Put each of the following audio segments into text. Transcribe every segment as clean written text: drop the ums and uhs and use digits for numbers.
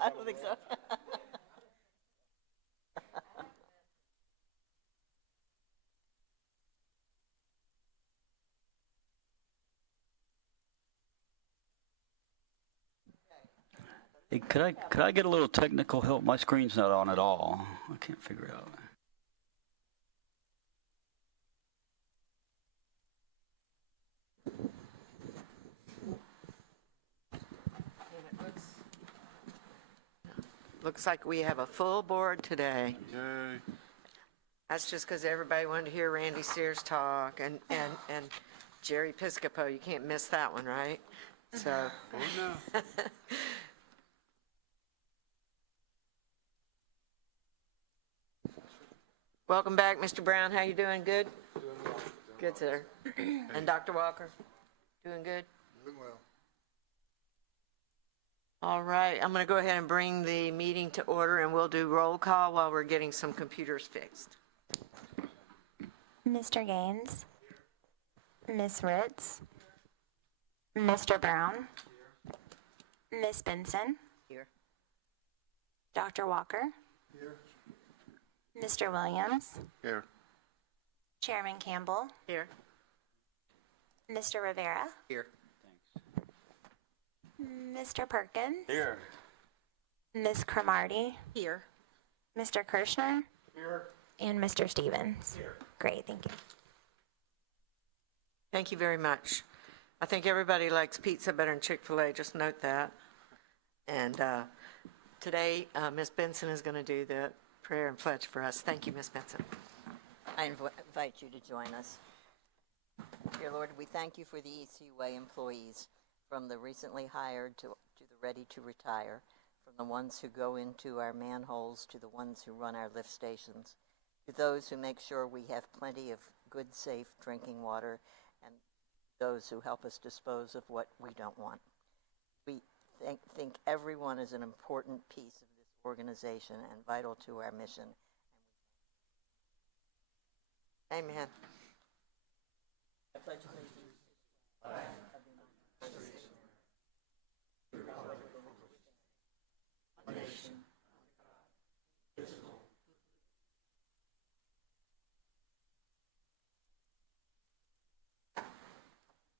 I don't think so. Hey, could I get a little technical help? My screen's not on at all. I can't figure it out. Looks like we have a full board today. Yay. That's just because everybody wanted to hear Randy Sears talk and Jerry Piscopo. You can't miss that one, right? So, Oh, no. welcome back, Mr. Brown. How you doing? Good? Good, sir. And Dr. Walker? Doing good? Doing well. All right, I'm going to go ahead and bring the meeting to order, and we'll do roll call while we're getting some computers fixed. Mr. Gaines, Miss Ritz, Mr. Brown, Miss Benson, Here. Dr. Walker, Mr. Williams, Here. Chairman Campbell, Here. Mr. Rivera, Here. Mr. Perkins, Here. Miss Cromartie, Here. Mr. Kirschner, and Mr. Stevens. Great, thank you. Thank you very much. I think everybody likes pizza better than Chick-fil-A, just note that. And today, Ms. Benson is going to do the prayer and pledge for us. Thank you, Ms. Benson. I invite you to join us. Dear Lord, we thank you for the ECUA employees, from the recently hired to the ready to retire, from the ones who go into our manholes to the ones who run our lift stations, to those who make sure we have plenty of good, safe drinking water, and those who help us dispose of what we don't want. We think everyone is an important piece of this organization and vital to our mission. Amen. I pledge allegiance.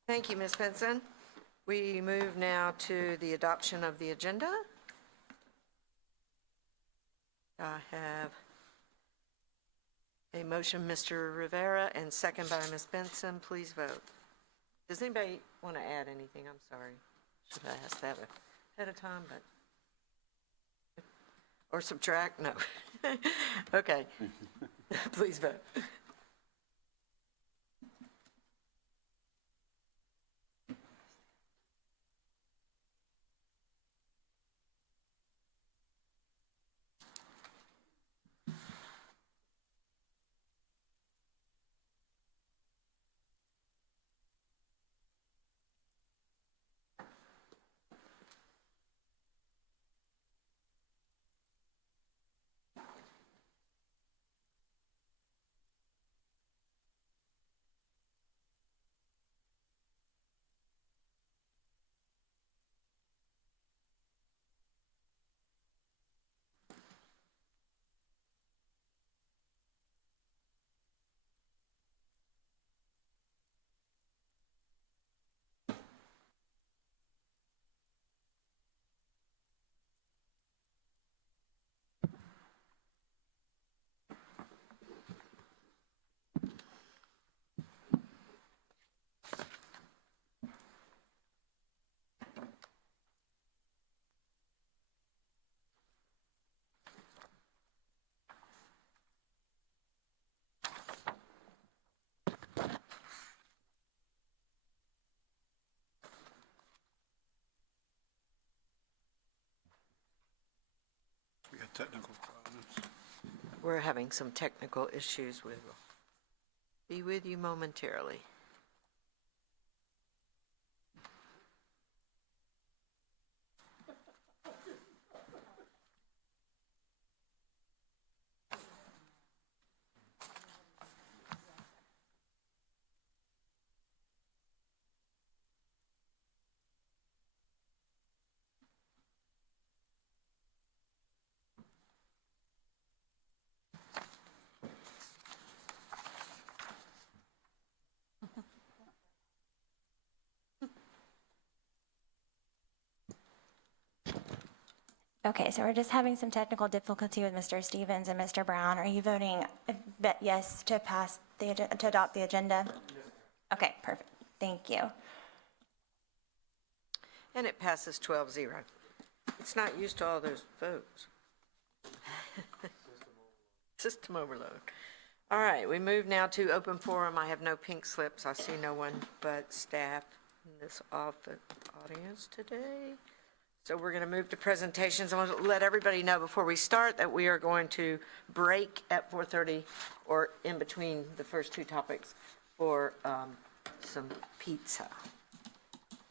Thank you, Ms. Benson. We move now to the adoption of the agenda. I have a motion, Mr. Rivera, and second by Ms. Benson. Please vote. Does anybody want to add anything? I'm sorry. Should I ask that ahead of time, but. Or subtract? No. Okay. Please vote. We got technical problems. We're having some technical issues. We'll be with you momentarily. Okay, so we're just having some technical difficulty with Mr. Stevens and Mr. Brown. Are you voting yes to pass to adopt the agenda? Okay, perfect. Thank you. And it passes 12-0. It's not used to all those votes. System overload. All right, we move now to open forum. I have no pink slips. I see no one but staff in this audience today. So we're going to move to presentations. I want to let everybody know before we start that we are going to break at 4:30 or in between the first two topics for some pizza.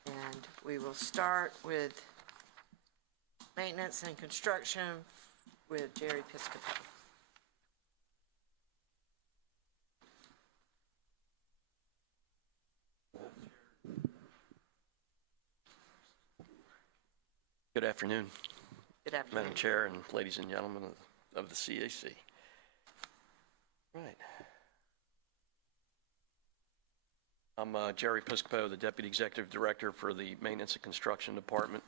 And we will start with maintenance and construction with Jerry Piscopo. Good afternoon, Good afternoon. Madam Chair and ladies and gentlemen of the CAC. Right. I'm Jerry Piscopo, the Deputy Executive Director for the Maintenance and Construction Department.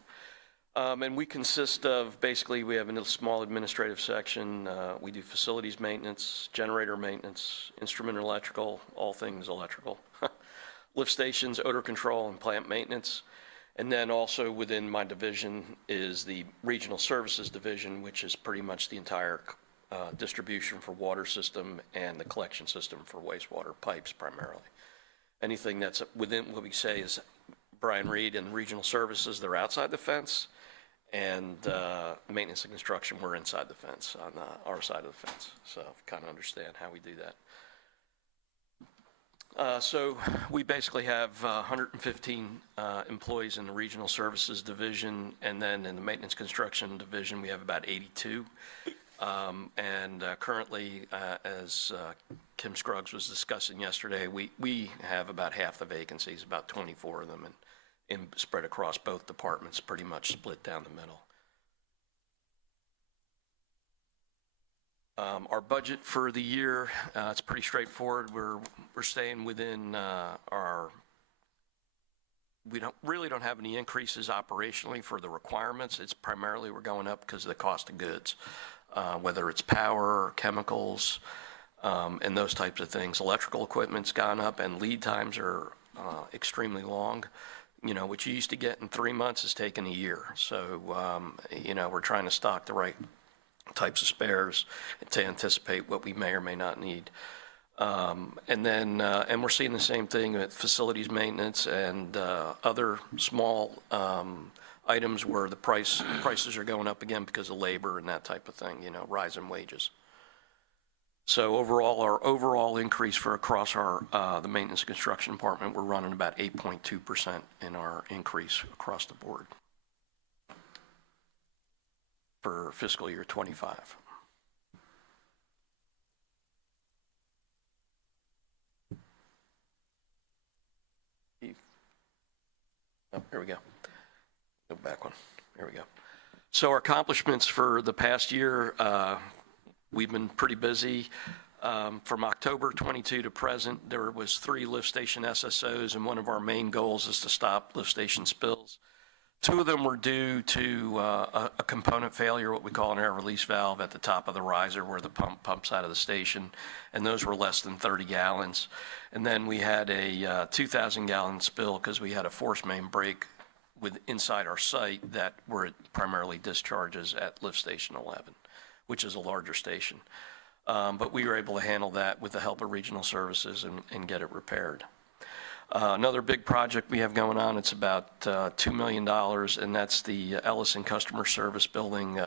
And we consist of, basically, we have a small administrative section. We do facilities maintenance, generator maintenance, instrument electrical, all things electrical, lift stations, odor control, and plant maintenance. And then also within my division is the Regional Services Division, which is pretty much the entire distribution for water system and the collection system for wastewater pipes primarily. Anything that's within what we say is Brian Reed and Regional Services, they're outside the fence, and maintenance and construction, we're inside the fence on our side of the fence. So kind of understand how we do that. So we basically have 115 employees in the Regional Services Division, and then in the Maintenance Construction Division, we have about 82. Currently, as Kim Scruggs was discussing yesterday, we have about half the vacancies, about 24 of them, and spread across both departments, pretty much split down the middle. Our budget for the year, it's pretty straightforward. We're staying within we don't have any increases operationally for the requirements. It's primarily we're going up because of the cost of goods, whether it's power or chemicals, and those types of things. Electrical equipment's gone up, and lead times are extremely long. You know, what you used to get in 3 months is taking a year. So, you know, we're trying to stock the right types of spares to anticipate what we may or may not need. And we're seeing the same thing with facilities maintenance and other small items where the prices are going up again because of labor and that type of thing, you know, rise in wages. So overall, our overall increase for across our the maintenance and construction department, we're running about 8.2% in our increase across the board for fiscal year 25. Oh, here we go. Go back one. There we go. So our accomplishments for the past year, we've been pretty busy. From October 22 to present, there was 3 lift station SSOs, and one of our main goals is to stop lift station spills. 2 of them were due to a component failure, what we call an air release valve at the top of the riser where the pump pumps out of the station, and those were less than 30 gallons. And then we had a 2,000-gallon spill because we had a force main break inside our site that where it primarily discharges at lift station 11, which is a larger station. But we were able to handle that with the help of Regional Services and get it repaired. Another big project we have going on, it's about $2 million, and that's the Ellison Customer Service Building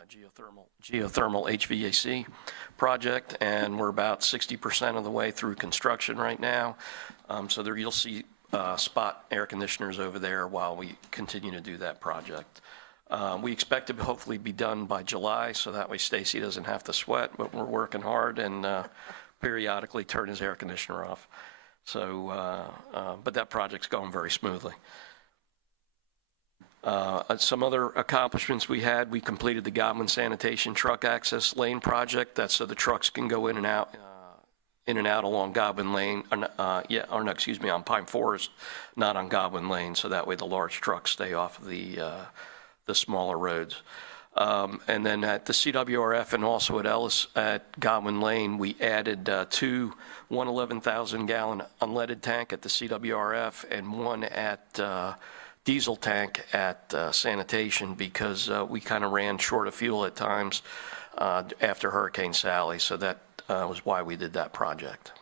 geothermal HVAC project, and we're about 60% of the way through construction right now. So there you'll see spot air conditioners over there while we continue to do that project. We expect to hopefully be done by July, so that way Stacy doesn't have to sweat, but we're working hard and periodically turn his air conditioner off. So, but that project's going very smoothly. Some other accomplishments we had, we completed the Godwin Sanitation Truck Access Lane project. That's so the trucks can go in and out along Godwin Lane, on Pine Forest, not on Godwin Lane, so that way the large trucks stay off of the smaller roads. And then at the CWRF and also at Ellis at Godwin Lane, we added two 111,000-gallon unleaded tank at the CWRF and one at diesel tank at sanitation because we kind of ran short of fuel at times after Hurricane Sally. So that was why we did that project.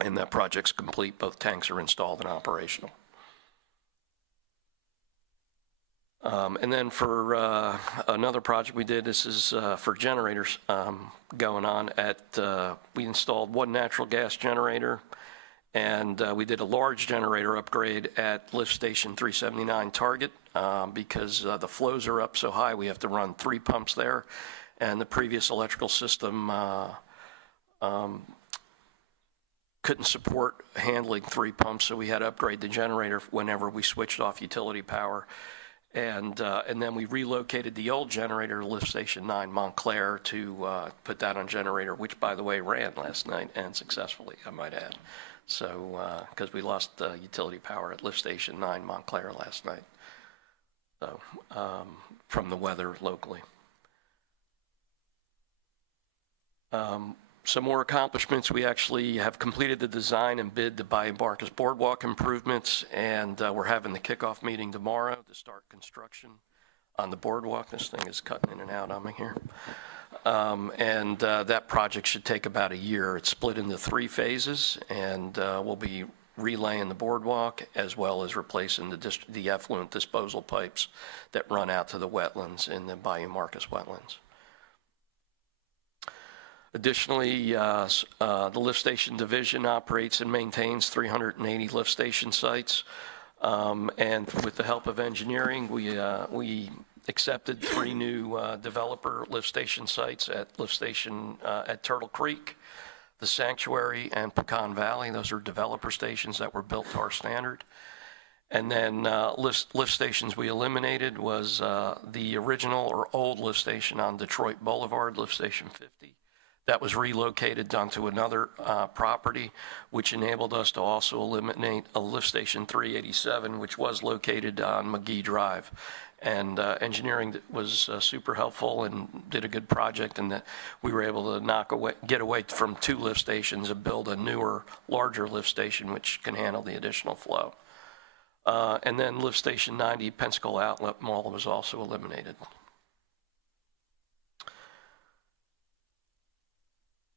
And that project's complete. Both tanks are installed and operational. And then for another project we did, this is for generators going on at, we installed one natural gas generator, and we did a large generator upgrade at Lift Station 379 Target because the flows are up so high, we have to run 3 pumps there, and the previous electrical system couldn't support handling 3 pumps, so we had to upgrade the generator whenever we switched off utility power. And then we relocated the old generator to Lift Station 9 Montclair to put that on generator, which, by the way, ran last night and successfully, I might add. So, because we lost utility power at Lift Station 9 Montclair last night, so from the weather locally. Some more accomplishments. We actually have completed the design and bid the Bayou Barcas Boardwalk improvements, and we're having the kickoff meeting tomorrow to start construction on the boardwalk. This thing is cutting in and out on me here. And that project should take about a year. It's split into 3 phases, and we'll be relaying the boardwalk as well as replacing the effluent disposal pipes that run out to the wetlands in the Bayou Barcas wetlands. Additionally, the lift station division operates and maintains 380 lift station sites. And with the help of engineering, we accepted 3 new developer lift station sites at lift station at Turtle Creek, the Sanctuary, and Pecan Valley. Those are developer stations that were built to our standard. And then lift stations we eliminated was the original or old lift station on Detroit Boulevard, Lift Station 50. That was relocated onto another property, which enabled us to also eliminate a Lift Station 387, which was located on McGee Drive. And engineering was super helpful and did a good project, and that we were able to get away from 2 lift stations and build a newer, larger lift station, which can handle the additional flow. And then Lift Station 90, Pensacola Outlet Mall, was also eliminated.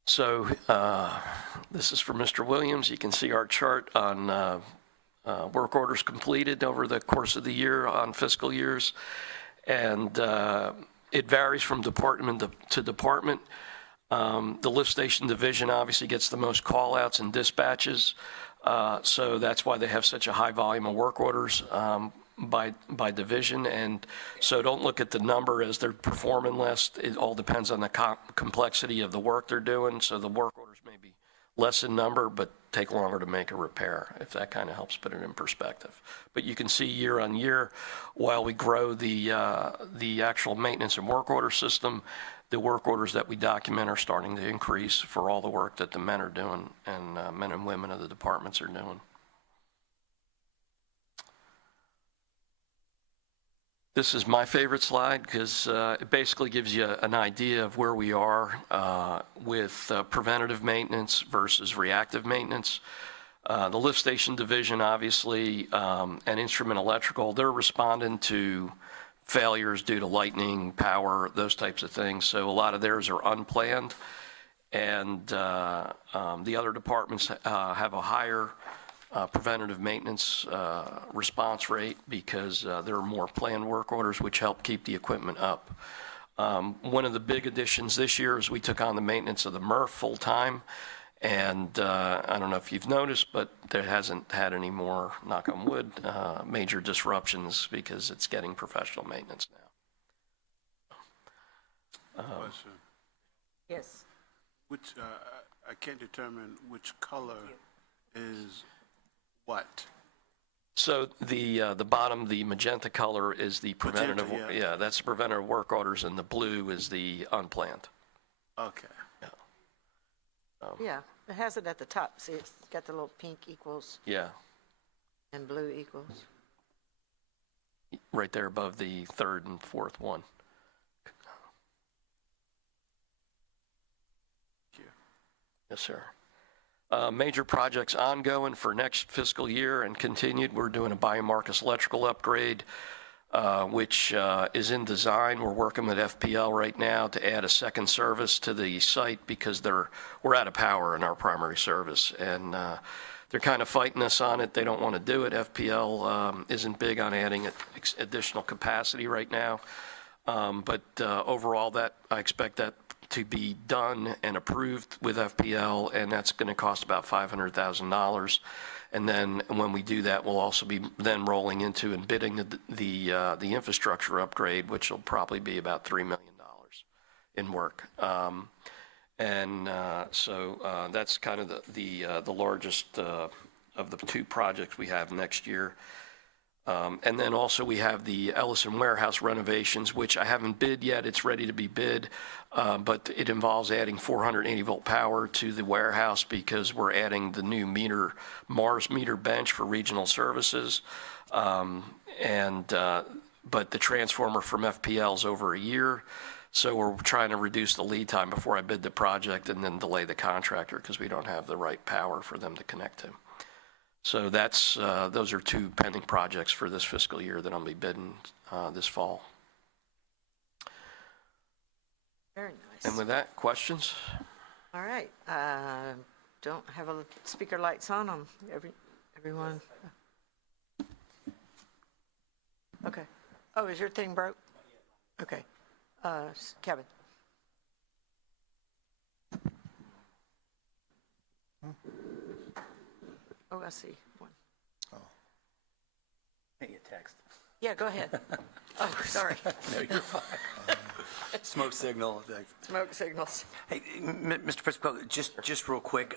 So this is for Mr. Williams. You can see our chart on work orders completed over the course of the year on fiscal years. And it varies from department to department. The lift station division obviously gets the most call-outs and dispatches. So that's why they have such a high volume of work orders by division. And so don't look at the number as they're performing less. It all depends on the complexity of the work they're doing. So the work orders may be less in number, but take longer to make a repair, if that kind of helps put it in perspective. But you can see year on year, while we grow the actual maintenance and work order system, the work orders that we document are starting to increase for all the work that the men are doing and men and women of the departments are doing. This is my favorite slide because it basically gives you an idea of where we are with preventative maintenance versus reactive maintenance. The lift station division, obviously, and Instrument Electrical, they're responding to failures due to lightning, power, those types of things. So a lot of theirs are unplanned. And the other departments have a higher preventative maintenance response rate because there are more planned work orders which help keep the equipment up. One of the big additions this year is we took on the maintenance of the MRF full-time, and I don't know if you've noticed, but there hasn't had any more, knock on wood, major disruptions because it's getting professional maintenance now. Question. Yes. Which, I can't determine which color is what. So the bottom, the magenta color is the preventative, Magenta, yeah. that's the preventative work orders, and the blue is the unplanned. Okay. Yeah, it has it at the top. See, it's got the little pink equals Yeah, and blue equals. right there above the 3rd and 4th one. Yes, sir. Major projects ongoing for next fiscal year and continued. We're doing a Biomarcus electrical upgrade, which is in design. We're working with FPL right now to add a second service to the site because we're out of power in our primary service. And they're kind of fighting us on it. They don't want to do it. FPL isn't big on adding additional capacity right now. But overall, I expect that to be done and approved with FPL, and that's going to cost about $500,000. And then when we do that, we'll also be then rolling into and bidding the infrastructure upgrade, which will probably be about $3 million in work. So that's kind of the largest of the two projects we have next year. And then also we have the Ellison Warehouse renovations, which I haven't bid yet. It's ready to be bid, but it involves adding 480-volt power to the warehouse because we're adding the new Mars meter bench for regional services. But the transformer from FPL is over a year, so we're trying to reduce the lead time before I bid the project and then delay the contractor because we don't have the right power for them to connect to. So those are two pending projects for this fiscal year that I'll be bidding this fall. Very nice. And with that, questions? All right. Don't have a speaker lights on them. Everyone. Okay. Oh, is your thing broke? Okay. Kevin. Oh, I see one. Hey, a text. Yeah, go ahead. Oh, sorry. No, you're fine. Smoke signal. Smoke signals. Hey, Mr. Principal, just real quick,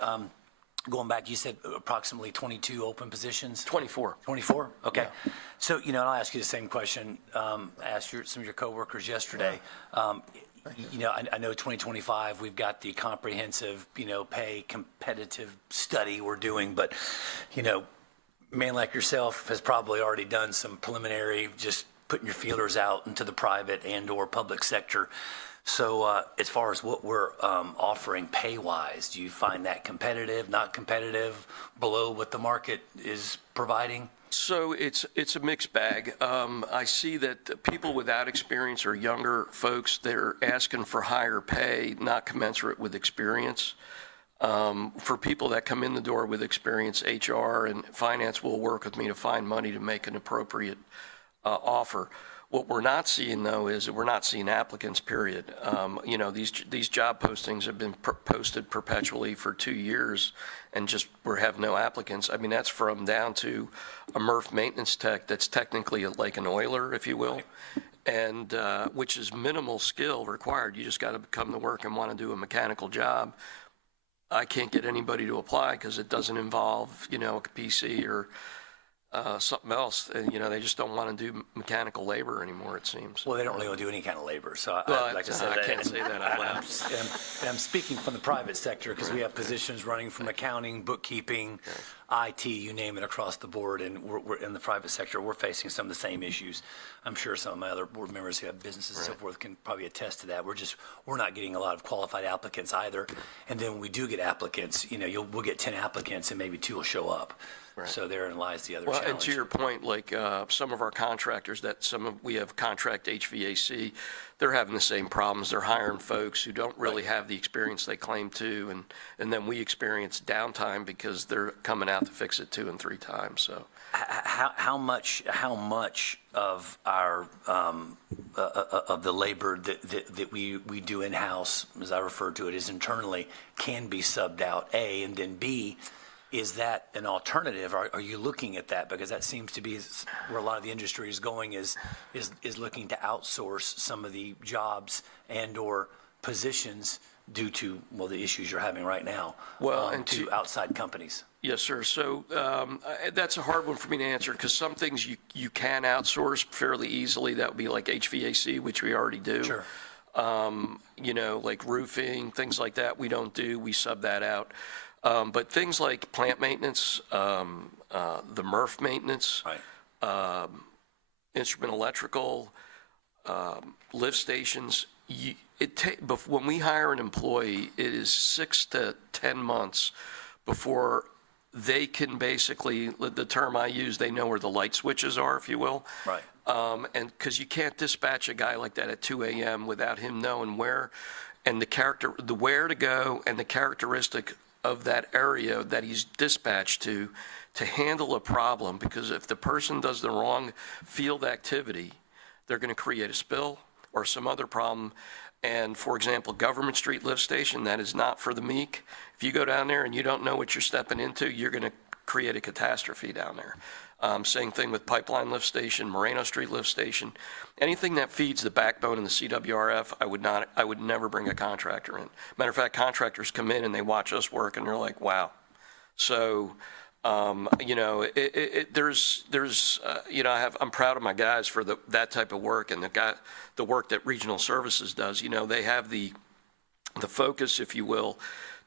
going back, you said approximately 22 open positions? 24. 24? Okay. So, and I'll ask you the same question I asked some of your coworkers yesterday. I know 2025, we've got the comprehensive, pay competitive study we're doing, but, a man like yourself has probably already done some preliminary, just putting your feelers out into the private and or public sector. So as far as what we're offering pay-wise, do you find that competitive, not competitive, below what the market is providing? So it's a mixed bag. I see that people without experience or younger folks, they're asking for higher pay, not commensurate with experience. For people that come in the door with experience, HR and finance will work with me to find money to make an appropriate offer. What we're not seeing, though, is we're not seeing applicants, period. These job postings have been posted perpetually for 2 years, and we have no applicants. I mean, that's from down to a MRF maintenance tech that's technically like an oiler, if you will, and which is minimal skill required. You just got to come to work and want to do a mechanical job. I can't get anybody to apply because it doesn't involve, a PC or something else. And, they just don't want to do mechanical labor anymore, it seems. Well, they don't really want to do any kind of labor. So, I can't say that out loud. I'm speaking from the private sector because we have positions running from accounting, bookkeeping, IT, you name it, across the board. And we're in the private sector, we're facing some of the same issues. I'm sure some of my other board members who have businesses and so forth can probably attest to that. We're not getting a lot of qualified applicants either. And then when we do get applicants, we'll get 10 applicants and maybe 2 will show up. Right. So therein lies the other challenge. And to your point, like some of our contractors we have contract HVAC, they're having the same problems. They're hiring folks who don't really have the experience they claim to, and then we experience downtime because they're coming out to fix it 2 and 3 times. So how much of our of the labor that we do in-house, as I refer to it, is internally, can be subbed out, A, and then B, is that an alternative? Are you looking at that? Because that seems to be where a lot of the industry is going, is looking to outsource some of the jobs and or positions due to, the issues you're having right now, and to outside companies. Yes, sir. So that's a hard one for me to answer because some things you can outsource fairly easily. That would be like HVAC, which we already do. Sure. Like roofing, things like that, we don't do. We sub that out. But things like plant maintenance, the MRF maintenance, Right. Instrument electrical, lift stations, when we hire an employee, it is 6 to 10 months before they can basically, the term I use, they know where the light switches are, if you will. Right. And because you can't dispatch a guy like that at 2 a.m. without him knowing where, and the where to go and the characteristic of that area that he's dispatched to handle a problem. Because if the person does the wrong field activity, they're going to create a spill or some other problem. And for example, Government Street Lift Station, that is not for the meek. If you go down there and you don't know what you're stepping into, you're going to create a catastrophe down there. Same thing with Pipeline Lift Station, Moreno Street Lift Station. Anything that feeds the backbone in the CWRF, I would never bring a contractor in. Matter of fact, contractors come in and they watch us work and they're like, wow. So, you know, you know, I'm proud of my guys for that type of work, and the work that Regional Services does. You know, they have the focus, if you will,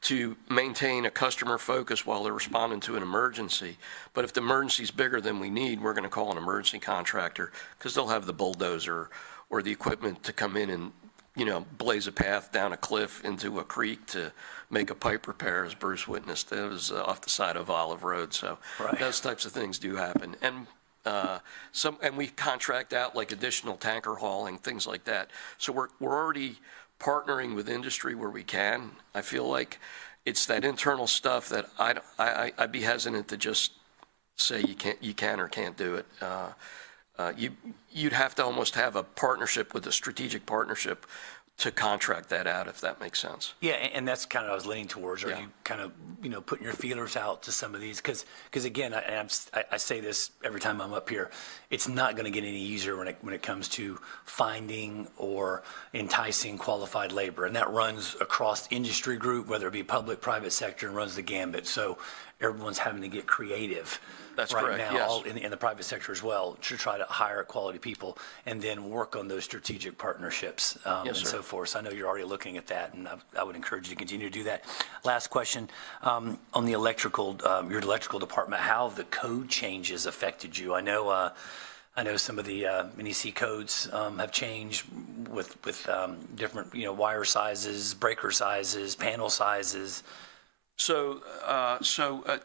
to maintain a customer focus while they're responding to an emergency. But if the emergency is bigger than we need, we're going to call an emergency contractor, because they'll have the bulldozer or the equipment to come in and, you know, blaze a path down a cliff into a creek to make a pipe repair, as Bruce witnessed. It was off the side of Olive Road. So Right. those types of things do happen. And and we contract out like additional tanker hauling, things like that. So we're already partnering with industry where we can. I feel like it's that internal stuff that I'd be hesitant to just say you can or can't do it. You'd have to almost have a partnership with a strategic partnership to contract that out, if that makes sense. Yeah, and that's kind of what I was leaning towards. Are Yeah. you kind of, you know, putting your feelers out to some of these? Because again, I say this every time I'm up here, it's not going to get any easier when it comes to finding or enticing qualified labor. And that runs across industry group, whether it be public, private sector, and runs the gambit. So everyone's having to get creative. That's right correct, now, yes. all in the private sector as well, to try to hire quality people and then work on those strategic partnerships Yes, and sir. so forth. So I know you're already looking at that, and I would encourage you to continue to do that. Last question, on the electrical, your electrical department, how have the code changes affected you? I know some of the NEC codes have changed with different, you know, wire sizes, breaker sizes, panel sizes. So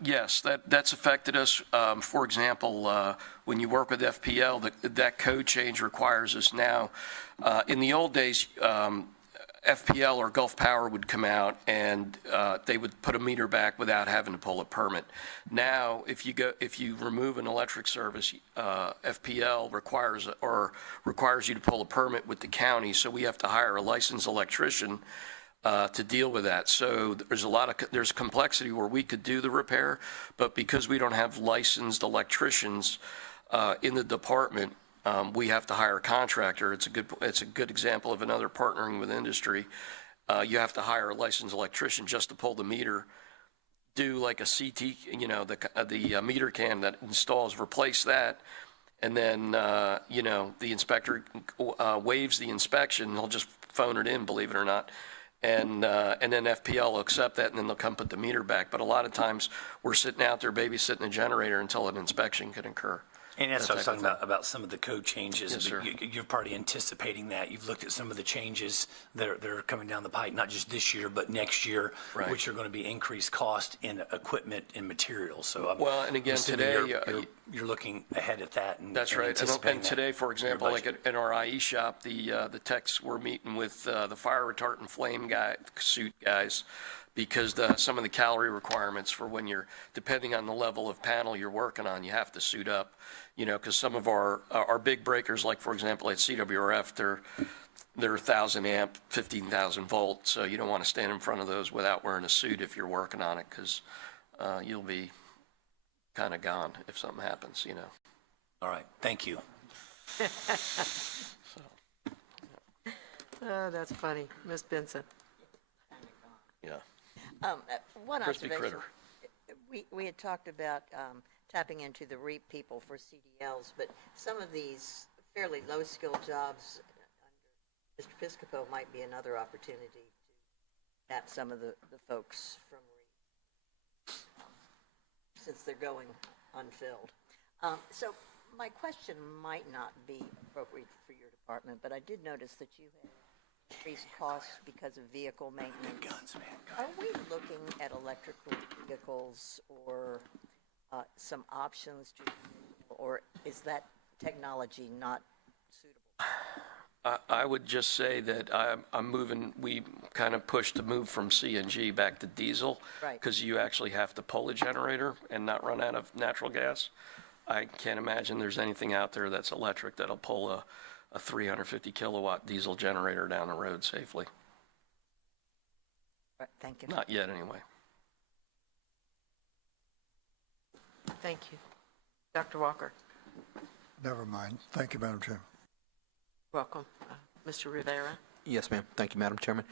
yes, that's affected us. For example, when you work with FPL, that code change requires us now. In the old days, FPL or Gulf Power would come out and they would put a meter back without having to pull a permit. Now, if you remove an electric service, FPL requires you to pull a permit with the county. So we have to hire a licensed electrician to deal with that. So there's complexity where we could do the repair, but because we don't have licensed electricians in the department, we have to hire a contractor. It's a good example of another partnering with industry. You have to hire a licensed electrician just to pull the meter, do like a CT, you know, the meter can that installs, replace that, and then you know, the inspector waives the inspection. They'll just phone it in, believe it or not. And then FPL will accept that, and then they'll come put the meter back. But a lot of times, we're sitting out there babysitting a generator until an inspection can occur. And that's what I was That type talking of about some of the code changes. Yes, sir. You're probably anticipating that. You've looked at some of the changes that are coming down the pike, not just this year, but next year, Right. which are going to be increased cost in equipment and materials. So Well, and again, assuming today, you're looking ahead at that. And, That's and right. anticipating And that today, for in your example, like budget. in our IE shop, the techs were meeting with the fire retardant flame suit guys, because some of the calorie requirements for when you're, depending on the level of panel you're working on, you have to suit up. You know, because some of our big breakers, like for example at CWRF, they're 1,000 amp, 15,000 volt. So you don't want to stand in front of those without wearing a suit if you're working on it, because you'll be kind of gone if something happens. You know. All right. Thank you. Oh, that's funny. Ms. Benson. Yeah. One Crispy observation. critter. We had talked about tapping into the REAP people for CDLs, but some of these fairly low-skilled jobs under Mr. Piscopo might be another opportunity to tap some of the folks from REAP, since they're going unfilled. So my question might not be appropriate for your department, but I did notice that you had increased costs because of vehicle maintenance. Are we looking at electrical vehicles or some options to, or is that technology not suitable? I would just say that I'm moving, we kind of pushed to move from CNG back to diesel. Right. Because you actually have to pull a generator and not run out of natural gas. I can't imagine there's anything out there that's electric that'll pull a 350 kilowatt diesel generator down the road safely. Right, thank you. Not yet, anyway. Thank you. Dr. Walker, Never mind. Thank you, Madam Chair. welcome. Mr. Rivera? Yes, ma'am. Thank you, Madam Chairman.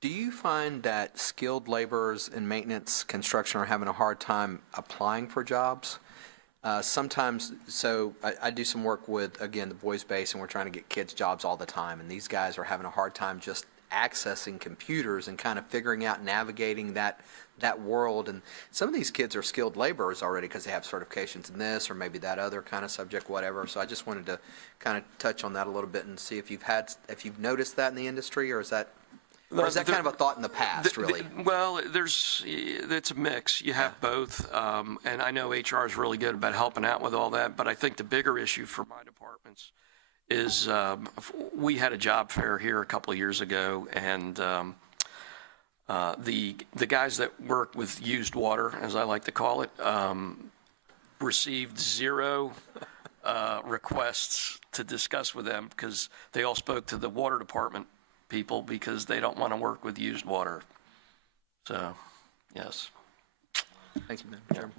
Do you find that skilled laborers in maintenance, construction are having a hard time applying for jobs? Sometimes, so I do some work with, again, the Boys Base, and we're trying to get kids jobs all the time, and these guys are having a hard time just accessing computers and kind of figuring out, navigating that world. And some of these kids are skilled laborers already because they have certifications in this or maybe that other kind of subject, whatever. So I just wanted to kind of touch on that a little bit and see if you've noticed that in the industry, or is that kind of a thought in the past, really? Well, it's a mix. You have both. And I know HR is really good about helping out with all that, but I think the bigger issue for my departments is we had a job fair here a couple of years ago, and the guys that work with used water, as I like to call it, received zero requests to discuss with them because they all spoke to the water department people because they don't want to work with used water. So, yes, Thank you, Madam Chairman.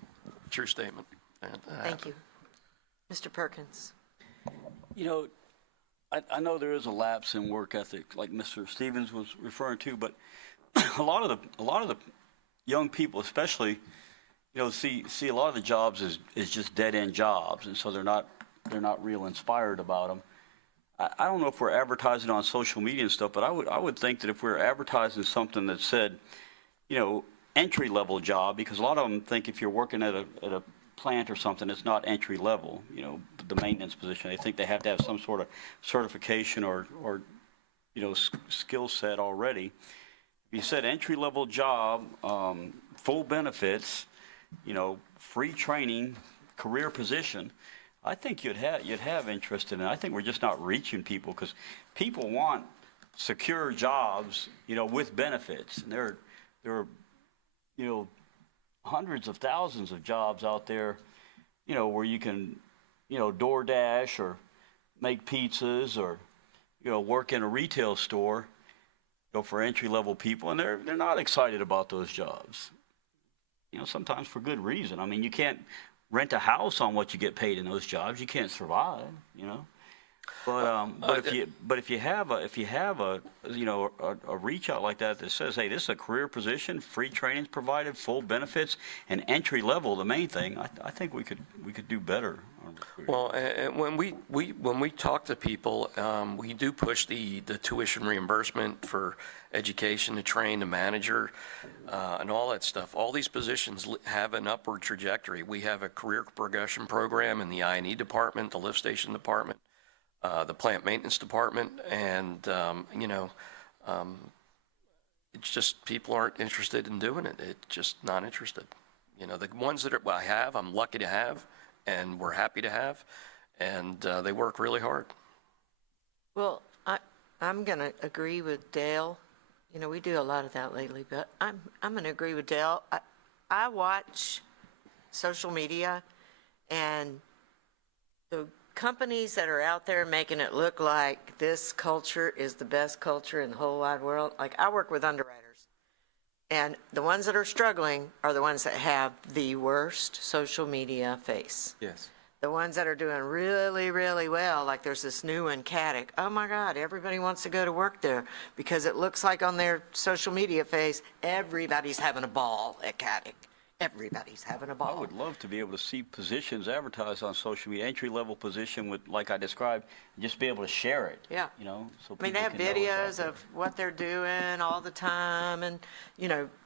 true statement. Thank you. Mr. Perkins? You know, I know there is a lapse in work ethic, like Mr. Stevens was referring to, but a lot of the young people, especially, see a lot of the jobs as just dead end jobs, and so they're not real inspired about them. I don't know if we're advertising on social media and stuff, but I would think that if we're advertising something that said, entry level job, because a lot of them think if you're working at a plant or something, it's not entry level, the maintenance position. They think they have to have some sort of certification or skill set already. If you said entry level job, full benefits, free training, career position, I think you'd have interest in it. I think we're just not reaching people because people want secure jobs, with benefits. And there are, hundreds of thousands of jobs out there, where you can, DoorDash or make pizzas or, work in a retail store, for entry-level people, and they're not excited about those jobs. Sometimes for good reason. I mean, you can't rent a house on what you get paid in those jobs. You can't survive, But if you have a reach out like that says, hey, this is a career position, free training's provided, full benefits, and entry level, the main thing, I think we could do better. Well, and when we talk to people, we do push the tuition reimbursement for education, to train a manager, and all that stuff. All these positions have an upward trajectory. We have a career progression program in the I&E department, the lift station department, the plant maintenance department, and it's just people aren't interested in doing it. It's just not interested. The ones that I'm lucky to have, and we're happy to have, and they work really hard. Well, I'm going to agree with Dale. We do a lot of that lately, but I'm going to agree with Dale. I watch social media, and the companies that are out there making it look like this culture is the best culture in the whole wide world. Like, I work with underwriters, and the ones that are struggling are the ones that have the worst social media face. Yes. The ones that are doing really, really well, like there's this new one, Caddick. Oh my God, everybody wants to go to work there because it looks like on their social media face, everybody's having a ball at Caddick. Everybody's having a ball. I would love to be able to see positions advertised on social media, entry-level position with, like I described, and just be able to share it. Yeah. So I mean, they have people can know videos it's out of what they're doing all the time and,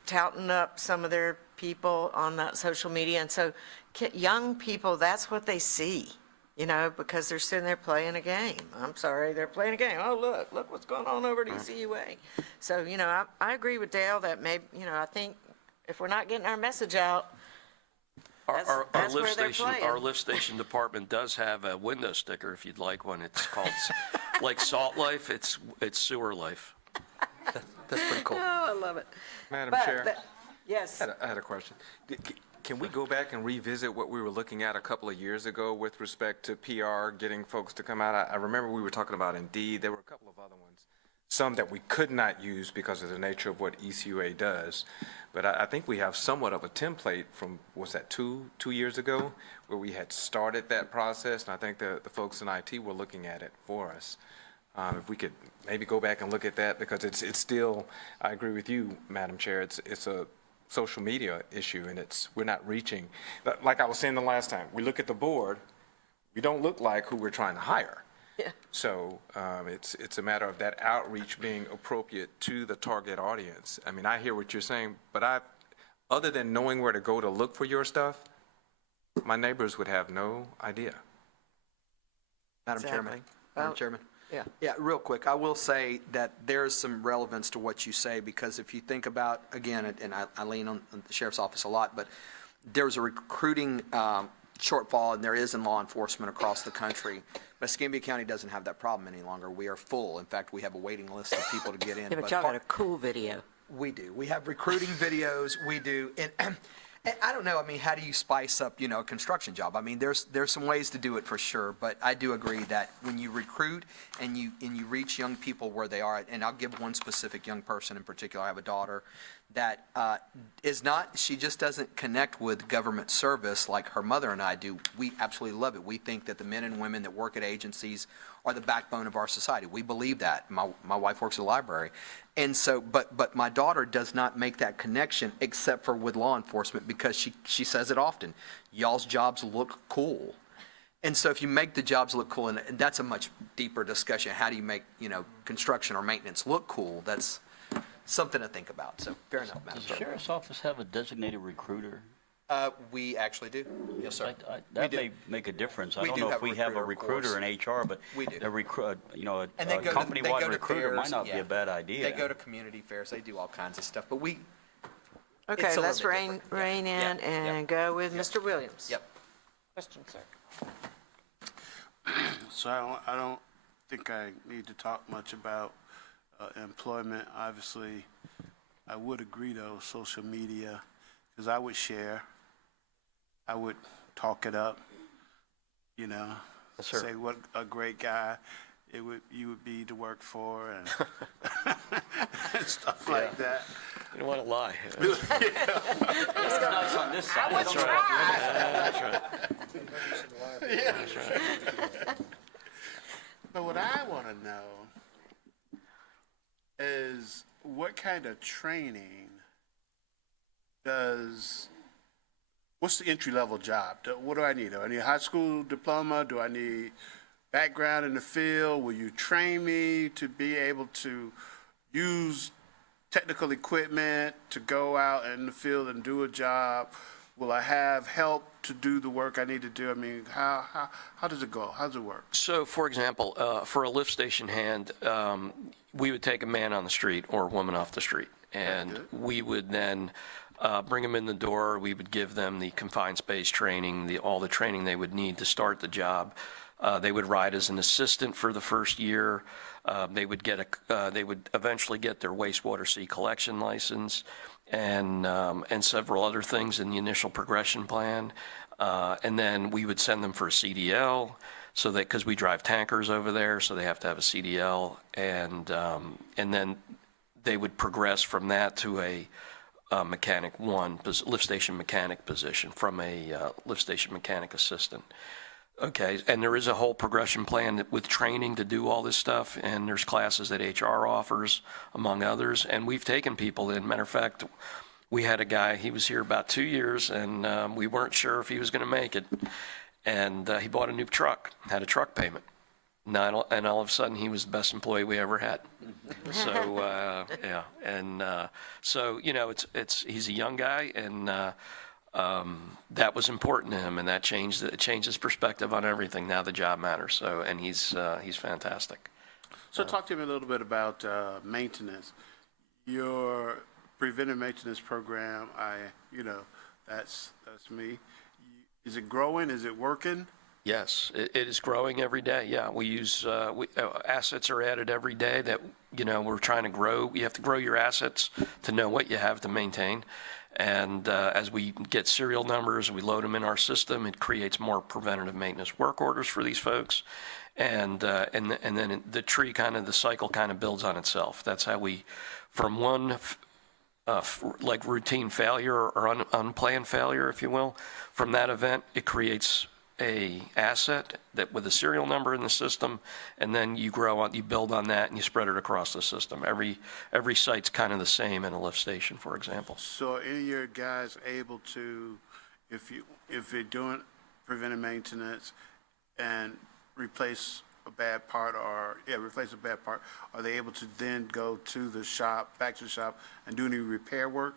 touting up some of their people on that social media. And so young people, that's what they see. because they're sitting there playing a game. I'm sorry, they're playing a game. Oh, look what's going on over at ECUA. So, I agree with Dale that maybe, I think if we're not getting our message out, that's where they're playing. Our lift station department does have a window sticker if you'd like one. It's called, like Salt Life, it's Sewer Life. That's pretty cool. Oh, I love it. Madam But Chair, yes, I had a question. Can we go back and revisit what we were looking at a couple of years ago with respect to PR, getting folks to come out? I remember we were talking about Indeed. There were a couple of other ones, some that we could not use because of the nature of what ECUA does. But I think we have somewhat of a template from, was that two years ago, where we had started that process, and I think the folks in IT were looking at it for us. If we could maybe go back and look at that, because it's still, I agree with you, Madam Chair, it's a social media issue, and we're not reaching. Like I was saying the last time, we look at the board, we don't look like who we're trying to hire. Yeah. So it's a matter of that outreach being appropriate to the target audience. I mean, I hear what you're saying, but other than knowing where to go to look for your stuff, my neighbors would have no idea. Madam Chairman. Exactly. Madam Well, Chairman. yeah. Yeah, real quick, I will say that there's some relevance to what you say, because if you think about, again, and I lean on the sheriff's office a lot, but there's a recruiting shortfall, and there is in law enforcement across the country. But Escambia County doesn't have that problem any longer. We are full. In fact, we have a waiting list of people to get in. Yeah, but y'all got a cool video. We do. We have recruiting videos. We do. And I don't know. I mean, how do you spice up, a construction job? I mean, there's some ways to do it for sure. But I do agree that when you recruit and you reach young people where they are, and I'll give one specific young person in particular. I have a daughter that she just doesn't connect with government service like her mother and I do. We absolutely love it. We think that the men and women that work at agencies are the backbone of our society. We believe that. My wife works at a library. And so, but my daughter does not make that connection except for with law enforcement, because she says it often. Y'all's jobs look cool. And so if you make the jobs look cool, and that's a much deeper discussion, how do you make, construction or maintenance look cool? That's something to think about. So fair enough, Madam Does the Chair. sheriff's office have a designated recruiter? We actually do. Yes, sir. That do. may make a difference. I We don't do know have if we a have a recruiter, recruiter in HR, but We do. a And they go to company-wide recruiter fairs, might not be yeah. a bad idea. They go to community fairs. They do all kinds of stuff. But Okay, It's a little let's bit rein different. Yeah, in yeah, and yep. go with Mr. Williams. Yep. Question, sir. So I don't think I need to talk much about employment. Obviously, I would agree though, social media, because I would share, I would talk it up, sir. say what a great guy you would be to work for, and and stuff like that. You don't want to lie. It's nice on this side. That's right. But what I want to know is what kind of training what's the entry-level job? What do I need? Do I need a high school diploma? Do I need background in the field? Will you train me to be able to use technical equipment to go out in the field and do a job? Will I have help to do the work I need to do? I mean, how does it go? How does it work? So, for example, for a lift station hand, we would take a man on the street or a woman off the street, and we would then bring them in the door. We would give them the confined space training, all the training they would need to start the job. They would ride as an assistant for the first year. They would eventually get their wastewater C collection license, and several other things in the initial progression plan. And then we would send them for a CDL, because we drive tankers over there, so they have to have a CDL, and then they would progress from that to a mechanic one, lift station mechanic position, from a lift station mechanic assistant. Okay, and there is a whole progression plan with training to do all this stuff, and there's classes that HR offers, among others, and we've taken people in. Matter of fact, we had a guy, he was here about 2 years, and we weren't sure if he was going to make it, and he bought a new truck, had a truck payment. And all of a sudden, he was the best employee we ever had. So, yeah, and so, he's a young guy, and that was important to him, and that changed his perspective on everything. Now the job matters. So, and he's fantastic. So talk to me a little bit about maintenance. Your preventive maintenance program, that's me. Is it growing? Is it working? Yes, it is growing every day. Yeah, we use assets are added every day that we're trying to grow. You have to grow your assets to know what you have to maintain. And as we get serial numbers, we load them in our system. It creates more preventative maintenance work orders for these folks, and then the tree the cycle builds on itself. That's how we, from one like routine failure or unplanned failure, if you will, from that event, it creates a asset that with a serial number in the system, and then you grow on, you build on that, and you spread it across the system. Every site's the same in a lift station, for example. So are any of your guys able to, if you're doing preventive maintenance and replace a bad part, are they able to then go to the shop, back to the shop, and do any repair work?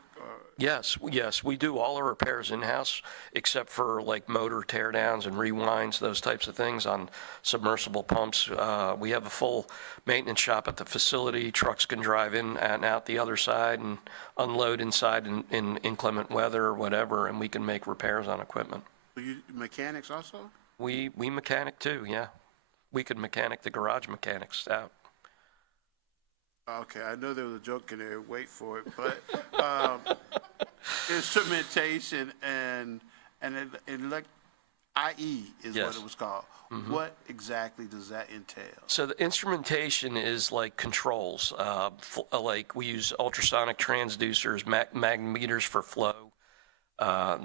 Yes, we do all our repairs in-house, except for like motor teardowns and rewinds, those types of things on submersible pumps. We have a full maintenance shop at the facility. Trucks can drive in and out the other side and unload inside in inclement weather or whatever, and we can make repairs on equipment. Are you mechanics also? We mechanic too, yeah. We could mechanic the garage mechanics out. Okay, I know there was a joke in there, wait for it, but instrumentation and IE is Yes. what it was called. What exactly does that entail? So the instrumentation is like controls, like we use ultrasonic transducers, magnetometers for flow.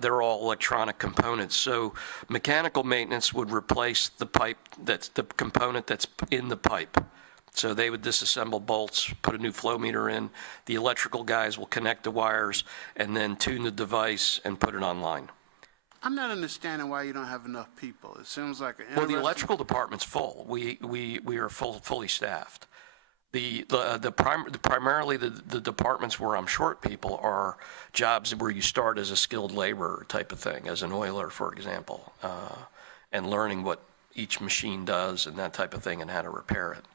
They're all electronic components. So mechanical maintenance would replace the pipe, that's the component that's in the pipe. So they would disassemble bolts, put a new flow meter in. The electrical guys will connect the wires and then tune the device and put it online. I'm not understanding why you don't have enough people. It seems like an Well, the interesting- electrical department's full. We are fully staffed. Primarily the departments where I'm short people are jobs where you start as a skilled laborer type of thing, as an oiler, for example, and learning what each machine does and that type of thing and how to repair it.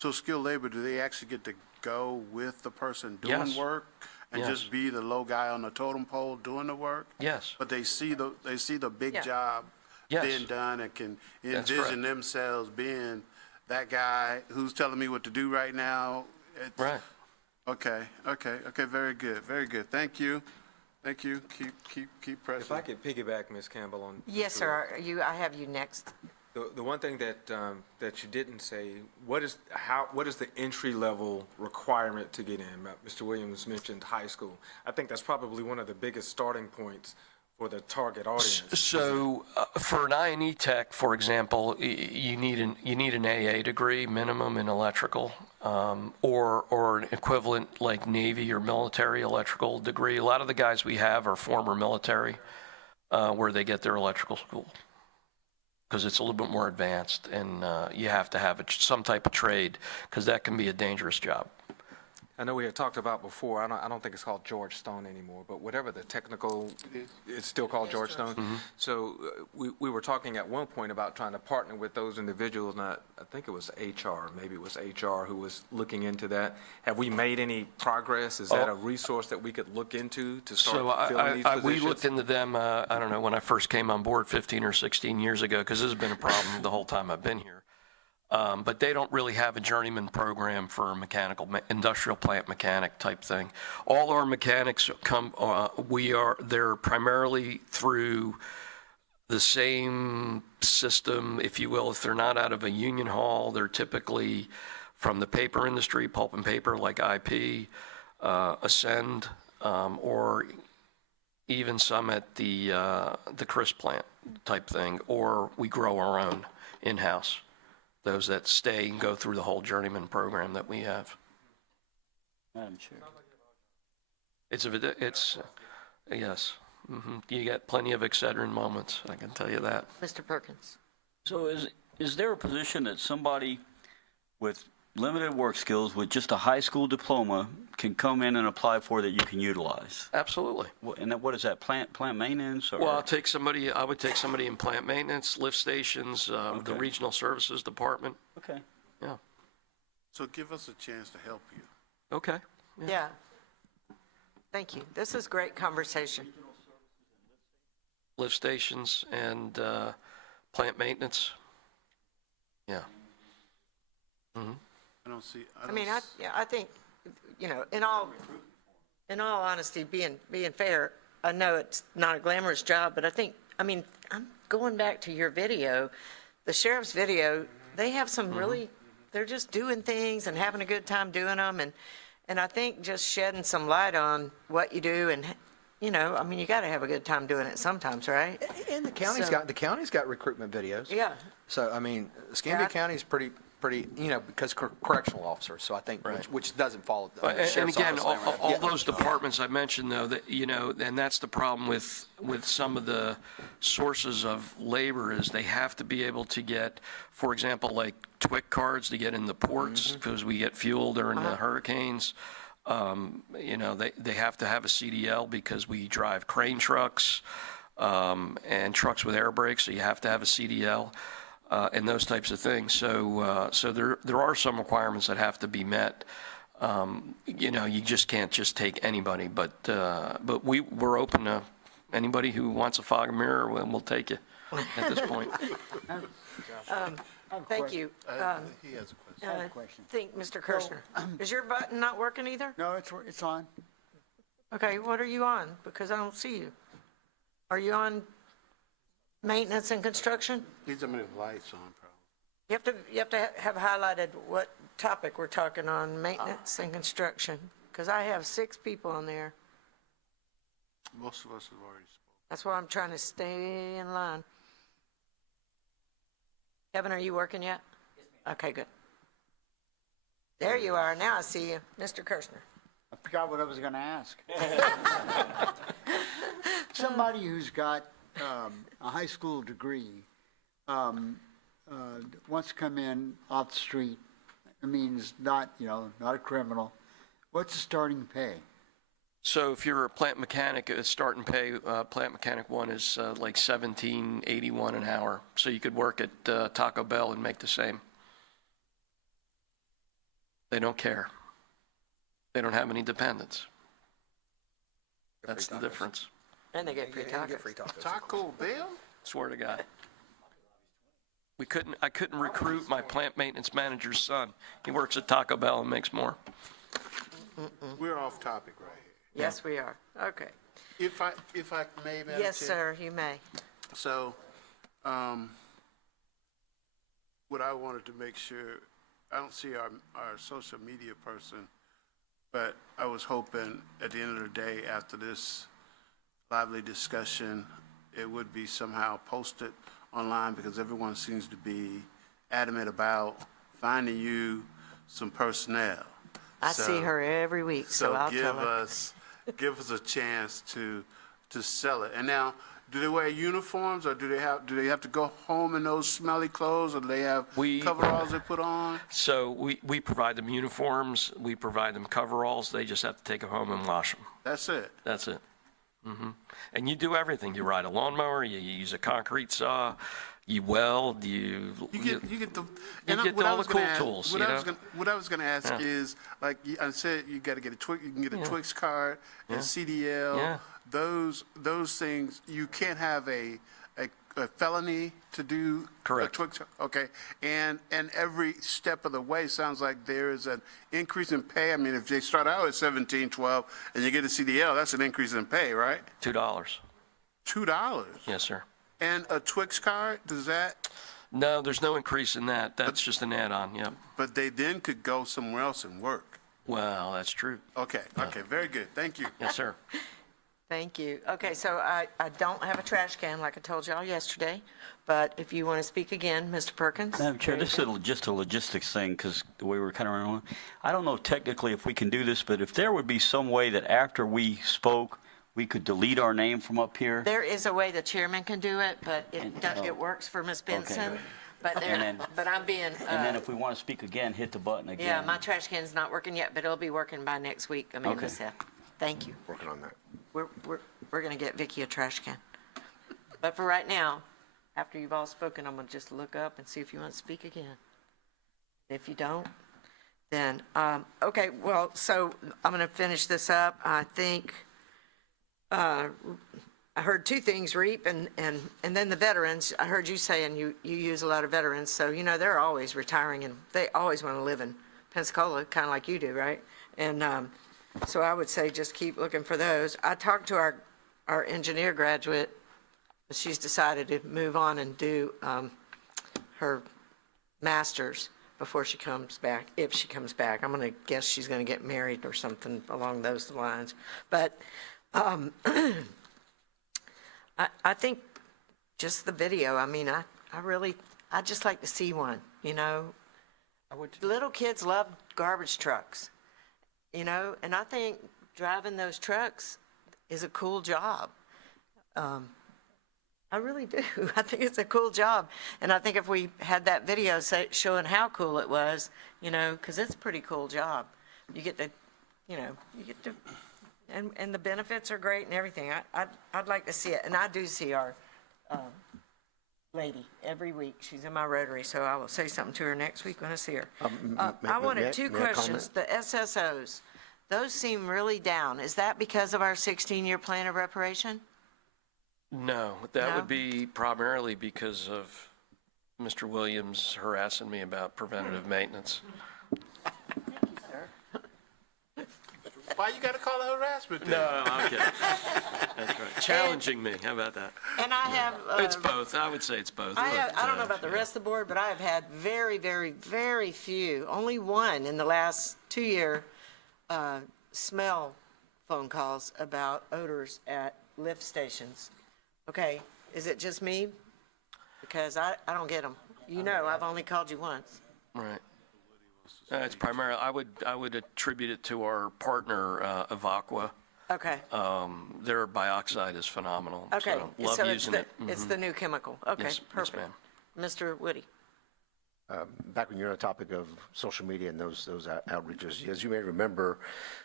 So skilled labor, do they actually get to go with the person doing Yes. work and Yes. just be the low guy on the totem pole doing the work? Yes. But they see the big Yeah. job Yes. being done and can That's envision correct. themselves being that guy who's telling me what to do right now. Right. Okay, very good. Thank you. Keep pressing. If I could piggyback, Ms. Campbell, on. Yes, sir. I have you next. The one thing that you didn't say, what is the entry level requirement to get in? Mr. Williams mentioned high school. I think that's probably one of the biggest starting points for the target audience. So for an I&E tech, for example, you need an AA degree minimum in electrical, or an equivalent like Navy or military electrical degree. A lot of the guys we have are former military, where they get their electrical school, because it's a little bit more advanced, and you have to have some type of trade, because that can be a dangerous job. I know we had talked about before, I don't think it's called George Stone anymore, but whatever the technical, it's still called George Stone. So we were talking at one point about trying to partner with those individuals, and I think it was maybe it was HR who was looking into that. Have we made any progress? Is that a resource that we could look into to start filling these positions? We looked into them, I don't know, when I first came on board 15 or 16 years ago, because this has been a problem the whole time I've been here. But they don't really have a journeyman program for a mechanical, industrial plant mechanic type thing. All our mechanics they're primarily through the same system, if you will. If they're not out of a union hall, they're typically from the paper industry, pulp and paper, like IP, Ascend, or even some at the Crisp plant type thing, or we grow our own in-house. Those that stay and go through the whole journeyman program that we have. Madam Chair. Yes. You get plenty of Excedrin moments, I can tell you that. Mr. Perkins. So is there a position that somebody with limited work skills with just a high school diploma can come in and apply for that you can utilize. Absolutely. What is that, plant maintenance or? Well, I would take somebody in plant maintenance, lift stations, the Okay. regional services department. Okay. Yeah. So give us a chance to help you. Okay. Yeah. Thank you. This is great conversation. Lift stations and plant maintenance. Yeah. I don't see. I mean, I think, you know, in all honesty, being fair, I know it's not a glamorous job, but I mean, I'm going back to your video, the sheriff's video, they have some really, they're just doing things and having a good time doing them, and I think just shedding some light on what you do and, you know, I mean, you gotta have a good time doing it sometimes, right? And the county's So- got recruitment videos. Yeah. So, I mean, Escambia Yeah. County's pretty, you know, because correctional officers, so I think, which doesn't follow the And sheriff's again, office. all those departments I mentioned, though, that, you know, and that's the problem with some of the sources of labor is they have to be able to get, for example, like TWIC cards to get in the ports because we get fuel during the hurricanes. You know, they have to have a CDL because we drive crane trucks and trucks with air brakes, so you have to have a CDL. And those types of things. So there are some requirements that have to be met. You know, you just can't just take anybody, but we're open to anybody who wants a fog and mirror, we'll take you at this point. Thank you. He has a question. I think, Mr. Kirshner, is your button not working either? No, it's on. Okay, what are you on? Because I don't see you. Are you on maintenance and construction? Needs some of the lights on, probably. You have to have highlighted what topic we're talking on, maintenance and construction, because I have 6 people on there. Most of us have already spoken. That's why I'm trying to stay in line. Kevin, are you working yet? Okay, good. There you are. Now I see you. Mr. Kirshner. I forgot what I was going to ask. Somebody who's got a high school degree wants to come in off the street. I mean, is not, you know, not a criminal. What's the starting pay? So if you're a plant mechanic, start and pay, plant mechanic 1 is like $17.81 an hour. So you could work at Taco Bell and make the same. They don't care. They don't have any dependents. That's the difference. And they get free tacos. Taco Bell? Swear to God. I couldn't recruit my plant maintenance manager's son. He works at Taco Bell and makes more. We're off topic right here. Yes, we are. Okay. If I may, Madam Yes, Chair? sir, you may. So, what I wanted to make sure, I don't see our social media person, but I was hoping at the end of the day, after this lively discussion, it would be somehow posted online because everyone seems to be adamant about finding you some personnel. I see her every week, so I'll tell her. Give us a chance to sell it. And now, do they wear uniforms, or do they have to go home in those smelly clothes, or do they have coveralls they put on? So we provide them uniforms, we provide them coveralls, they just have to take them home and wash them. That's it. That's it. And you do everything. You ride a lawnmower, you use a concrete saw, you weld, you get the all the cool tools. What I was going to ask is, like I said, you got to get a Twix. You can get a Twix card, a CDL. Yeah. Those things you can't have a felony to do. Correct. A Twix. Okay. And every step of the way sounds like there is an increase in pay. I mean, if they start out at $17.12 and you get a CDL, that's an increase in pay, right? $2. $2. Yes, sir. And a Twix card, does that? No, there's no increase in that. That's just an add-on, yep. But they then could go somewhere else and work. Well, that's true. Okay, very good. Thank you. Yes, sir. Thank you. Okay, so I don't have a trash can like I told y'all yesterday, but if you want to speak again, Mr. Perkins? Madam Chair, this is just a logistics thing, because the way we're kind of running, I don't know technically if we can do this, but if there would be some way that after we spoke, we could delete our name from up here. There is a way the chairman can do it, but it works for Ms. Benson. But And there, then- but I'm being, And then if we want to speak again, hit the button again. yeah, my trash can's not working yet, but it'll be working by next week, Amanda Okay. said. Thank you. Working on that. We're gonna get Vicky a trash can. But for right now, after you've all spoken, I'm gonna just look up and see if you want to speak again. If you don't, then, okay, well, so I'm gonna finish this up. I think, I heard two things, REAP and then the veterans. I heard you saying you use a lot of veterans, so, you know, they're always retiring and they always want to live in Pensacola, kind of like you do, right? And so I would say just keep looking for those. I talked to our engineer graduate. She's decided to move on and do her master's before she comes back, if she comes back. I'm going to guess she's going to get married or something along those lines. But I think just the video, I mean, I just like to see one, you know? Little kids love garbage trucks, you know? And I think driving those trucks is a cool job. I really do. I think it's a cool job. And I think if we had that video showing how cool it was, you know, because it's a pretty cool job. You get to, you know, and the benefits are great and everything. I'd like to see it. And I do see our lady every week. She's in my Rotary, so I will say something to her next week when I see her. I wanted two questions. The SSOs, those seem really down. Is that because of our 16-year plan of reparation? No, that No? would be primarily because of Mr. Williams harassing me about preventative maintenance. Why you gotta call it harassment then? No, I'm kidding. That's right. Challenging me, how about that? And I have. It's both, I would say it's both. I don't know about the rest of the board, but I have had very, very, very few, only one in the last 2-year smell phone calls about odors at lift stations. Okay, is it just me? Because I don't get them. You know, I've only called you once. Right. It's primarily, I would attribute it to our partner, Evaqua. Okay, Their bioxide is phenomenal. okay. So love So it's using the, it. it's the new chemical. Okay, Yes, yes, perfect. ma'am. Mr. Woody? Back when you're on the topic of social media and those outreaches, as you may remember,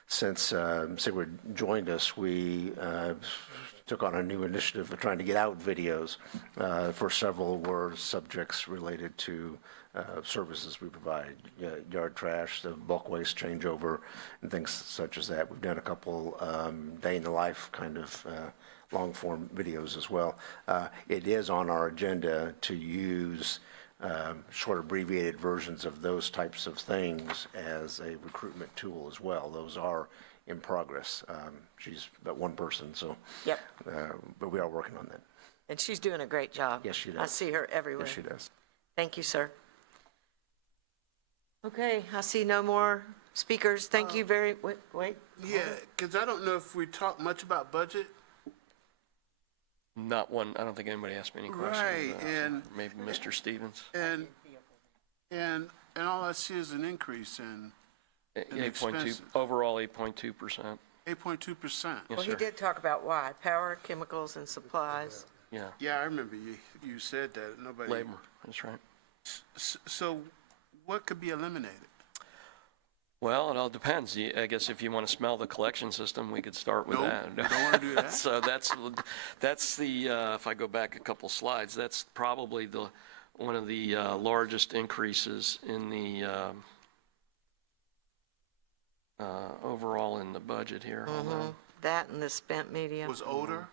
since Sigrid joined us, we took on a new initiative of trying to get out videos. For several were subjects related to services we provide, yard trash, the bulk waste changeover, and things such as that. We've done a couple day in the life kind of long-form videos as well. It is on our agenda to use short abbreviated versions of those types of things as a recruitment tool as well. Those are in progress. She's but one person, so. Yep. But we are working on that. And she's doing a great job. Yes, she does. I see her everywhere. Yes, she does. Thank you, sir. Okay, I see no more speakers. Thank you wait. Yeah, because I don't know if we talk much about budget. Not one, I don't think anybody asked me any questions. Right, and- Maybe Mr. Stevens. And all I see is an increase in 8.2, expenses. overall 8.2%. 8.2%. Yes, Well, he sir. did talk about why, power, chemicals, and supplies. Yeah, Yeah, I remember you said that. Nobody. labor, that's right. So what could be eliminated? Well, it all depends. I guess if you want to smell the collection system, we could start with Nope, that. we don't want to do that. So that's the, if I go back a couple slides, that's probably one of the largest increases in the overall in the budget here. Hold on. That and the spent media. Was odor?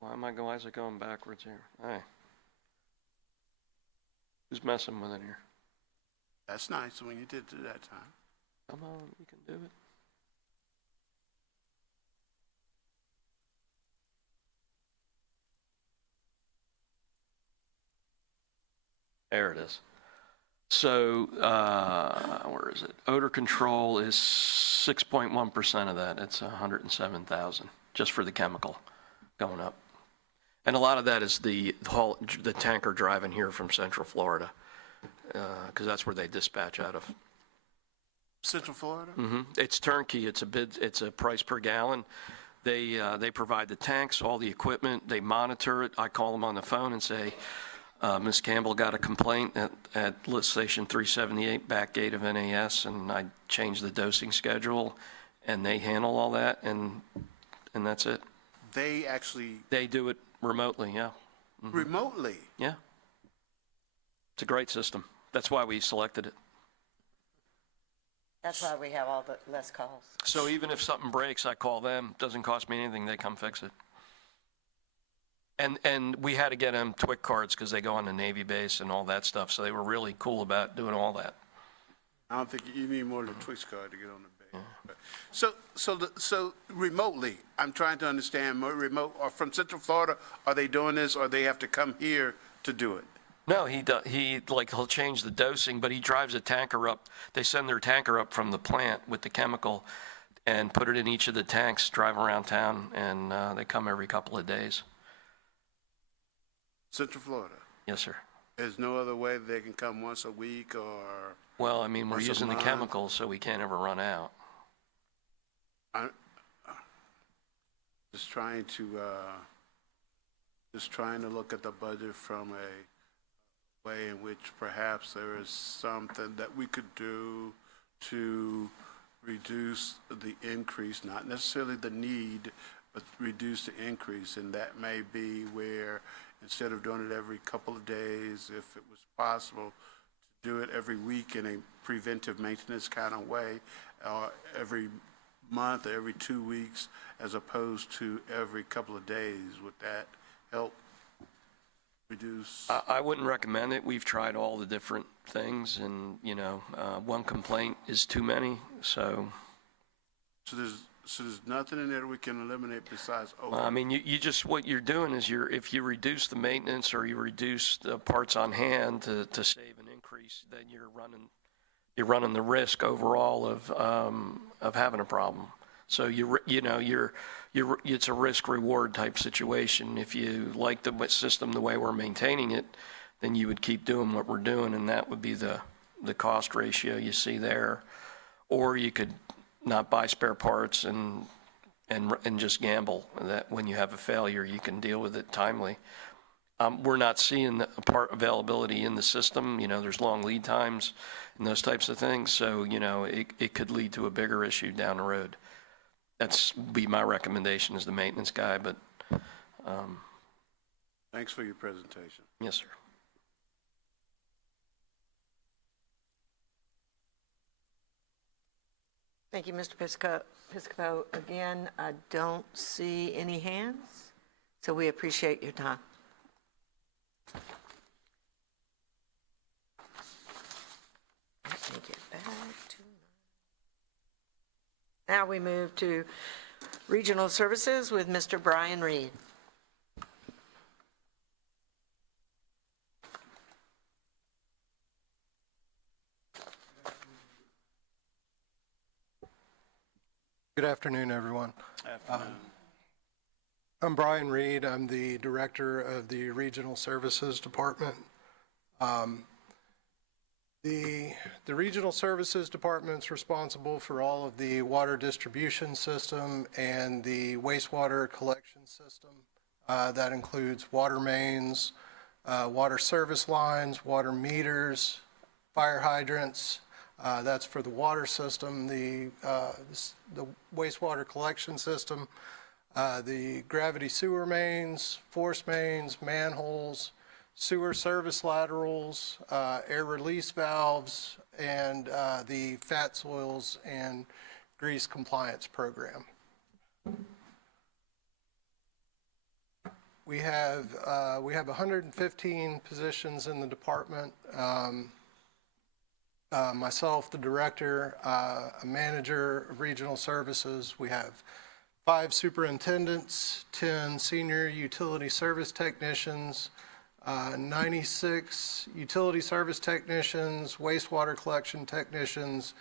Why is it going backwards here? Hey. Who's messing with it here? That's nice when you did it that time. Come on, you can do it. There it is. So, where is it? Odor control is 6.1% of that. It's 107,000 just for the chemical going up. And a lot of that is the tanker driving here from Central Florida, because that's where they dispatch out of. Central Florida? It's turnkey. It's a price per gallon. They provide the tanks, all the equipment. They monitor it. I call them on the phone and say, Ms. Campbell got a complaint at lift station 378, back gate of NAS, and I changed the dosing schedule, and they handle all that, and that's it. They actually They do it remotely, yeah. remotely. Yeah. It's a great system. That's why we selected it. That's why we have all the less calls. So even if something breaks, I call them. Doesn't cost me anything. They come fix it. And we had to get them TWIC cards because they go on the Navy base and all that stuff. So they were really cool about doing all that. I don't think you need more than a Twix card to get on the base. So remotely, I'm trying to understand, more remote, or from Central Florida, are they doing this, or they have to come here to do it? No, he'll change the dosing, but he drives a tanker up. They send their tanker up from the plant with the chemical and put it in each of the tanks, drive around town, and they come every couple of days. Central Florida? Yes, sir. There's no other way they can come once a week or? Well, I mean, we're Once a using the month. chemicals, so we can't ever run out. Just trying to look at the budget from a way in which perhaps there is something that we could do to reduce the increase, not necessarily the need, but reduce the increase. And that may be where, instead of doing it every couple of days, if it was possible to do it every week in a preventive maintenance kind of way, or every month or every 2 weeks, as opposed to every couple of days. Would that help reduce? I wouldn't recommend it. We've tried all the different things, and, one complaint is too many, so. So there's nothing in there we can eliminate besides I mean, you just, what you're doing is if you reduce the maintenance or you reduce the parts on hand to save an increase, then you're running the risk overall of having a problem. So it's a risk reward type situation. If you like the system the way we're maintaining it, then you would keep doing what we're doing, and that would be the cost ratio you see there. Or you could not buy spare parts and just gamble that when you have a failure, you can deal with it timely. We're not seeing the part availability in the system. There's long lead times and those types of things. So, it could lead to a bigger issue down the road. That's be my recommendation as the maintenance guy, but. Thanks for your presentation. Yes, sir. Thank you, Mr. Piscopo. Again, I don't see any hands, so we appreciate your time. Let me get back to. Now we move to Regional Services with Mr. Brian Reed. Good afternoon, everyone. I'm Brian Reed. I'm the Director of the Regional Services Department. The Regional Services Department's responsible for all of the water distribution system and the wastewater collection system. That includes water mains, water service lines, water meters, fire hydrants. That's for the water system, the wastewater collection system, the gravity sewer mains, force mains, manholes, sewer service laterals, air release valves, and the fat soils and grease compliance program. We have 115 positions in the department. Myself, the director, a manager of regional services. We have 5 superintendents, 10 senior utility service technicians, 96 utility service technicians, wastewater collection technicians,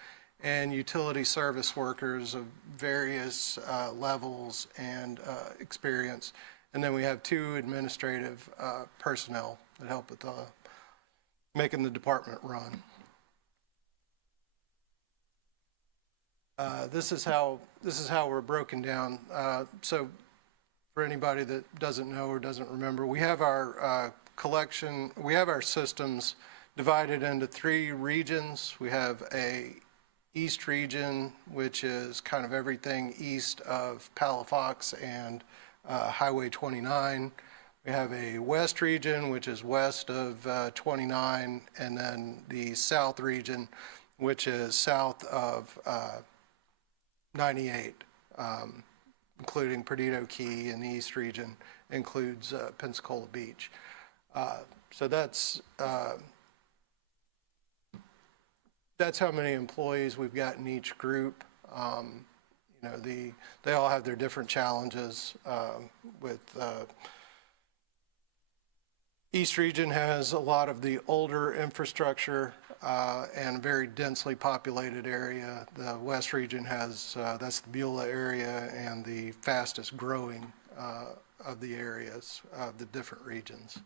and utility service workers of various levels and experience. And then we have 2 administrative personnel that help with making the department run. This is how we're broken down. So for anybody that doesn't know or doesn't remember, we have our collection, we have our systems divided into 3 regions. We have a east region, which is kind of everything east of Palafox and Highway 29. We have a west region, which is west of 29, and then the south region, which is south of 98, including Perdido Key, and the east region includes Pensacola Beach. So that's how many employees we've got in each group. You know, they all have their different challenges. With East Region has a lot of the older infrastructure and a very densely populated area. The West Region has, that's the Beulah area, and the fastest growing of the areas of the different regions.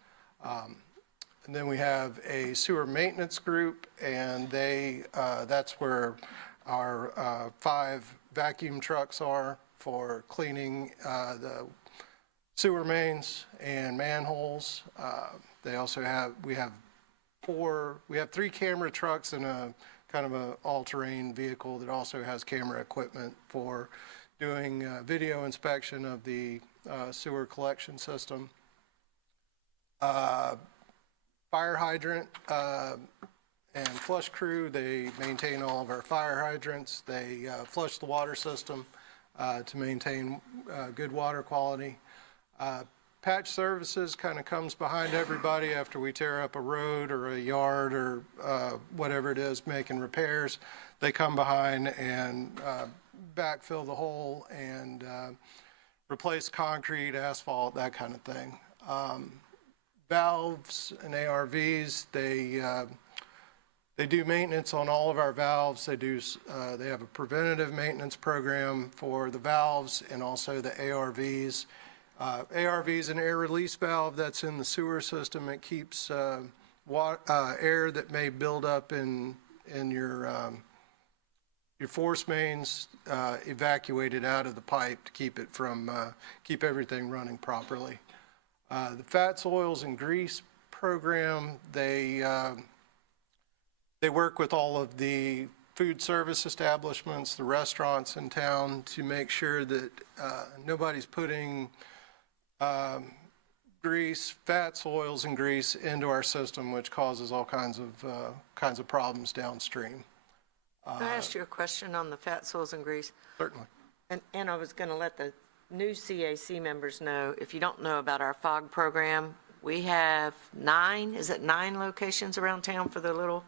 And then we have a sewer maintenance group, and that's where our 5 vacuum trucks are for cleaning the sewer mains and manholes. They also have, we have 3 camera trucks and a kind of a all-terrain vehicle that also has camera equipment for doing video inspection of the sewer collection system. Fire hydrant and flush crew, they maintain all of our fire hydrants. They flush the water system to maintain good water quality. Patch services kind of comes behind everybody after we tear up a road or a yard or whatever it is, making repairs. They come behind and backfill the hole and replace concrete, asphalt, that kind of thing. Valves and ARVs, they do maintenance on all of our valves. They have a preventative maintenance program for the valves and also the ARVs. ARV is an air release valve that's in the sewer system. It keeps air that may build up in your force mains evacuated out of the pipe to keep everything running properly. The fats, oils, and grease program, they work with all of the food service establishments, the restaurants in town, to make sure that nobody's putting grease, fats, oils, and grease into our system, which causes all kinds of problems downstream. Can I ask you a question on the fat, oils, and grease? Certainly. And I was going to let the new CAC members know, if you don't know about our FOG program, we have 9 locations around town for the little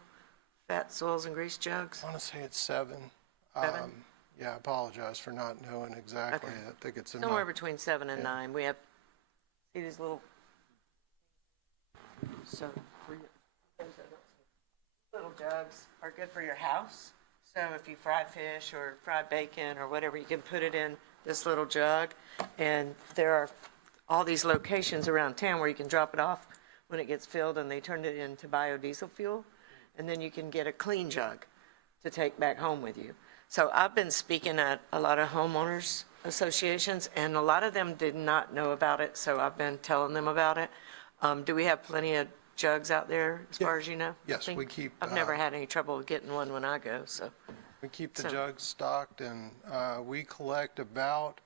fat, oils, and grease jugs? I want to say it's 7. 7? Yeah, I apologize for not knowing exactly. Okay. I think it's in Somewhere my, between 7 and 9. We have, see these little, so little jugs are good for your house. So if you fry fish or fry bacon or whatever, you can put it in this little jug. And there are all these locations around town where you can drop it off when it gets filled, and they turn it into biodiesel fuel. And then you can get a clean jug to take back home with you. So I've been speaking at a lot of homeowners associations, and a lot of them did not know about it, so I've been telling them about it. Do we have plenty of jugs out there, as far as you know? yes, we keep. I've never had any trouble getting one when I go, so. We keep the So- jugs stocked, and we collect about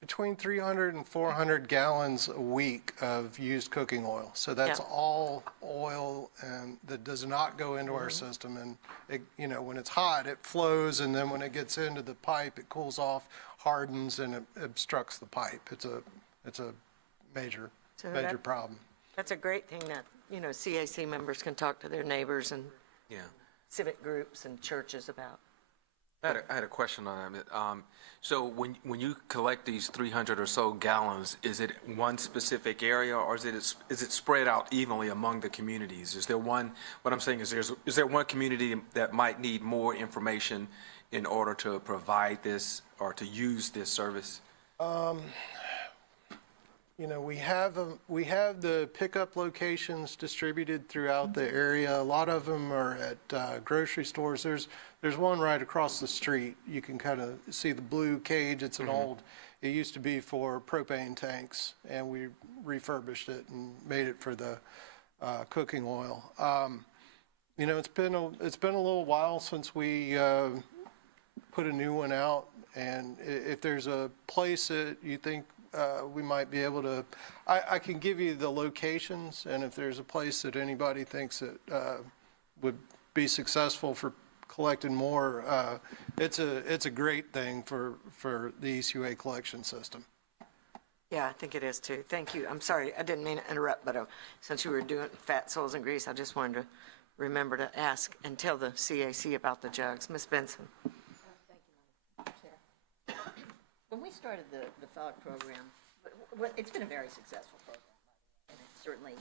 between 300 and 400 gallons a week of used cooking oil. So that's Yeah. all oil and that does not go into our system. And it, you know, when it's hot, it flows, and then when it gets into the pipe, it cools off, hardens, and it obstructs the pipe. It's a major So major that- problem. That's a great thing that, CAC members can talk to their neighbors and Yeah. civic groups and churches about. I had a question on it. So when you collect these 300 or so gallons, is it one specific area, or is it spread out evenly among the communities? Is there one? What I'm saying is, is there one community that might need more information in order to provide this or to use this service? We have the pickup locations distributed throughout the area. A lot of them are at grocery stores. There's one right across the street. You can kind of see the blue cage. It's an old, it used to be for propane tanks, and we refurbished it and made it for the cooking oil. You know, it's been a little while since we put a new one out, and if there's a place that you think we might be able to, I can give you the locations, and if there's a place that anybody thinks that would be successful for collecting more, it's a great thing for the ECUA collection system. Yeah, I think it is too. Thank you. I'm sorry, I didn't mean to interrupt, but since you were doing fat, soils, and grease, I just wanted to remember to ask and tell the CAC about the jugs. Ms. Benson? Chair. When we started the FOG program, it's been a very successful program, and it certainly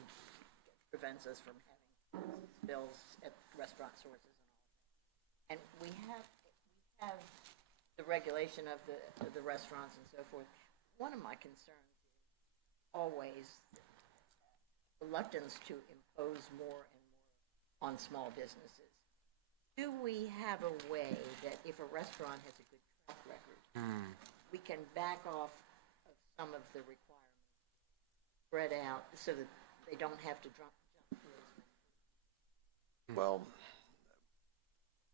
prevents us from having spills at restaurant sources and all. And we have the regulation of the restaurants and so forth. One of my concerns is always reluctance to impose more and more on small businesses. Do we have a way that if a restaurant has a good track record, we can back off of some of the requirements, spread out so that they don't have to jump through as many? Well,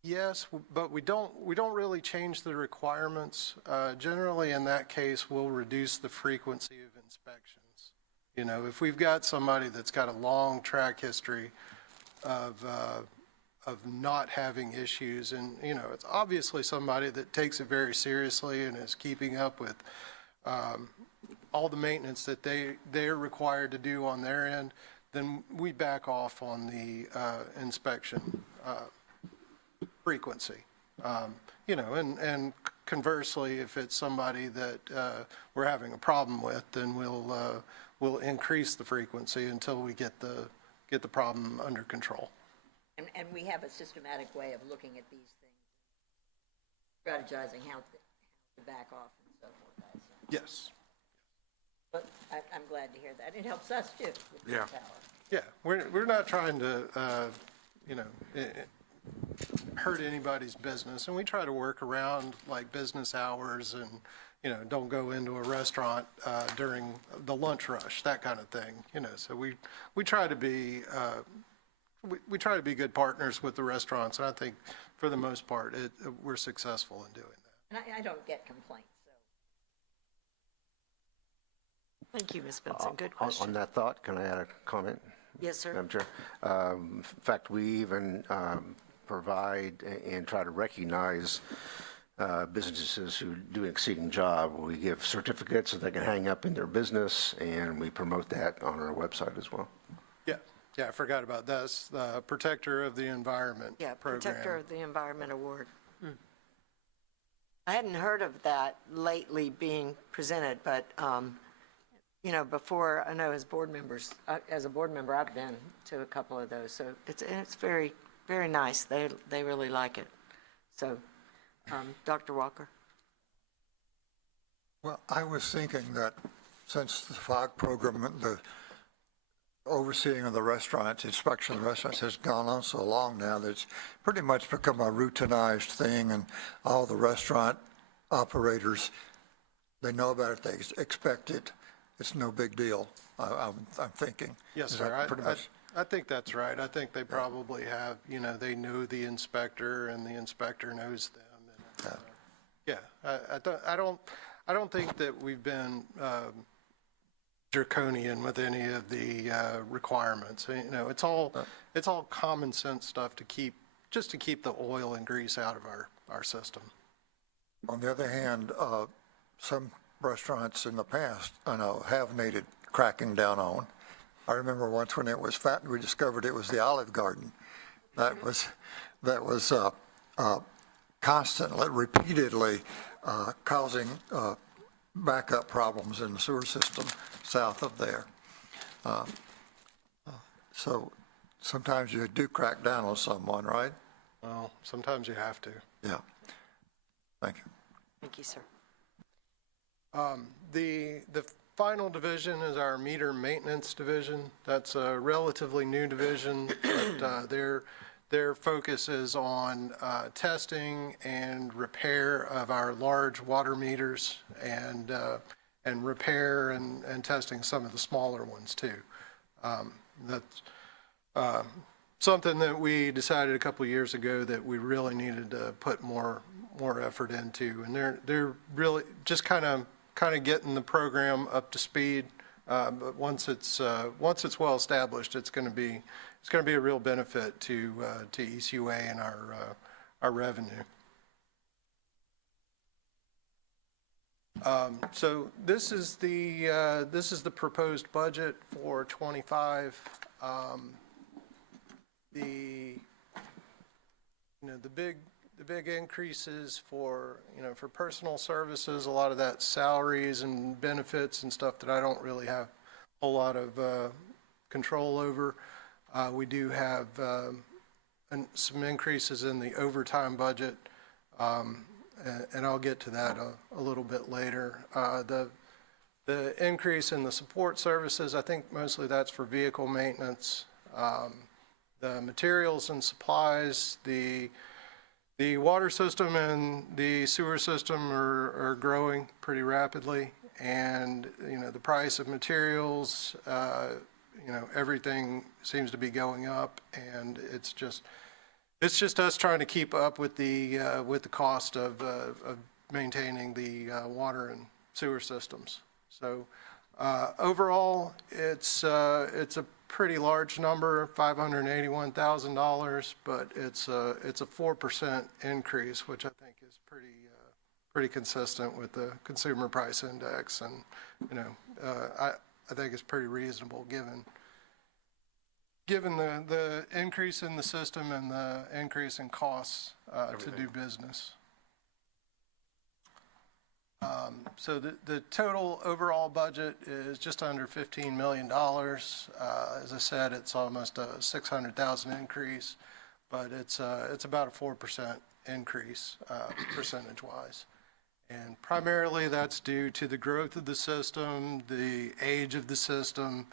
yes, but we don't really change the requirements. Generally, in that case, we'll reduce the frequency of inspections. You know, if we've got somebody that's got a long track history of not having issues, and, you know, it's obviously somebody that takes it very seriously and is keeping up with all the maintenance that they're required to do on their end, then we back off on the inspection frequency. You know, and conversely, if it's somebody that we're having a problem with, then we'll increase the frequency until we get the problem under control. And we have a systematic way of looking at these things, strategizing how to back off and so forth. I assume. Yes. But I'm glad to hear that. It helps us too. With Yeah. power. Yeah, we're not trying to, you know, hurt anybody's business, and we try to work around like business hours and, you know, don't go into a restaurant during the lunch rush, that kind of thing, you know. So we try to be we try to be good partners with the restaurants, and I think for the most part we're successful in doing that. And I don't get complaints. So. Thank you, Ms. Benson. Good On question. that thought, can I add a comment? Yes, sir. Madam Chair. In fact, we even provide and try to recognize businesses who do an exceeding job. We give certificates that they can hang up in their business, and we promote that on our website as well. Yeah, I forgot about this, the Protector of the Environment Yeah, program. Protector of the Environment Award. I hadn't heard of that lately being presented, but, you know, before, I know as board members, as a board member, I've been to a couple of those, so it's very, very nice. They really like it. So, Dr. Walker? Well, I was thinking that since the FOG program, the overseeing of the restaurants, inspection of the restaurants has gone on so long now that it's pretty much become a routinized thing, and all the restaurant operators, they know about it, they expect it. It's no big deal, I'm thinking. Yes, Is sir. that pretty much? I think that's right. I think they probably have, you know, they know the inspector and the inspector knows them. And, yeah, I don't think that we've been draconian with any of the requirements. You know, it's all common sense stuff to keep the oil and grease out of our system. On the other hand, some restaurants in the past, I know, have needed cracking down on. I remember once when it was fat, we discovered it was the Olive Garden. That was constantly, repeatedly causing backup problems in the sewer system south of there. So sometimes you do crack down on someone, right? Well, sometimes you have to. Yeah. Thank you. Thank you, sir. The final division is our meter maintenance division. That's a relatively new division, but their focus is on testing and repair of our large water meters and repair and testing some of the smaller ones too. something that we decided a couple of years ago that we really needed to put more effort into. And they're really just kind of getting the program up to speed. But once it's well established, it's going to be a real benefit to ECUA and our revenue. So this is the proposed budget for '25. The big increases for personal services, a lot of that salaries and benefits and stuff that I don't really have a whole lot of control over. We do have some increases in the overtime budget, and I'll get to that a little bit later. The increase in the support services, I think mostly that's for vehicle maintenance. The materials and supplies, the water system and the sewer system are growing pretty rapidly, and the price of materials, everything seems to be going up, and it's just us trying to keep up with the cost of maintaining the water and sewer systems. So overall, it's a pretty large number, $581,000, but it's a 4% increase, which I think is pretty consistent with the consumer price index, and I think it's pretty reasonable given the increase in the system and the increase in costs to do business. So the total overall budget is just under $15 million. As I said, it's almost a $600,000 increase, but it's about a 4% increase percentage-wise. And primarily that's due to the growth of the system, the age of the system,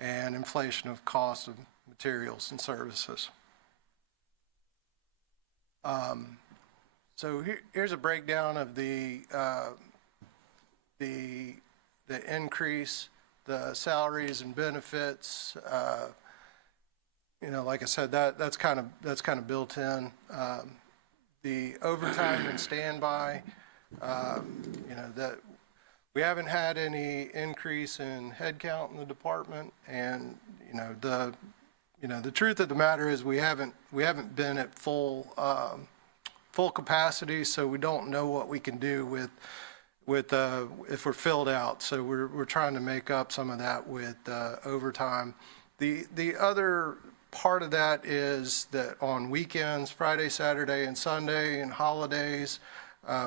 and inflation of cost of materials and services. So here's a breakdown of the increase, the salaries and benefits. Like I said, that's kind of built in. The overtime and standby, that we haven't had any increase in headcount in the department, and the truth of the matter is we haven't been at full capacity, so we don't know what we can do with if we're filled out. So we're trying to make up some of that with overtime. The other part of that is that on weekends, Friday, Saturday, and Sunday, and holidays,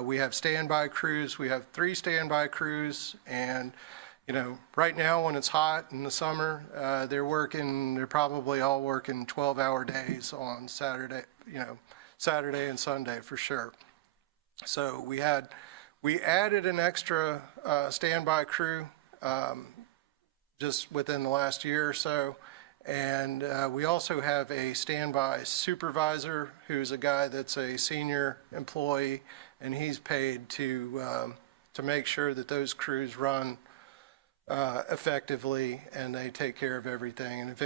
we have standby crews. We have 3 standby crews, and right now when it's hot in the summer, they're probably all working 12-hour days on Saturday and Sunday for sure. So we added an extra standby crew just within the last year or so, and we also have a standby supervisor who's a guy that's a senior employee, and he's paid to make sure that those crews run effectively and they take care of everything. And if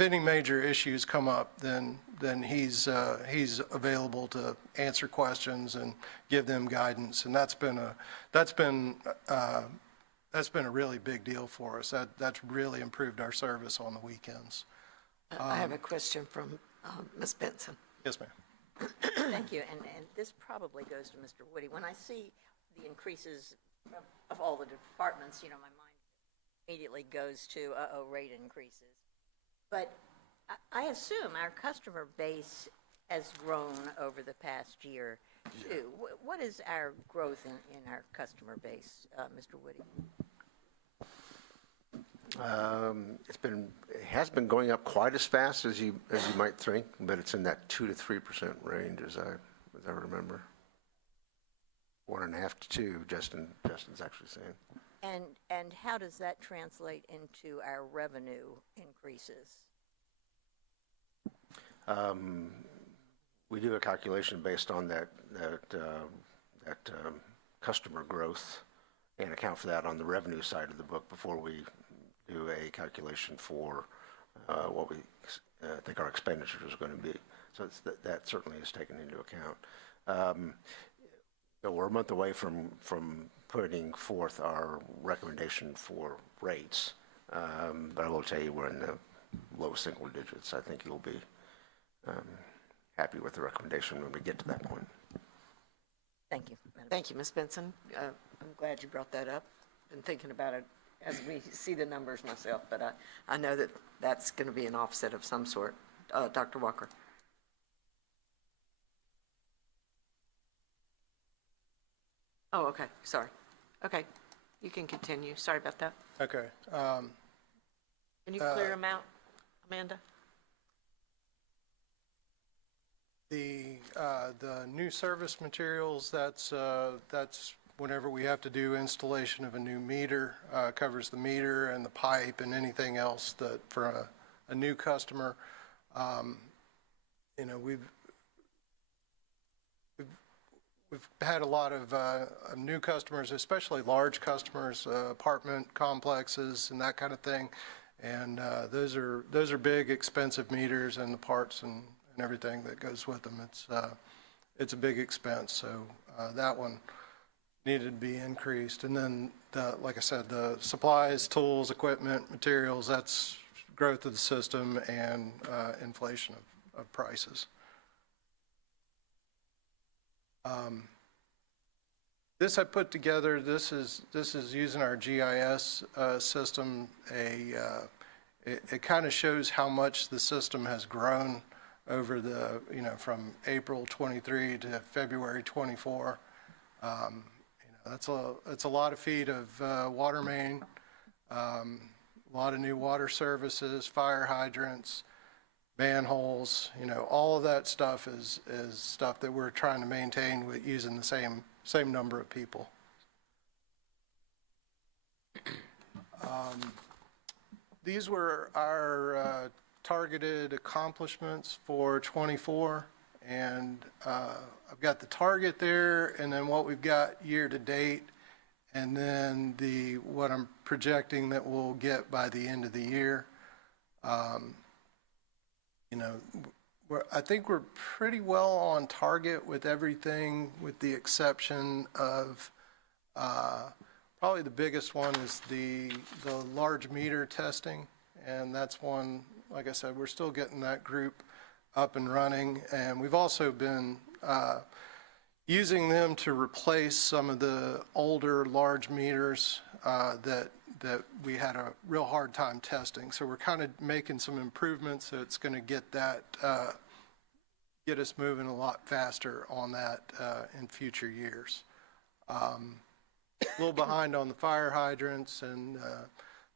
any major issues come up, then he's available to answer questions and give them guidance. And that's been a really big deal for us. That's really improved our service on the weekends. I have a question from Ms. Benson. Yes, ma'am. Thank you, and this probably goes to Mr. Woody. When I see the increases of all the departments, my mind immediately goes to, rate increases. But I assume our customer base has grown over the past year, too. What is our growth in our customer base, Mr. Woody? It has been going up quite as fast as you might think, but it's in that 2 to 3% range as I remember. 1.5 to 2. Justin's actually saying. And how does that translate into our revenue increases? We do a calculation based on that customer growth and account for that on the revenue side of the book before we do a calculation for what we think our expenditures are going to be. So that certainly is taken into account. We're a month away from putting forth our recommendation for rates, but I will tell you we're in the low single digits. I think you'll be happy with the recommendation when we get to that point. Thank you. Madam Thank you, Ms. Benson. I'm glad you brought that up. Been thinking about it as we see the numbers myself, but I know that that's going to be an offset of some sort. Dr. Walker. Oh, okay, sorry. Okay, you can continue. Sorry about that. Okay. Can you clear them out, Amanda? The new service materials, that's whenever we have to do installation of a new meter, covers the meter and the pipe and anything else that for a new customer. We've had a lot of new customers, especially large customers, apartment complexes and that kind of thing. And those are big, expensive meters, and the parts and everything that goes with them. It's a big expense. So that one needed to be increased. And then, like I said, the supplies, tools, equipment, materials, that's growth of the system and inflation of prices. This I put together. This is using our GIS system. It kind of shows how much the system has grown over the from April 23 to February 24. That's a lot of feet of water main, a lot of new water services, fire hydrants, manholes. All of that stuff is stuff that we're trying to maintain with using the same number of people. These were our targeted accomplishments for 24, and I've got the target there, and then what we've got year to date, and then what I'm projecting that we'll get by the end of the year. I think we're pretty well on target with everything, with the exception of probably the biggest one is the large meter testing, and that's one, like I said, we're still getting that group up and running, and we've also been using them to replace some of the older large meters that we had a real hard time testing. So we're kind of making some improvements, so it's going to get us moving a lot faster on that in future years. A little behind on the fire hydrants and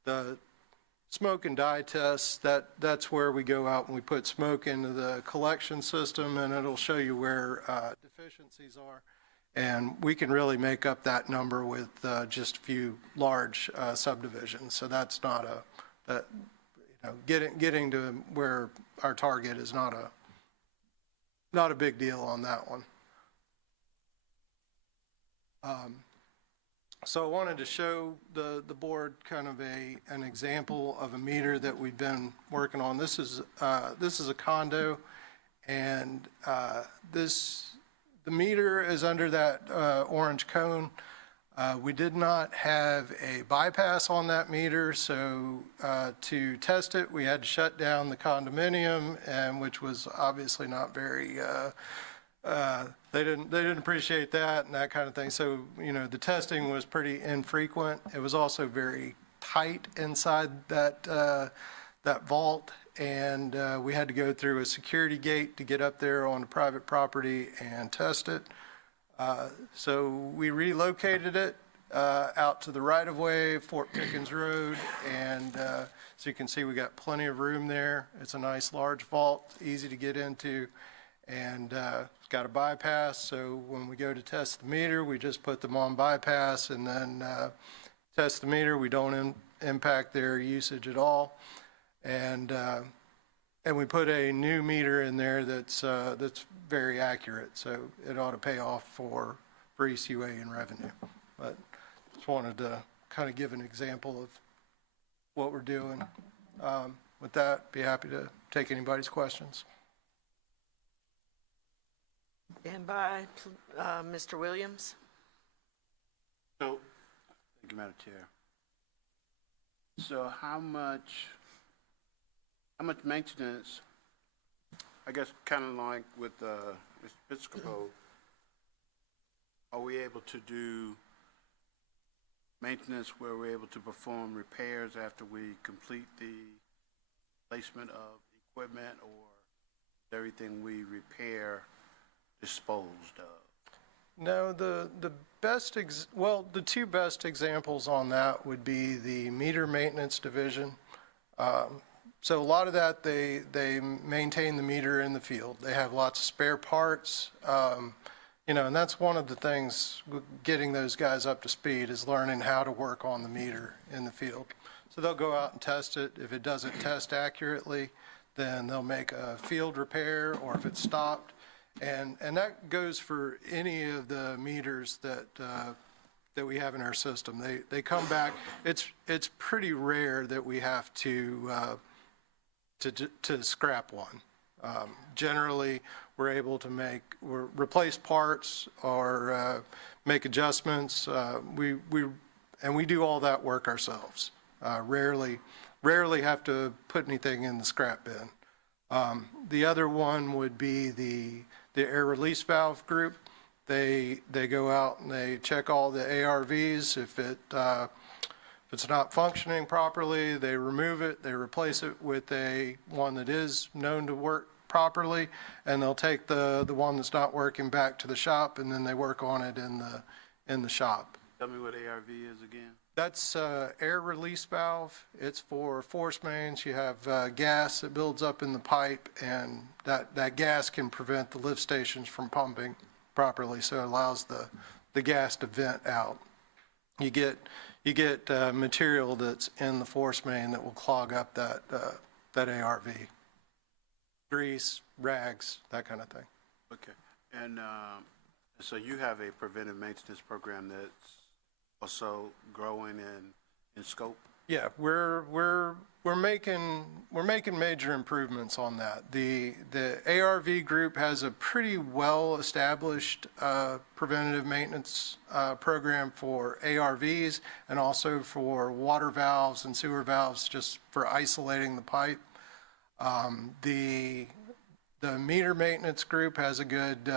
the smoke and dye tests. That's where we go out and we put smoke into the collection system, and it'll show you where deficiencies are. And we can really make up that number with just a few large subdivisions. So that's not getting to where our target is not a big deal on that one. So I wanted to show the board kind of an example of a meter that we've been working on. This is a condo, and the meter is under that orange cone. We did not have a bypass on that meter, so to test it, we had to shut down the condominium, and which was obviously not very. They didn't appreciate that and that kind of thing. So the testing was pretty infrequent. It was also very tight inside that vault, and we had to go through a security gate to get up there on the private property and test it. So we relocated it out to the right-of-way, Fort Pickens Road, and so you can see we got plenty of room there. It's a nice large vault, easy to get into, and it's got a bypass. So when we go to test the meter, we just put them on bypass and then test the meter. We don't impact their usage at all, and we put a new meter in there that's very accurate, so it ought to pay off for ECUA and revenue. But just wanted to kind of give an example of what we're doing. with that, be happy to take anybody's questions. And by Mr. Williams. So, thank you, Madam Chair. So how much maintenance, I guess kind of like with Mr. Piscopo, are we able to do maintenance where we're able to perform repairs after we complete the placement of equipment, or is everything we repair disposed of? No, the two best examples on that would be the meter maintenance division. So a lot of that, they maintain the meter in the field. They have lots of spare parts, and that's one of the things getting those guys up to speed is learning how to work on the meter in the field. So they'll go out and test it. If it doesn't test accurately, then they'll make a field repair, or if it's stopped. And that goes for any of the meters that we have in our system. They come back. It's pretty rare that we have to scrap one. Generally, we're able to replace parts or make adjustments. We do all that work ourselves. Rarely have to put anything in the scrap bin. The other one would be the air release valve group. They go out and they check all the ARVs. If it's not functioning properly, they remove it, they replace it with one that is known to work properly, and they'll take the one that's not working back to the shop, and then they work on it in the shop. Tell me what ARV is again. That's air release valve. It's for force mains. You have gas that builds up in the pipe, and that gas can prevent the lift stations from pumping properly, so it allows the gas to vent out. You get material that's in the force main that will clog up that ARV. Grease, rags, that kind of thing. Okay. And so you have a preventive maintenance program that's also growing in scope? Yeah, we're making major improvements on that. The ARV group has a pretty well established preventative maintenance program for ARVs and also for water valves and sewer valves, just for isolating the pipe. The meter maintenance group has a good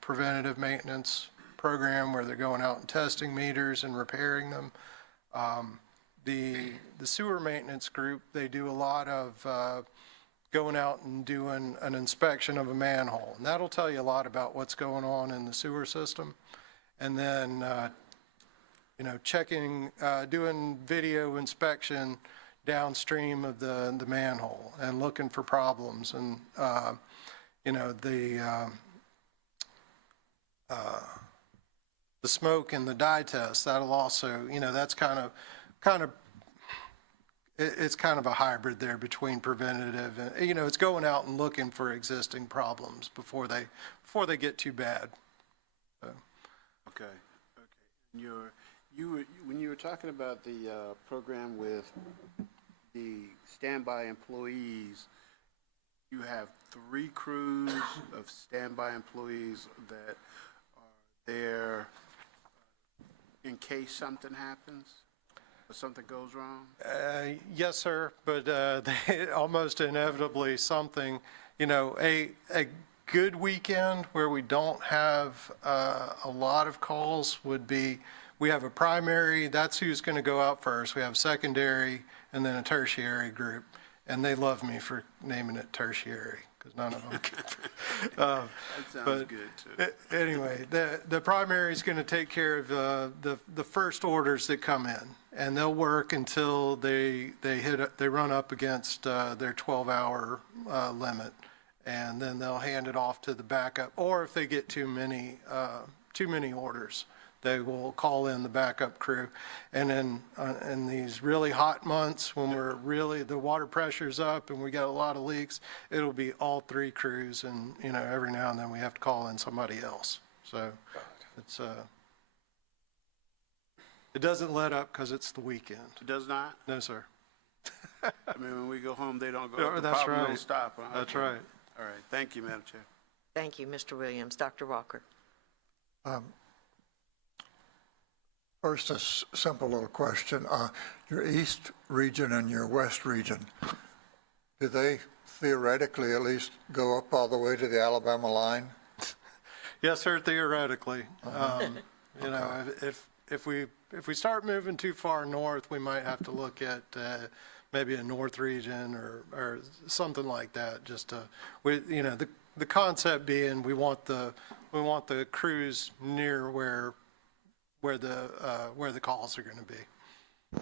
preventative maintenance program where they're going out and testing meters and repairing them. The sewer maintenance group, they do a lot of going out and doing an inspection of a manhole. And that'll tell you a lot about what's going on in the sewer system. And then, checking, doing video inspection downstream of the manhole and looking for problems. And, the smoke and the dye test, that'll also, that's it's kind of a hybrid there between preventative and, it's going out and looking for existing problems before they get too bad. So. Okay. When you were talking about the program with the standby employees, you have 3 crews of standby employees that are there in case something happens or something goes wrong? Yes, sir, but almost inevitably something, a good weekend where we don't have a lot of calls would be, we have a primary, that's who's going to go out first. We have secondary and then a tertiary group. And they love me for naming it tertiary because none of them can. That sounds good too. Anyway, the primary is going to take care of the first orders that come in, and they'll work until they run up against their 12-hour limit, and then they'll hand it off to the backup. Or if they get too many orders, they will call in the backup crew. And then in these really hot months when the water pressure's up and we got a lot of leaks, it'll be all 3 crews, and every now and then we have to call in somebody else. So it's it doesn't let up because it's the weekend. It does not? No, sir. I mean, when we go home, they don't go, Yeah, the that's problem don't right. stop. Huh? That's right. All right, thank you, Madam Chair. Thank you, Mr. Williams. Dr. Walker? First, a simple little question. Your east region and your west region, do they theoretically at least go up all the way to the Alabama line? Yes, sir, theoretically. You know, if we start moving too far north, we might have to look at maybe a north region or something like that, just to, you know, the concept being we want the crews near where the calls are going to be.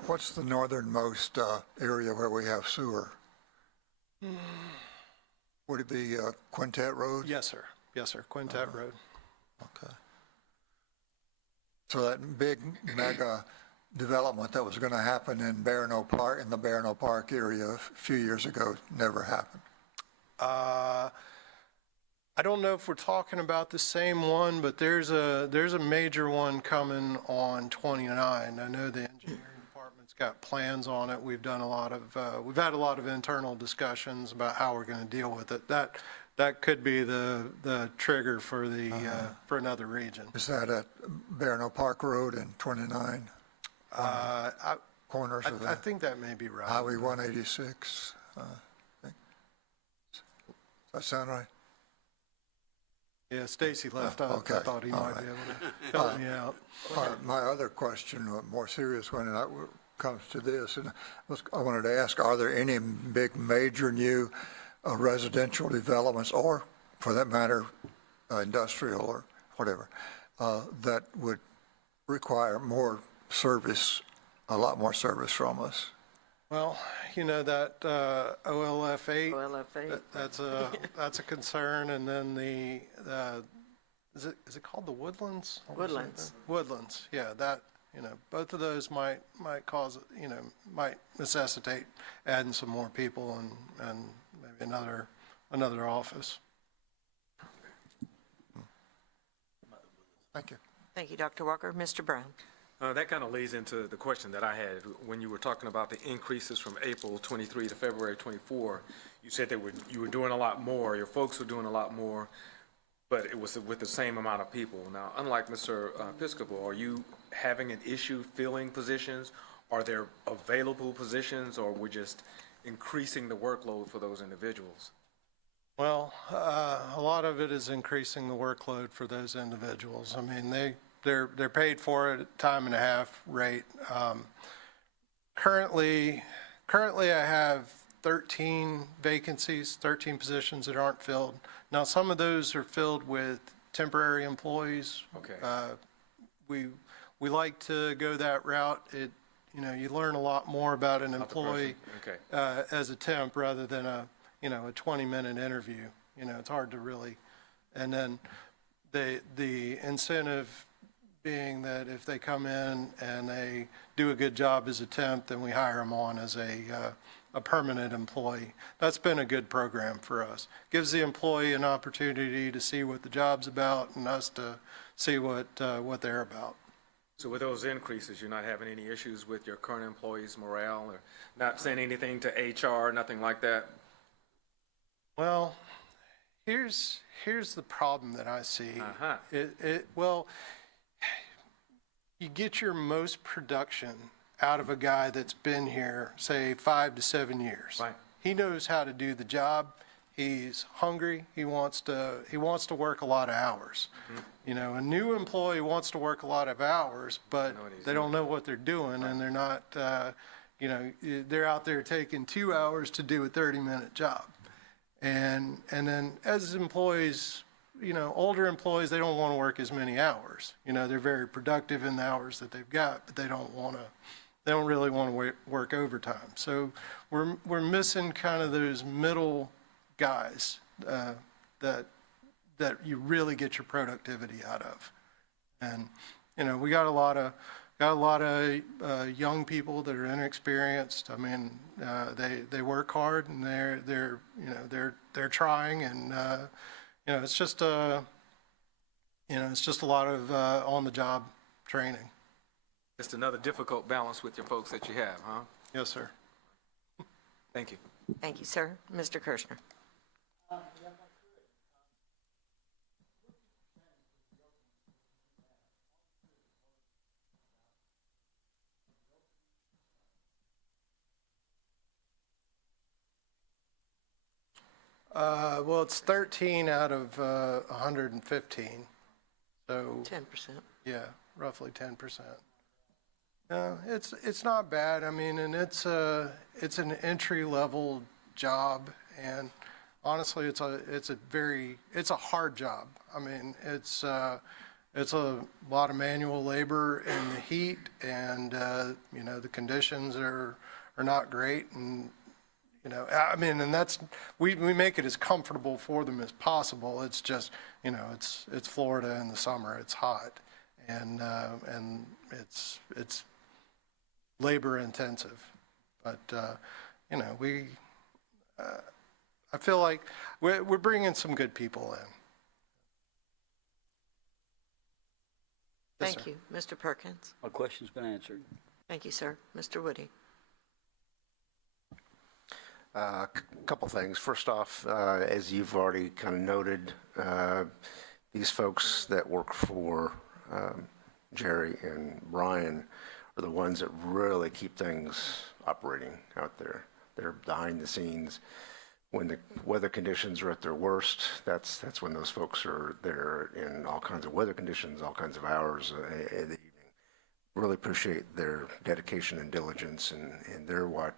What's the northernmost area where we have sewer? Would it be Quintet Road? Yes, sir. Yes, sir. Quintet Road. Okay. So that big mega development that was going to happen in Barano Park, in the Barano Park area a few years ago, never happened. I don't know if we're talking about the same one, but there's a major one coming on 29. I know the engineering department's got plans on it. We've had a lot of internal discussions about how we're going to deal with it. That could be the trigger for for another region. Is that at Barano Park Road and 29? Corners of I that? think that may be right. Highway 186? Does that sound right? Yeah, Stacy left. I okay. thought he All might right. be able to help me out. My other question, a more serious one, and that comes to this, and I wanted to ask, are there any big major new residential developments, or for that matter, industrial or whatever, that would require more service, a lot more service from us? Well, you know, that OLF 8, OLF8. that's a concern, and then is it called the Woodlands? Woodlands. Woodlands, yeah, that, you know, both of those might cause, you know, might necessitate adding some more people and maybe another office. Thank you. Thank you, Dr. Walker. Mr. Brown? That kind of leads into the question that I had. When you were talking about the increases from April 23 to February 24, you said that you were doing a lot more, your folks were doing a lot more, but it was with the same amount of people. Now, unlike Mr. Piscopo, are you having an issue filling positions? Are there available positions, or we're just increasing the workload for those individuals? Well, a lot of it is increasing the workload for those individuals. I mean, they're paid for it at time and a half rate. Currently I have 13 vacancies, 13 positions that aren't filled. Now, some of those are filled with temporary employees. Okay. We like to go that route. You know, you learn a lot more about an employee Okay. as a temp rather than a 20-minute interview. You know, it's hard to really, and then the incentive being that if they come in and they do a good job as a temp, then we hire them on as a permanent employee. That's been a good program for us. Gives the employee an opportunity to see what the job's about and us to see what they're about. So with those increases, you're not having any issues with your current employees' morale, or not saying anything to HR, nothing like that? Well, here's the problem that I see. Uh-huh. Well, you get your most production out of a guy that's been here, say, 5 to 7 years. Right. He knows how to do the job. He's hungry. He wants to work a lot of hours. Mm-hmm. You know, a new employee wants to work a lot of hours, but they don't know what they're doing, and they're not, they're out there taking 2 hours to do a 30-minute job. And then as employees, you know, older employees, they don't want to work as many hours. You know, they're very productive in the hours that they've got, but they don't really want to work overtime. So we're missing kind of those middle guys that you really get your productivity out of. And, you know, we got a lot of young people that are inexperienced. I mean, they work hard, and they're trying, and it's just a lot of on the job training. Just another difficult balance with your folks that you have, huh? Yes, sir. Thank you. Thank you, sir. Mr. Kirschner. Well, it's 13 out of 115, so 10%. yeah, roughly 10%. It's not bad. I mean, and it's an entry-level job, and honestly, it's a hard job. I mean, it's a lot of manual labor in the heat, and you know, the conditions are not great, and you know, I mean, and that's, we make it as comfortable for them as possible. It's just, you know, it's Florida in the summer. It's hot, and it's labor intensive. But you know, I feel like we're bringing some good people in. Yes, Thank sir. you. Mr. Perkins. My question's been answered. Thank you, sir. Mr. Woody. Couple things. First off, as you've already kind of noted, these folks that work for Jerry and Brian are the ones that really keep things operating out there. They're behind the scenes. When the weather conditions are at their worst, that's when those folks are there in all kinds of weather conditions, all kinds of hours in the evening. Really appreciate their dedication and diligence, and they're what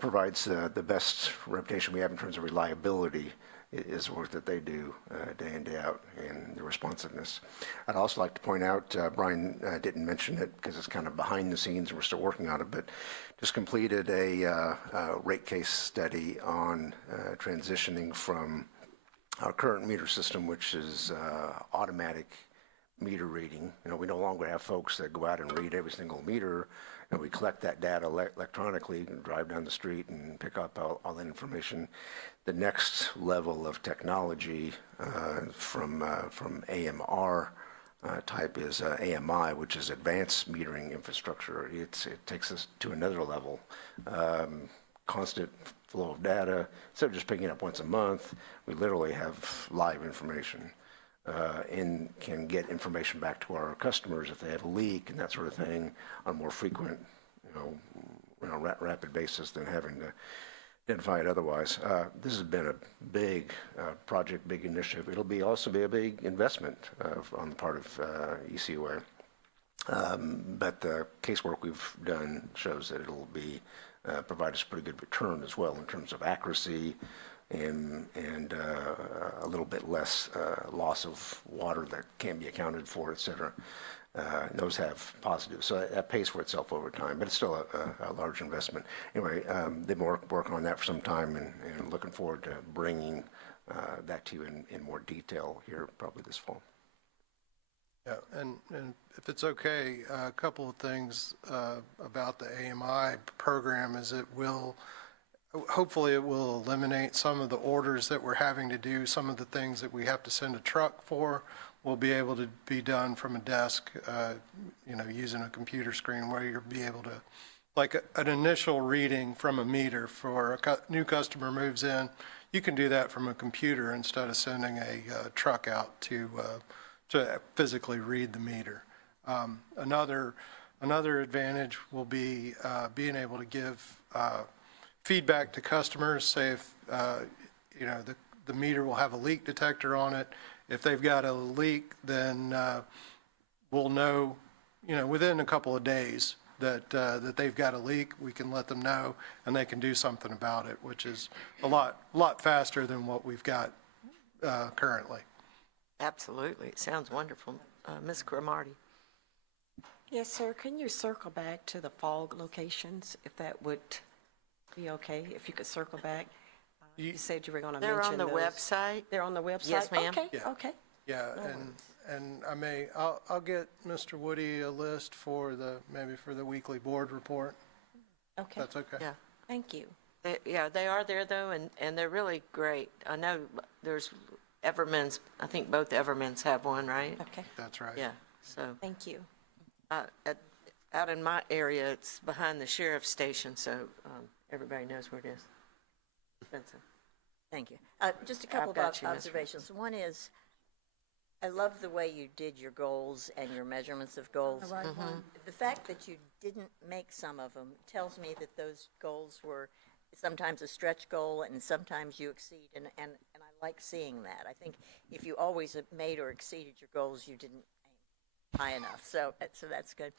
provides the best reputation we have in terms of reliability is the work that they do day in, day out, and the responsiveness. I'd also like to point out, Brian didn't mention it because it's kind of behind the scenes and we're still working on it, but just completed a rate case study on transitioning from our current meter system, which is automatic meter reading. You know, we no longer have folks that go out and read every single meter, and we collect that data electronically and drive down the street and pick up all that information. The next level of technology from AMR type is AMI, which is advanced metering infrastructure. It takes us to another level. Constant flow of data. Instead of just picking it up once a month, we literally have live information. And can get information back to our customers if they have a leak and that sort of thing on a more frequent, rapid basis than having to identify it otherwise. This has been a big project, big initiative. It'll also be a big investment on the part of ECOA. But the casework we've done shows that it'll provide us a pretty good return as well in terms of accuracy, and a little bit less loss of water that can be accounted for, et cetera. Those have positives. So that pays for itself over time, but it's still a large investment. Anyway, they've been working on that for some time, and looking forward to bringing that to you in more detail here probably this fall. Yeah, and if it's okay, a couple of things about the AMI program is hopefully it will eliminate some of the orders that we're having to do. Some of the things that we have to send a truck for will be able to be done from a desk, using a computer screen, where you'll be able to, like an initial reading from a meter for a new customer moves in, you can do that from a computer instead of sending a truck out to physically read the meter. Another advantage will be being able to give feedback to customers. Say if the meter will have a leak detector on it. If they've got a leak, then we'll know, within a couple of days that they've got a leak. We can let them know, and they can do something about it, which is a lot faster than what we've got currently. Absolutely. It sounds wonderful. Ms. Cromartie. Yes, sir. Can you circle back to the fog locations, if that would be okay, if you could circle back? You said you were going to mention They're on the those. website. They're on the website? Yes, ma'am. Okay, Yeah. okay. Yeah, and I'll get Mr. Woody a list for maybe the weekly board report. Okay, That's okay. Yeah. thank you. They are there though, and they're really great. I know there's Everman's, I think both Everman's have one, right? Okay, That's right. Yeah, so thank you. out in my area, it's behind the sheriff's station, so everybody knows where it is. Benson. Thank you. Just a couple of got you, Ms. observations. One is, I love the way you did your goals and your measurements of goals. The fact that you didn't make some of them tells me that those goals were sometimes a stretch goal and sometimes you exceed, and I like seeing that. I think if you always made or exceeded your goals, you didn't aim high enough. So that's good.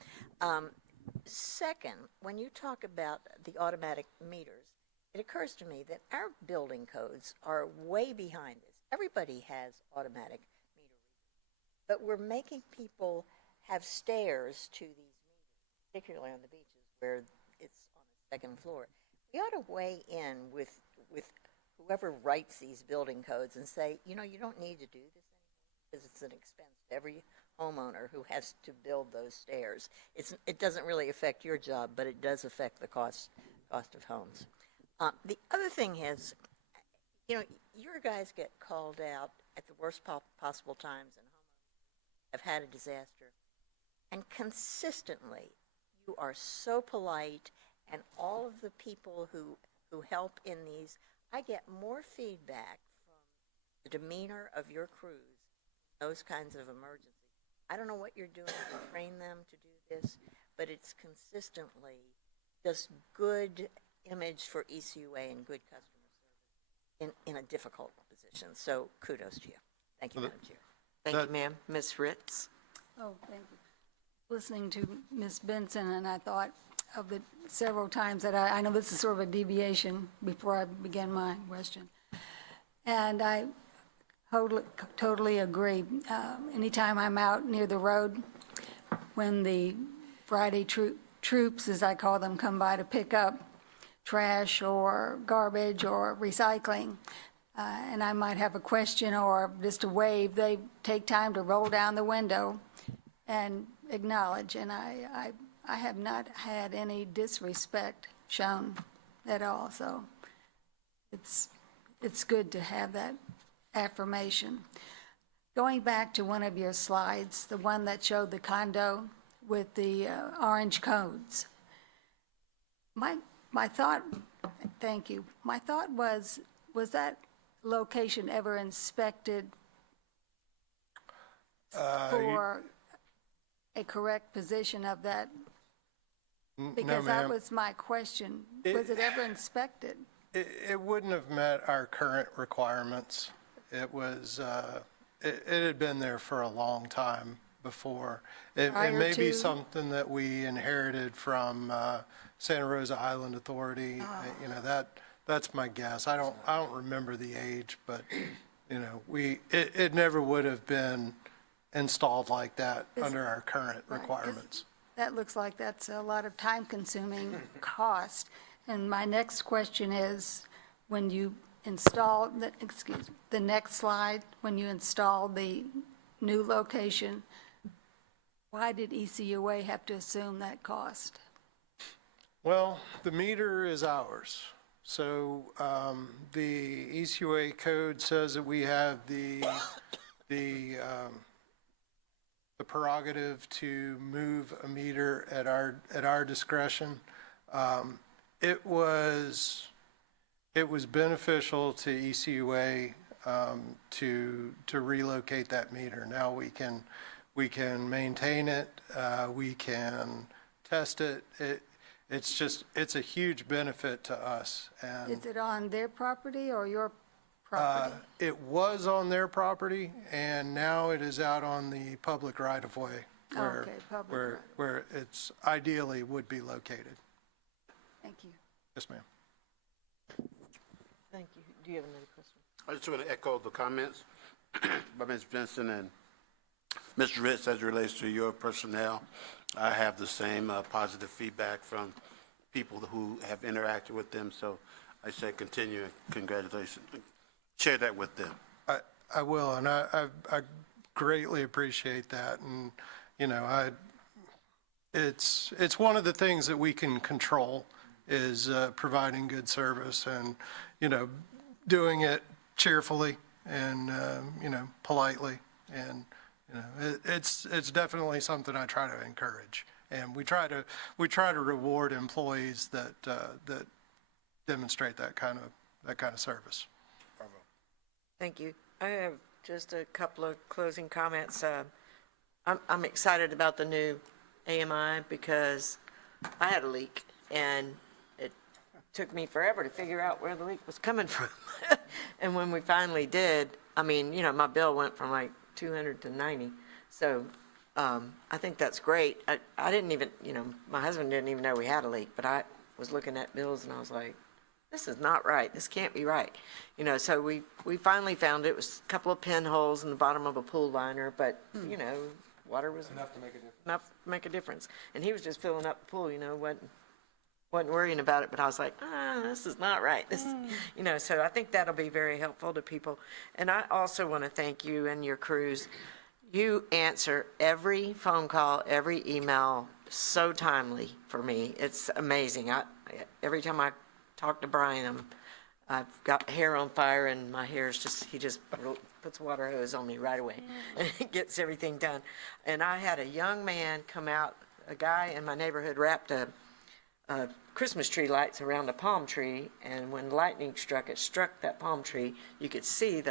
Second, when you talk about the automatic meters, it occurs to me that our building codes are way behind this. Everybody has automatic meter readers, but we're making people have stairs to these meters, particularly on the beaches where it's on the second floor. We ought to weigh in with whoever writes these building codes and say, you don't need to do this anymore because it's an expense to every homeowner who has to build those stairs. It doesn't really affect your job, but it does affect the cost of homes. The other thing is, your guys get called out at the worst possible times and homeowners have had a disaster. And consistently, you are so polite, and all of the people who help in these, I get more feedback from the demeanor of your crews, those kinds of emergencies. I don't know what you're doing to train them to do this, but it's consistently just good image for ECUA and good customer service in a difficult position. So kudos to you. Thank you, Madam Chair. Thank you, ma'am. Ms. Ritz? Oh, thank you. Listening to Ms. Benson, and I thought of the several times that I know this is sort of a deviation before I begin my question. And I totally agree. Anytime I'm out near the road, when the Friday troops, as I call them, come by to pick up trash or garbage or recycling, and I might have a question or just a wave, they take time to roll down the window and acknowledge, and I have not had any disrespect shown at all, so it's good to have that affirmation. Going back to one of your slides, the one that showed the condo with the orange codes, my thought, thank you, my thought was that location ever inspected for a correct position of that? Because that was my question. Was it ever inspected? It wouldn't have met our current requirements. It was, it had been there for a long time before. It may be something that we inherited from Santa Rosa Island Authority. That's my guess. I don't remember the age, but it never would have been installed like that under our current requirements. That looks like that's a lot of time-consuming cost. And my next question is, when you install, the next slide, when you install the new location, why did ECUA have to assume that cost? Well, the meter is ours. So the ECUA code says that we have the prerogative to move a meter at our discretion. It was beneficial to ECUA to relocate that meter. Now we can maintain it. We can test it. It's a huge benefit to us. And Is it on their property or your property? it was on their property, and now it is out on the public right-of-way where it's ideally would be located. Thank you. Yes, ma'am. Thank you. Do you have another question? I just want to echo the comments by Ms. Benson and Mr. Ritz as it relates to your personnel. I have the same positive feedback from people who have interacted with them, so I say continue. Congratulations. Share that with them. I will, and I greatly appreciate that. And, it's one of the things that we can control is providing good service and, doing it cheerfully and, politely. And, it's definitely something I try to encourage. And we try to reward employees that demonstrate that kind of service. Thank you. I have just a couple of closing comments. I'm excited about the new AMI because I had a leak, and it took me forever to figure out where the leak was coming from. And when we finally did, I mean, you know, my bill went from like 200 to 90. So I think that's great. I didn't even, you know, my husband didn't even know we had a leak, but I was looking at bills and I was like, this is not right. This can't be right. You know, so we finally found it was a couple of pinholes in the bottom of a pool liner, but, you know, water was enough to make a difference. And he was just filling up the pool, you know, wasn't worrying about it, but I was like, this is not right. This, you know, so I think that'll be very helpful to people. And I also want to thank you and your crews. You answer every phone call, every email so timely for me. It's amazing. Every time I talk to Brian, I've got hair on fire and my hair is just, he just puts a water hose on me right away and it gets everything done. And I had a young man come out, a guy in my neighborhood wrapped a Christmas tree lights around a palm tree, and when lightning struck, it struck that palm tree. You could see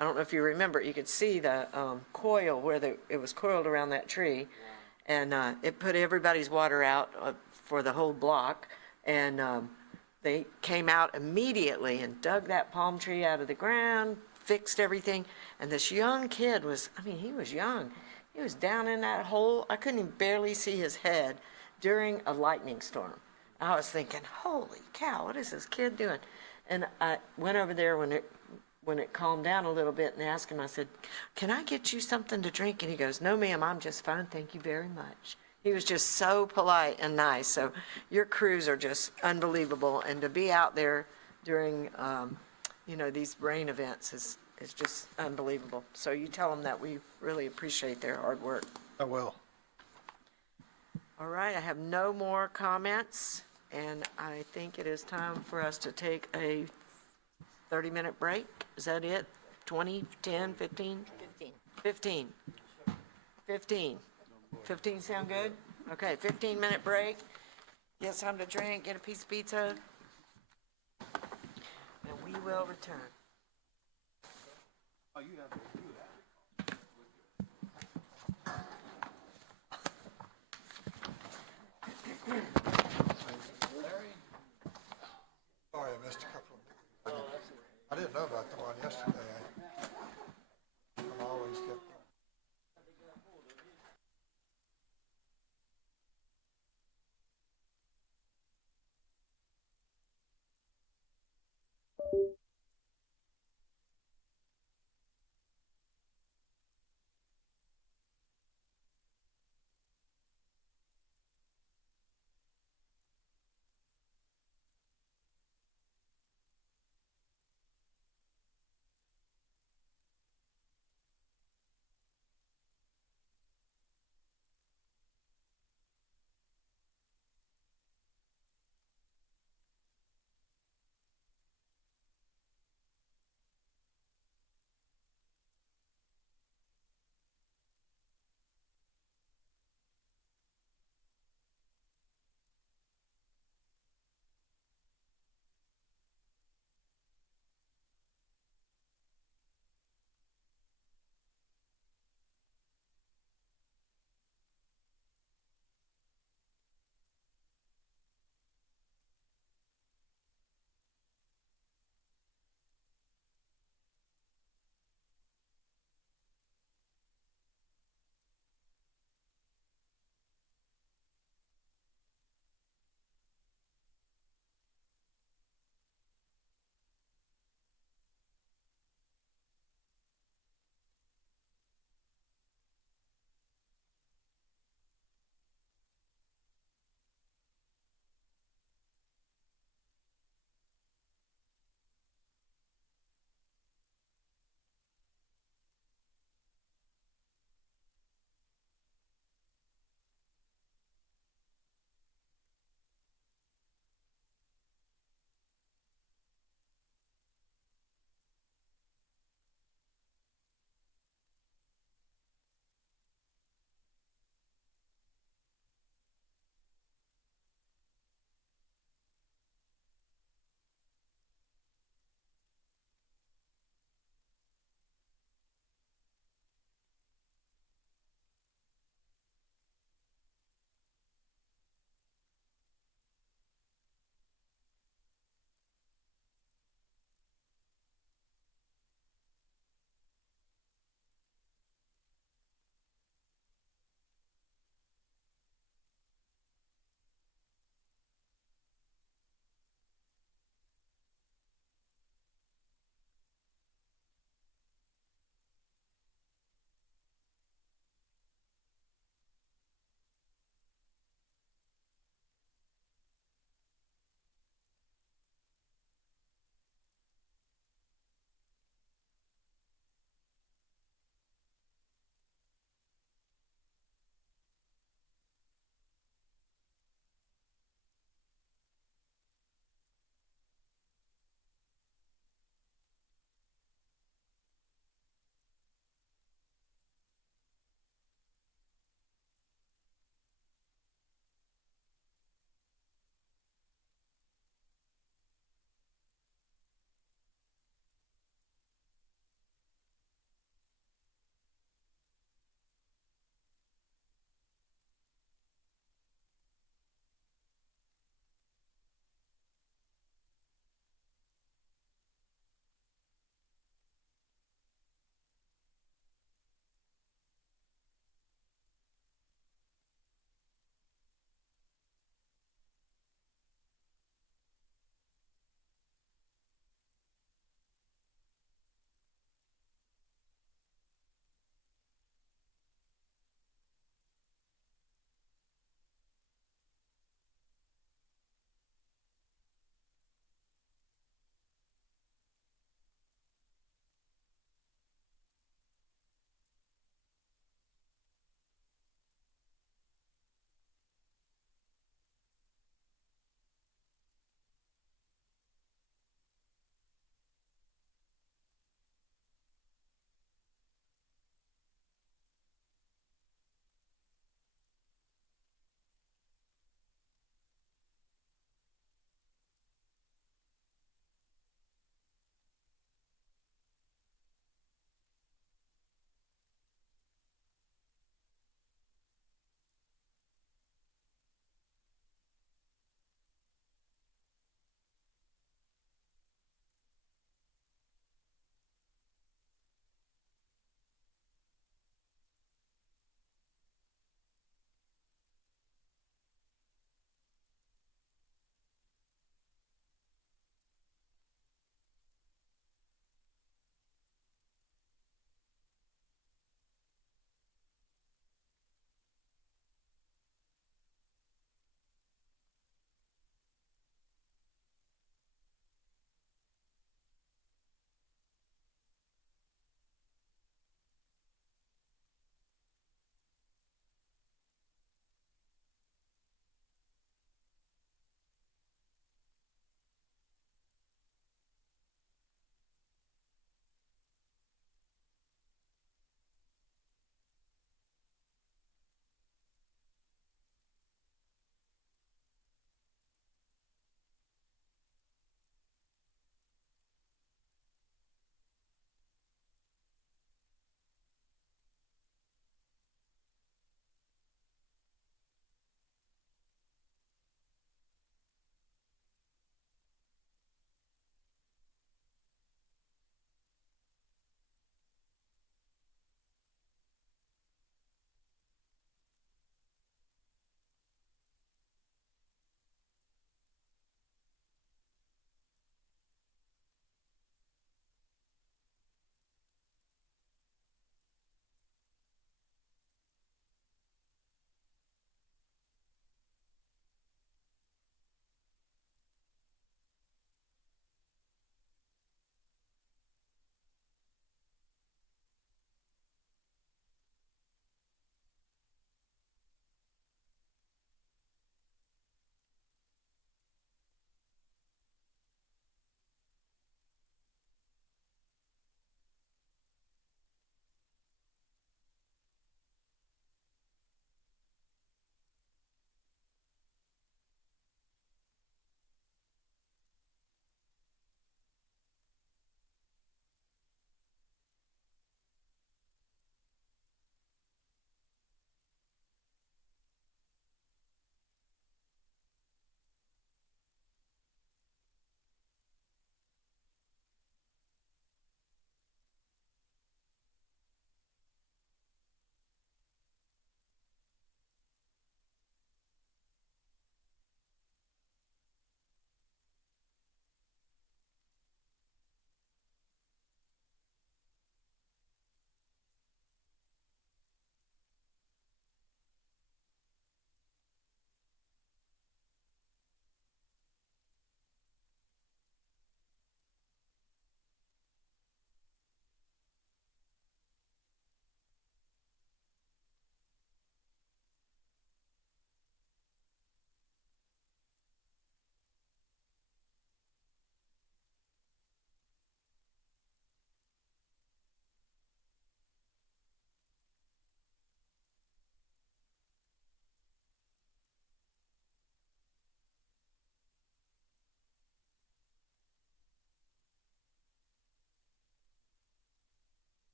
I don't know if you remember, you could see the coil where it was coiled around that tree, and it put everybody's water out for the whole block, and they came out immediately and dug that palm tree out of the ground, fixed everything, and this young kid he was young. He was down in that hole. I couldn't even barely see his head during a lightning storm. I was thinking, holy cow, what is this kid doing? And I went over there when it calmed down a little bit and asked him, I said, can I get you something to drink? And he goes, no, ma'am, I'm just fine. Thank you very much. He was just so polite and nice. So your crews are just unbelievable. And to be out there during, you know, these rain events is just unbelievable. So you tell them that we really appreciate their hard work. I will. All right, I have no more comments, and I think it is time for us to take a 30-minute break. Is that it? 20, 10, 15? 15. 15. 15 sound good? Okay, 15-minute break. Get something to drink, get a piece of pizza, and we will return. Sorry, I missed a couple of, I didn't know about the one yesterday. I always get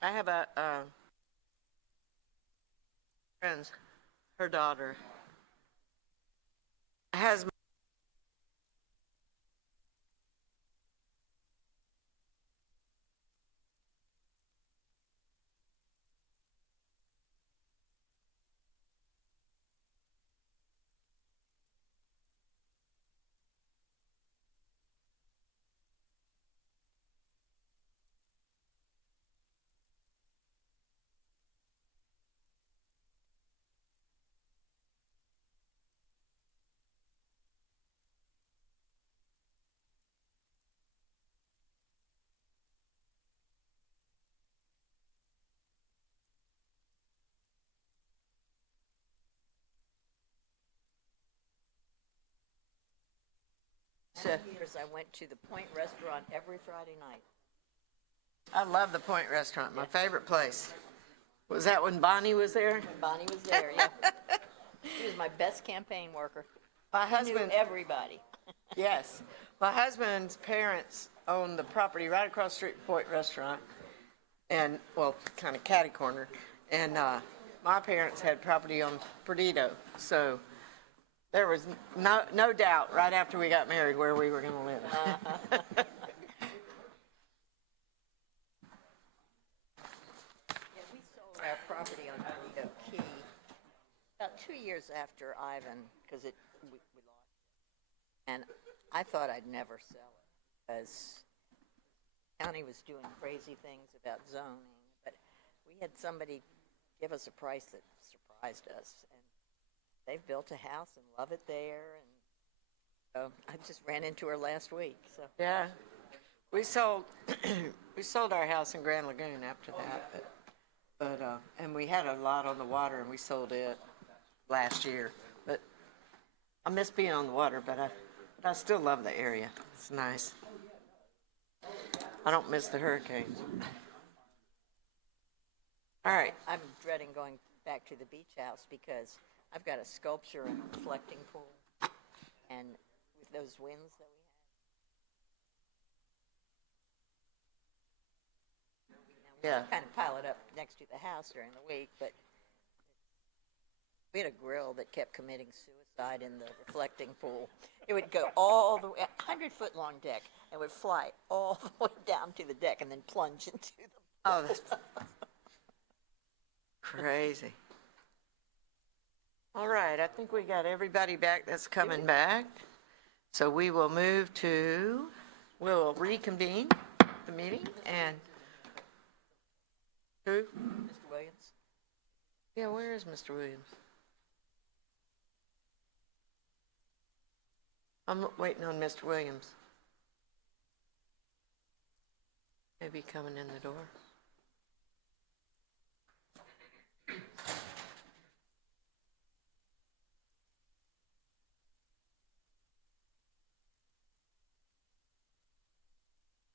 I have a friend, her daughter has Years I went to the Point Restaurant every Friday night. I love the Point Restaurant, my favorite place. Was that when Bonnie was there? Bonnie was there, yeah. She was my best campaign worker. My She knew husband, everybody. yes. My husband's parents owned the property right across the street from Point Restaurant. And, well, kind of catty corner. And my parents had property on Perdido. So there was no doubt right after we got married where we were going to live. Yeah, we sold our property on Perdido Key about 2 years after Ivan, because we lost it. And I thought I'd never sell it, because the county was doing crazy things about zoning. But we had somebody give us a price that surprised us. And they've built a house and love it there. And so I just ran into her last week. So Yeah. We sold our house in Grand Lagoon after that, but and we had a lot on the water and we sold it last year. But I miss being on the water, but I still love the area. It's nice. I don't miss the hurricanes. All right. I'm dreading going back to the beach house because I've got a sculpture and a reflecting pool. And with those winds that we Yeah. kind of pile it up next to the house during the week, but we had a grill that kept committing suicide in the reflecting pool. It would go all the way, 100-foot long deck, and would fly all the way down to the deck and then plunge into the Oh, that's crazy. All right, I think we got everybody back that's coming back. So we will we'll reconvene the meeting and who? Mr. Williams. Yeah, where is Mr. Williams? I'm waiting on Mr. Williams. Maybe coming in the door.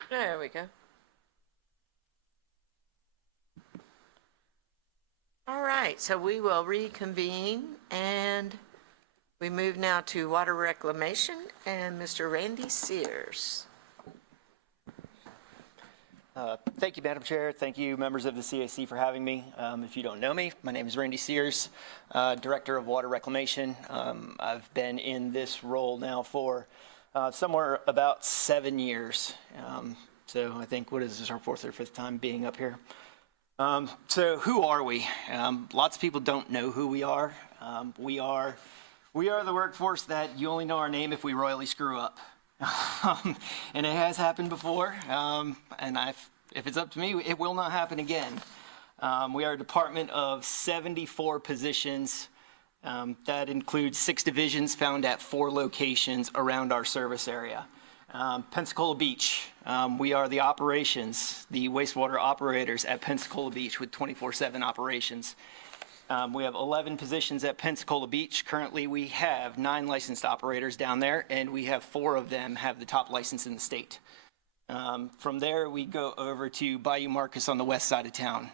There we go. All right, so we will reconvene, and we move now to water reclamation and Mr. Randy Sears. Thank you, Madam Chair. Thank you, members of the CAC, for having me. If you don't know me, my name is Randy Sears, Director of Water Reclamation. I've been in this role now for somewhere about 7 years. So I think, what is this, our fourth or fifth time being up here? So who are we? Lots of people don't know who we are. We are the workforce that you only know our name if we royally screw up. And it has happened before, and if it's up to me, it will not happen again. We are a department of 74 positions. That includes 6 divisions found at 4 locations around our service area. Pensacola Beach, we are the operations, the wastewater operators at Pensacola Beach with 24/7 operations. We have 11 positions at Pensacola Beach. Currently, we have 9 licensed operators down there, and we have 4 of them have the top license in the state. From there, we go over to Bayou Marcus on the west side of town.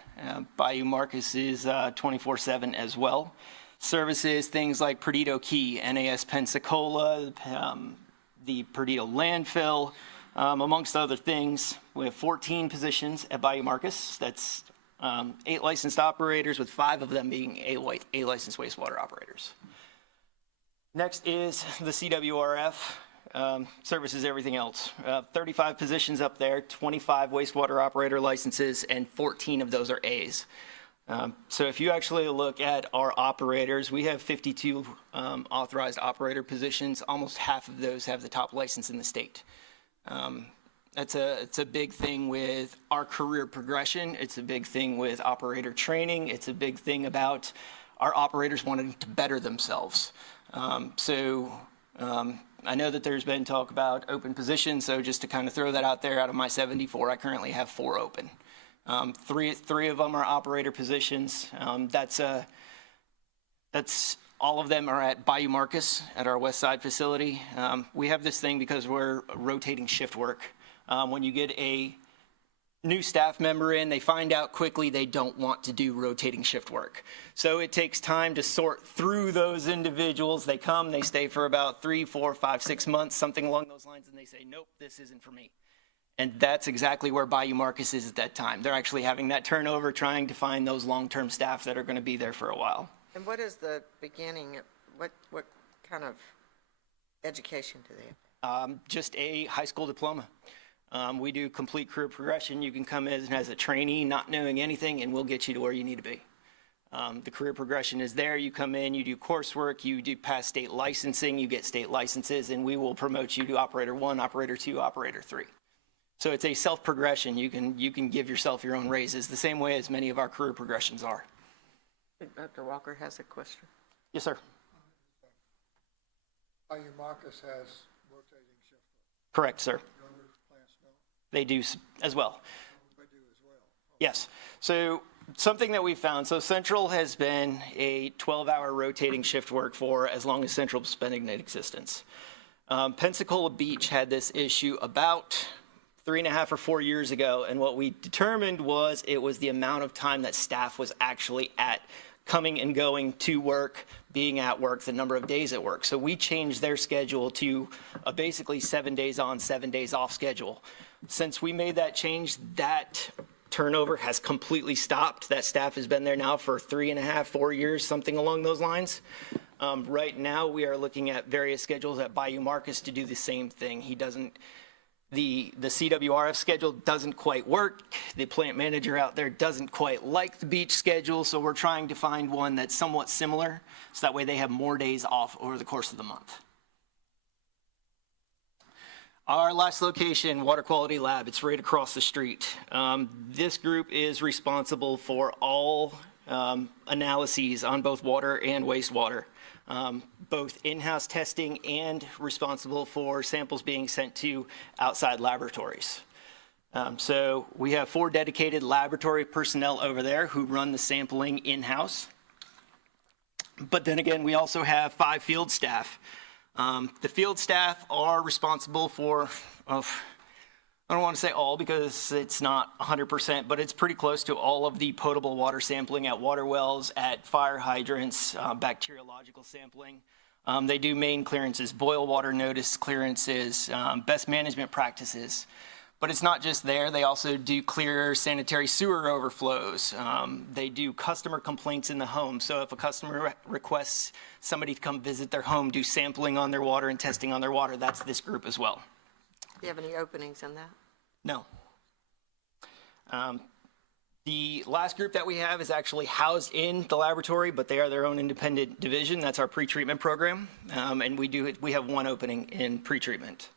Bayou Marcus is 24/7 as well. Services things like Perdido Key, NAS Pensacola, the Perdido landfill, amongst other things. We have 14 positions at Bayou Marcus. That's 8 licensed operators, with 5 of them being A licensed wastewater operators. Next is the CWRF, services everything else. 35 positions up there, 25 wastewater operator licenses, and 14 of those are A's. So if you actually look at our operators, we have 52 authorized operator positions. Almost half of those have the top license in the state. It's a big thing with our career progression. It's a big thing with operator training. It's a big thing about our operators wanting to better themselves. I know that there's been talk about open positions, so just to kind of throw that out there, out of my 74, I currently have 4 open. Three of them are operator positions. That's all of them are at Bayou Marcus at our West Side facility. We have this thing because we're rotating shift work. When you get a new staff member in, they find out quickly they don't want to do rotating shift work. So it takes time to sort through those individuals. They come, they stay for about 3, 4, 5, 6 months, something along those lines, and they say, nope, this isn't for me. And that's exactly where Bayou Marcus is at that time. They're actually having that turnover, trying to find those long-term staff that are going to be there for a while. And what is the beginning, what kind of education do they have? Just a high school diploma. We do complete career progression. You can come in as a trainee, not knowing anything, and we'll get you to where you need to be. The career progression is there. You come in, you do coursework, you do pass state licensing, you get state licenses, and we will promote you to Operator 1, Operator 2, Operator 3. So it's a self-progression. You can give yourself your own raises the same way as many of our career progressions are. Dr. Walker has a question. Yes, sir. Bayou Marcus has rotating shift. Correct, sir. They do as well. Yes. So something that we found, so Central has been a 12-hour rotating shift work for as long as Central's been in existence. Pensacola Beach had this issue about 3.5 or 4 years ago, and what we determined was it was the amount of time that staff was actually at coming and going to work, being at work, the number of days at work. So we changed their schedule to a basically 7 days on, 7 days off schedule. Since we made that change, that turnover has completely stopped. That staff has been there now for 3.5, 4 years, something along those lines. Right now, we are looking at various schedules at Bayou Marcus to do the same thing. The CWRF schedule doesn't quite work. The plant manager out there doesn't quite like the beach schedule, so we're trying to find one that's somewhat similar, so that way they have more days off over the course of the month. Our last location, Water Quality Lab, it's right across the street. This group is responsible for all analyses on both water and wastewater, both in-house testing and responsible for samples being sent to outside laboratories. So we have 4 dedicated laboratory personnel over there who run the sampling in-house. But then again, we also have 5 field staff. The field staff are responsible for, I don't want to say all because it's not 100%, but it's pretty close to all of the potable water sampling at water wells, at fire hydrants, bacteriological sampling. They do main clearances, boil water notice clearances, best management practices. But it's not just there. They also do clear sanitary sewer overflows. They do customer complaints in the home. So if a customer requests somebody to come visit their home, do sampling on their water and testing on their water, that's this group as well. Do you have any openings in that? No. The last group that we have is actually housed in the laboratory, but they are their own independent division. That's our pretreatment program. And we have 1 opening in pretreatment.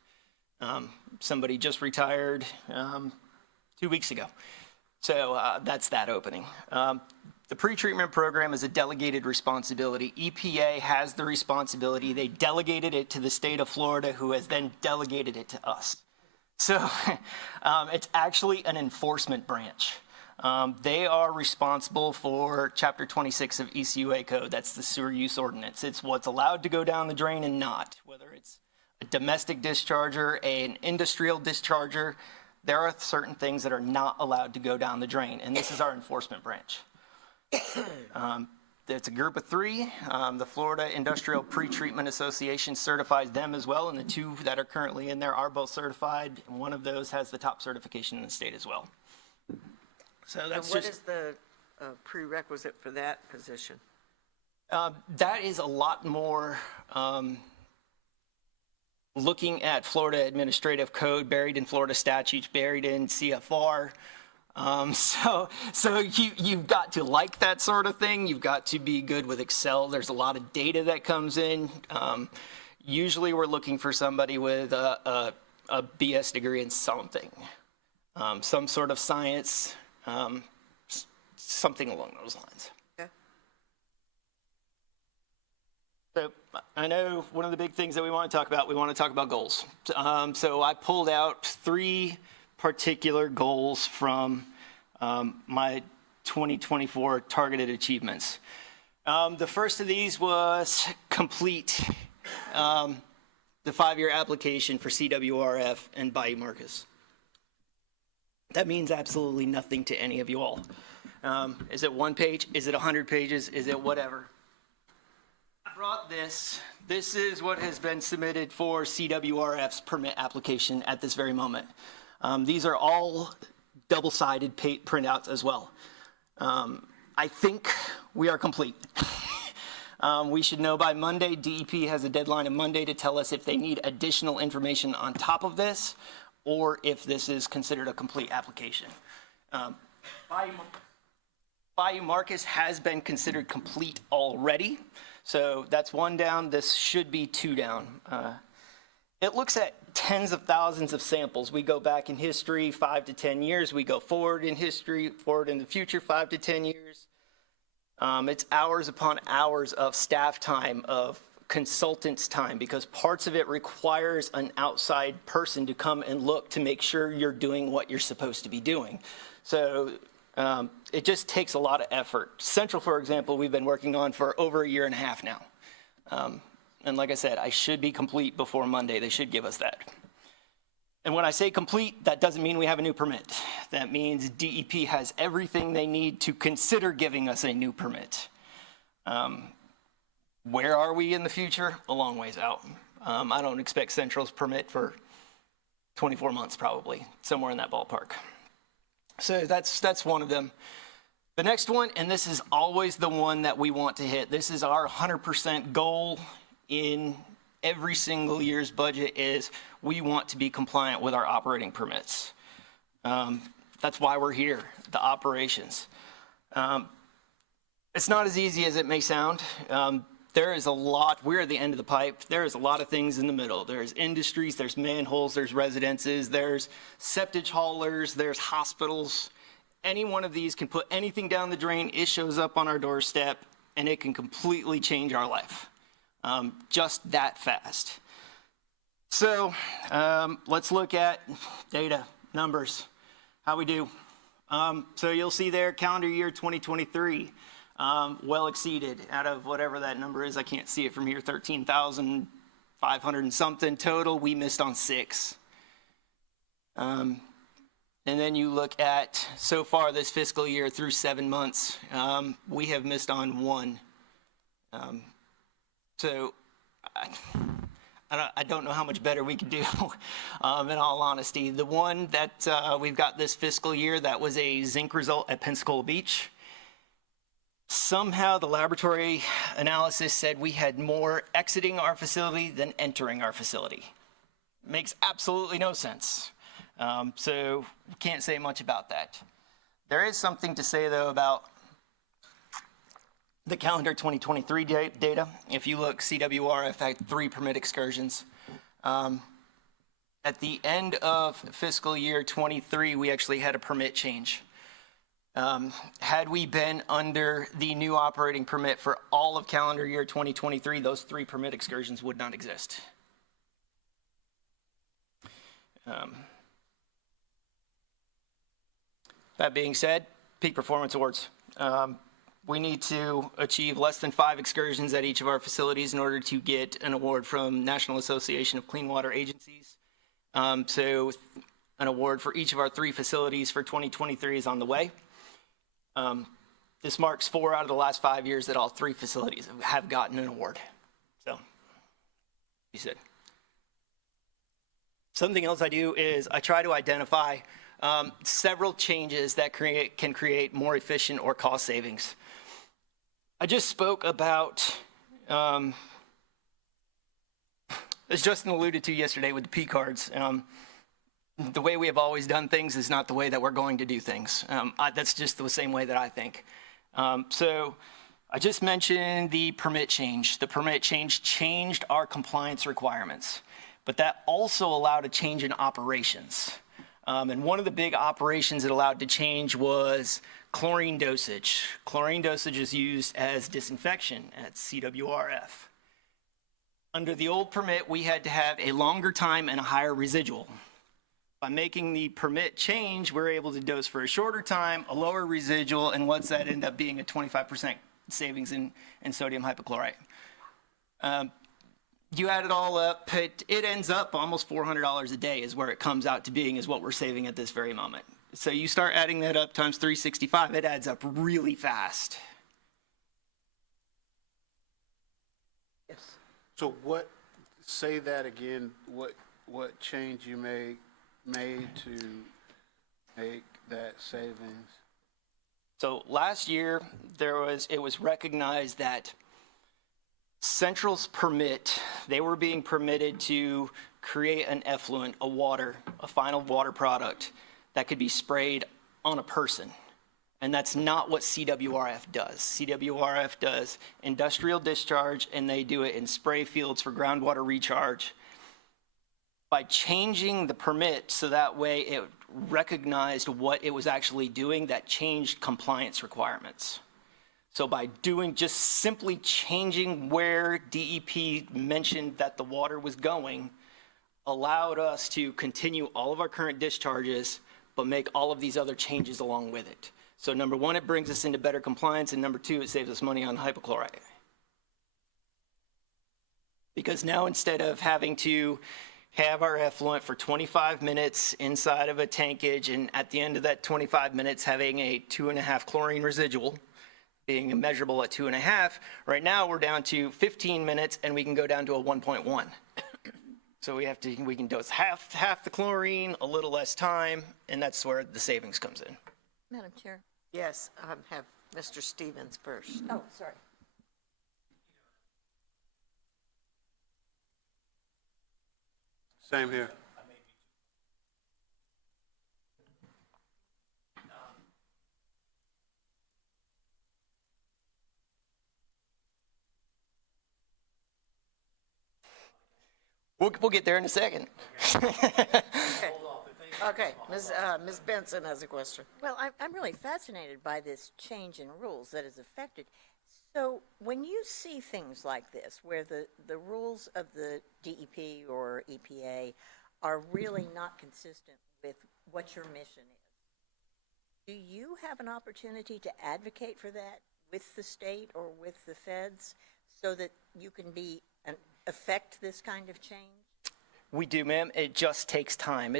Somebody just retired 2 weeks ago. So that's that opening. The pretreatment program is a delegated responsibility. EPA has the responsibility. They delegated it to the state of Florida, who has then delegated it to us. So it's actually an enforcement branch. They are responsible for Chapter 26 of ECUA code. That's the sewer use ordinance. It's what's allowed to go down the drain and not, whether it's a domestic discharger, an industrial discharger. There are certain things that are not allowed to go down the drain, and this is our enforcement branch. It's a group of 3. The Florida Industrial Pretreatment Association certifies them as well, and the 2 that are currently in there are both certified, and one of those has the top certification in the state as well. So And that's what just, is the prerequisite for that position? that is a lot more looking at Florida administrative code, buried in Florida statutes, buried in CFR. So you've got to like that sort of thing. You've got to be good with Excel. There's a lot of data that comes in. Usually we're looking for somebody with a BS degree in something, some sort of science, something along those lines. Okay. So I know one of the big things that we want to talk about goals. So I pulled out 3 particular goals from my 2024 targeted achievements. The first of these was complete the 5-year application for CWRF and Bayou Marcus. That means absolutely nothing to any of you all. Is it 1 page? Is it 100 pages? Is it whatever? I brought this. This is what has been submitted for CWRF's permit application at this very moment. These are all double-sided printouts as well. I think we are complete. We should know by Monday. DEP has a deadline of Monday to tell us if they need additional information on top of this or if this is considered a complete application. Bayou Marcus has been considered complete already. So that's 1 down. This should be 2 down. It looks at tens of thousands of samples. We go back in history 5 to 10 years. We go forward in history, forward in the future 5 to 10 years. It's hours upon hours of staff time, of consultants' time, because parts of it requires an outside person to come and look to make sure you're doing what you're supposed to be doing. So it just takes a lot of effort. Central, for example, we've been working on for over 1.5 years now. And like I said, I should be complete before Monday. They should give us that. And when I say complete, that doesn't mean we have a new permit. That means DEP has everything they need to consider giving us a new permit. Where are we in the future? A long ways out. I don't expect Central's permit for 24 months probably, somewhere in that ballpark. So that's one of them. The next one, and this is always the one that we want to hit, this is our 100% goal in every single year's budget, is we want to be compliant with our operating permits. That's why we're here, the operations. It's not as easy as it may sound. There is a lot, we're at the end of the pipe. There is a lot of things in the middle. There's industries, there's manholes, there's residences, there's septic haulers, there's hospitals. Any one of these can put anything down the drain, it shows up on our doorstep, and it can completely change our life. Just that fast. So let's look at data, numbers, how we do. So you'll see there, calendar year 2023, well exceeded out of whatever that number is. I can't see it from here, 13,500 and something total. We missed on 6. And then you look at so far this fiscal year through 7 months, we have missed on 1. So I don't know how much better we could do, in all honesty. The one that we've got this fiscal year, that was a zinc result at Pensacola Beach. Somehow the laboratory analysis said we had more exiting our facility than entering our facility. Makes absolutely no sense. So can't say much about that. There is something to say, though, about the calendar 2023 data. If you look, CWRF had 3 permit excursions. At the end of fiscal year 23, we actually had a permit change. Had we been under the new operating permit for all of calendar year 2023, those 3 permit excursions would not exist. That being said, peak performance awards. We need to achieve less than 5 excursions at each of our facilities in order to get an award from National Association of Clean Water Agencies. So an award for each of our 3 facilities for 2023 is on the way. This marks 4 out of the last 5 years that all 3 facilities have gotten an award. So, you said. Something else I do is I try to identify several changes that can create more efficient or cost savings. I just spoke about, as Justin alluded to yesterday with the P cards, the way we have always done things is not the way that we're going to do things. That's just the same way that I think. So I just mentioned the permit change. The permit change changed our compliance requirements, but that also allowed a change in operations. And one of the big operations it allowed to change was chlorine dosage. Chlorine dosage is used as disinfection at CWRF. Under the old permit, we had to have a longer time and a higher residual. By making the permit change, we're able to dose for a shorter time, a lower residual, and what's that end up being? A 25% savings in sodium hypochlorite. You add it all up, it ends up almost $400 a day is where it comes out to being, is what we're saving at this very moment. So you start adding that up times 365, it adds up really fast. Yes. So say that again, what change you made to make that savings? So last year, it was recognized that Central's permit, they were being permitted to create an effluent, a final water product that could be sprayed on a person. And that's not what CWRF does. CWRF does industrial discharge, and they do it in spray fields for groundwater recharge. By changing the permit so that way it recognized what it was actually doing, that changed compliance requirements. So by just simply changing where DEP mentioned that the water was going, allowed us to continue all of our current discharges, but make all of these other changes along with it. So number one, it brings us into better compliance, and number two, it saves us money on hypochlorite. Because now instead of having to have our effluent for 25 minutes inside of a tankage, and at the end of that 25 minutes having a 2.5 chlorine residual, being measurable at 2.5, right now we're down to 15 minutes and we can go down to a 1.1. So we can dose half the chlorine, a little less time, and that's where the savings comes in. Madam Chair. Yes, have Mr. Stevens first. Oh, sorry. Same here. We'll get there in a second. Okay, Ms. Benson has a question. Well, I'm really fascinated by this change in rules that has affected. So when you see things like this, where the rules of the DEP or EPA are really not consistent with what your mission is, do you have an opportunity to advocate for that with the state or with the feds so that you can affect this kind of change? We do, ma'am. It just takes time.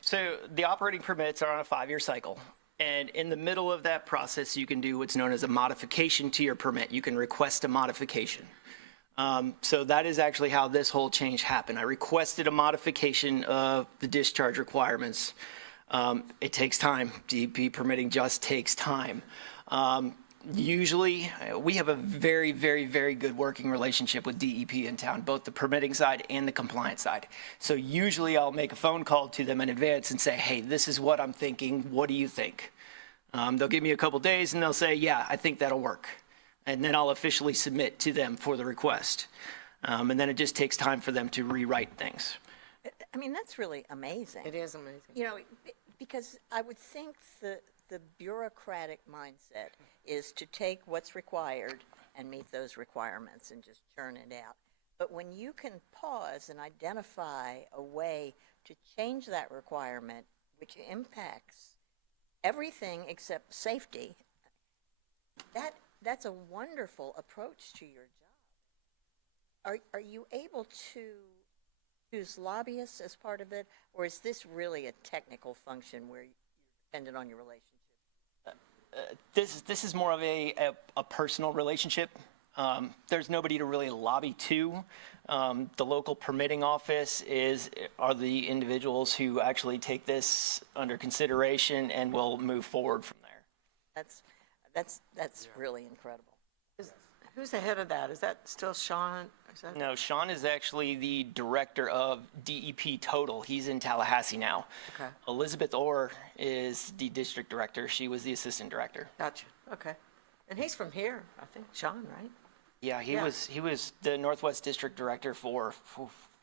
So the operating permits are on a 5-year cycle. And in the middle of that process, you can do what's known as a modification to your permit. You can request a modification. So that is actually how this whole change happened. I requested a modification of the discharge requirements. It takes time. DEP permitting just takes time. Usually, we have a very, very, very good working relationship with DEP in town, both the permitting side and the compliance side. So usually I'll make a phone call to them in advance and say, hey, this is what I'm thinking. What do you think? They'll give me a couple days and they'll say, yeah, I think that'll work. And then I'll officially submit to them for the request. And then it just takes time for them to rewrite things. I mean, that's really amazing. It is amazing. You know, because I would think the bureaucratic mindset is to take what's required and meet those requirements and just churn it out. But when you can pause and identify a way to change that requirement, which impacts everything except safety, that's a wonderful approach to your job. Are you able to use lobbyists as part of it, or is this really a technical function where you're dependent on your relationship? This is more of a personal relationship. There's nobody to really lobby to. The local permitting office are the individuals who actually take this under consideration and will move forward from there. That's really incredible. Who's the head of that? Is that still Sean? Is that- No, Sean is actually the director of DEP Total. He's in Tallahassee now. Okay, Elizabeth Orr is the district director. She was the assistant director. gotcha, okay. And he's from here, I think, Sean, right? Yeah, he Yeah. was the Northwest District Director for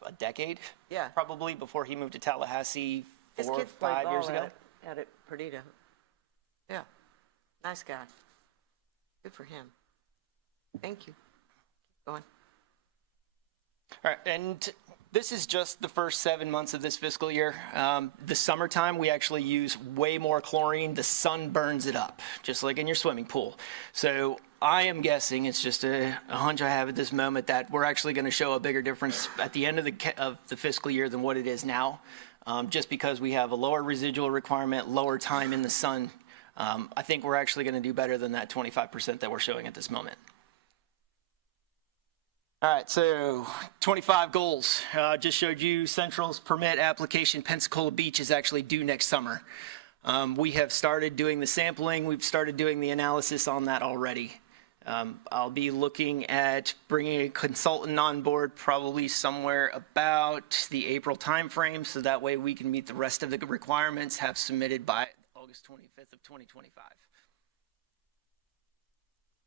a decade. Yeah. Probably before he moved to Tallahassee His 4 or kids played 5 years ball ago. at Perdita. Yeah, nice guy. Good for him. Thank you. Go on. All right, and this is just the first 7 months of this fiscal year. The summertime, we actually use way more chlorine. The sun burns it up, just like in your swimming pool. So I am guessing, it's just a hunch I have at this moment, that we're actually going to show a bigger difference at the end of the fiscal year than what it is now, just because we have a lower residual requirement, lower time in the sun. I think we're actually going to do better than that 25% that we're showing at this moment. All right, so 25 goals. Just showed you Central's permit application. Pensacola Beach is actually due next summer. We have started doing the sampling. We've started doing the analysis on that already. I'll be looking at bringing a consultant on board probably somewhere about the April timeframe, so that way we can meet the rest of the requirements, have submitted by August 25th of 2025.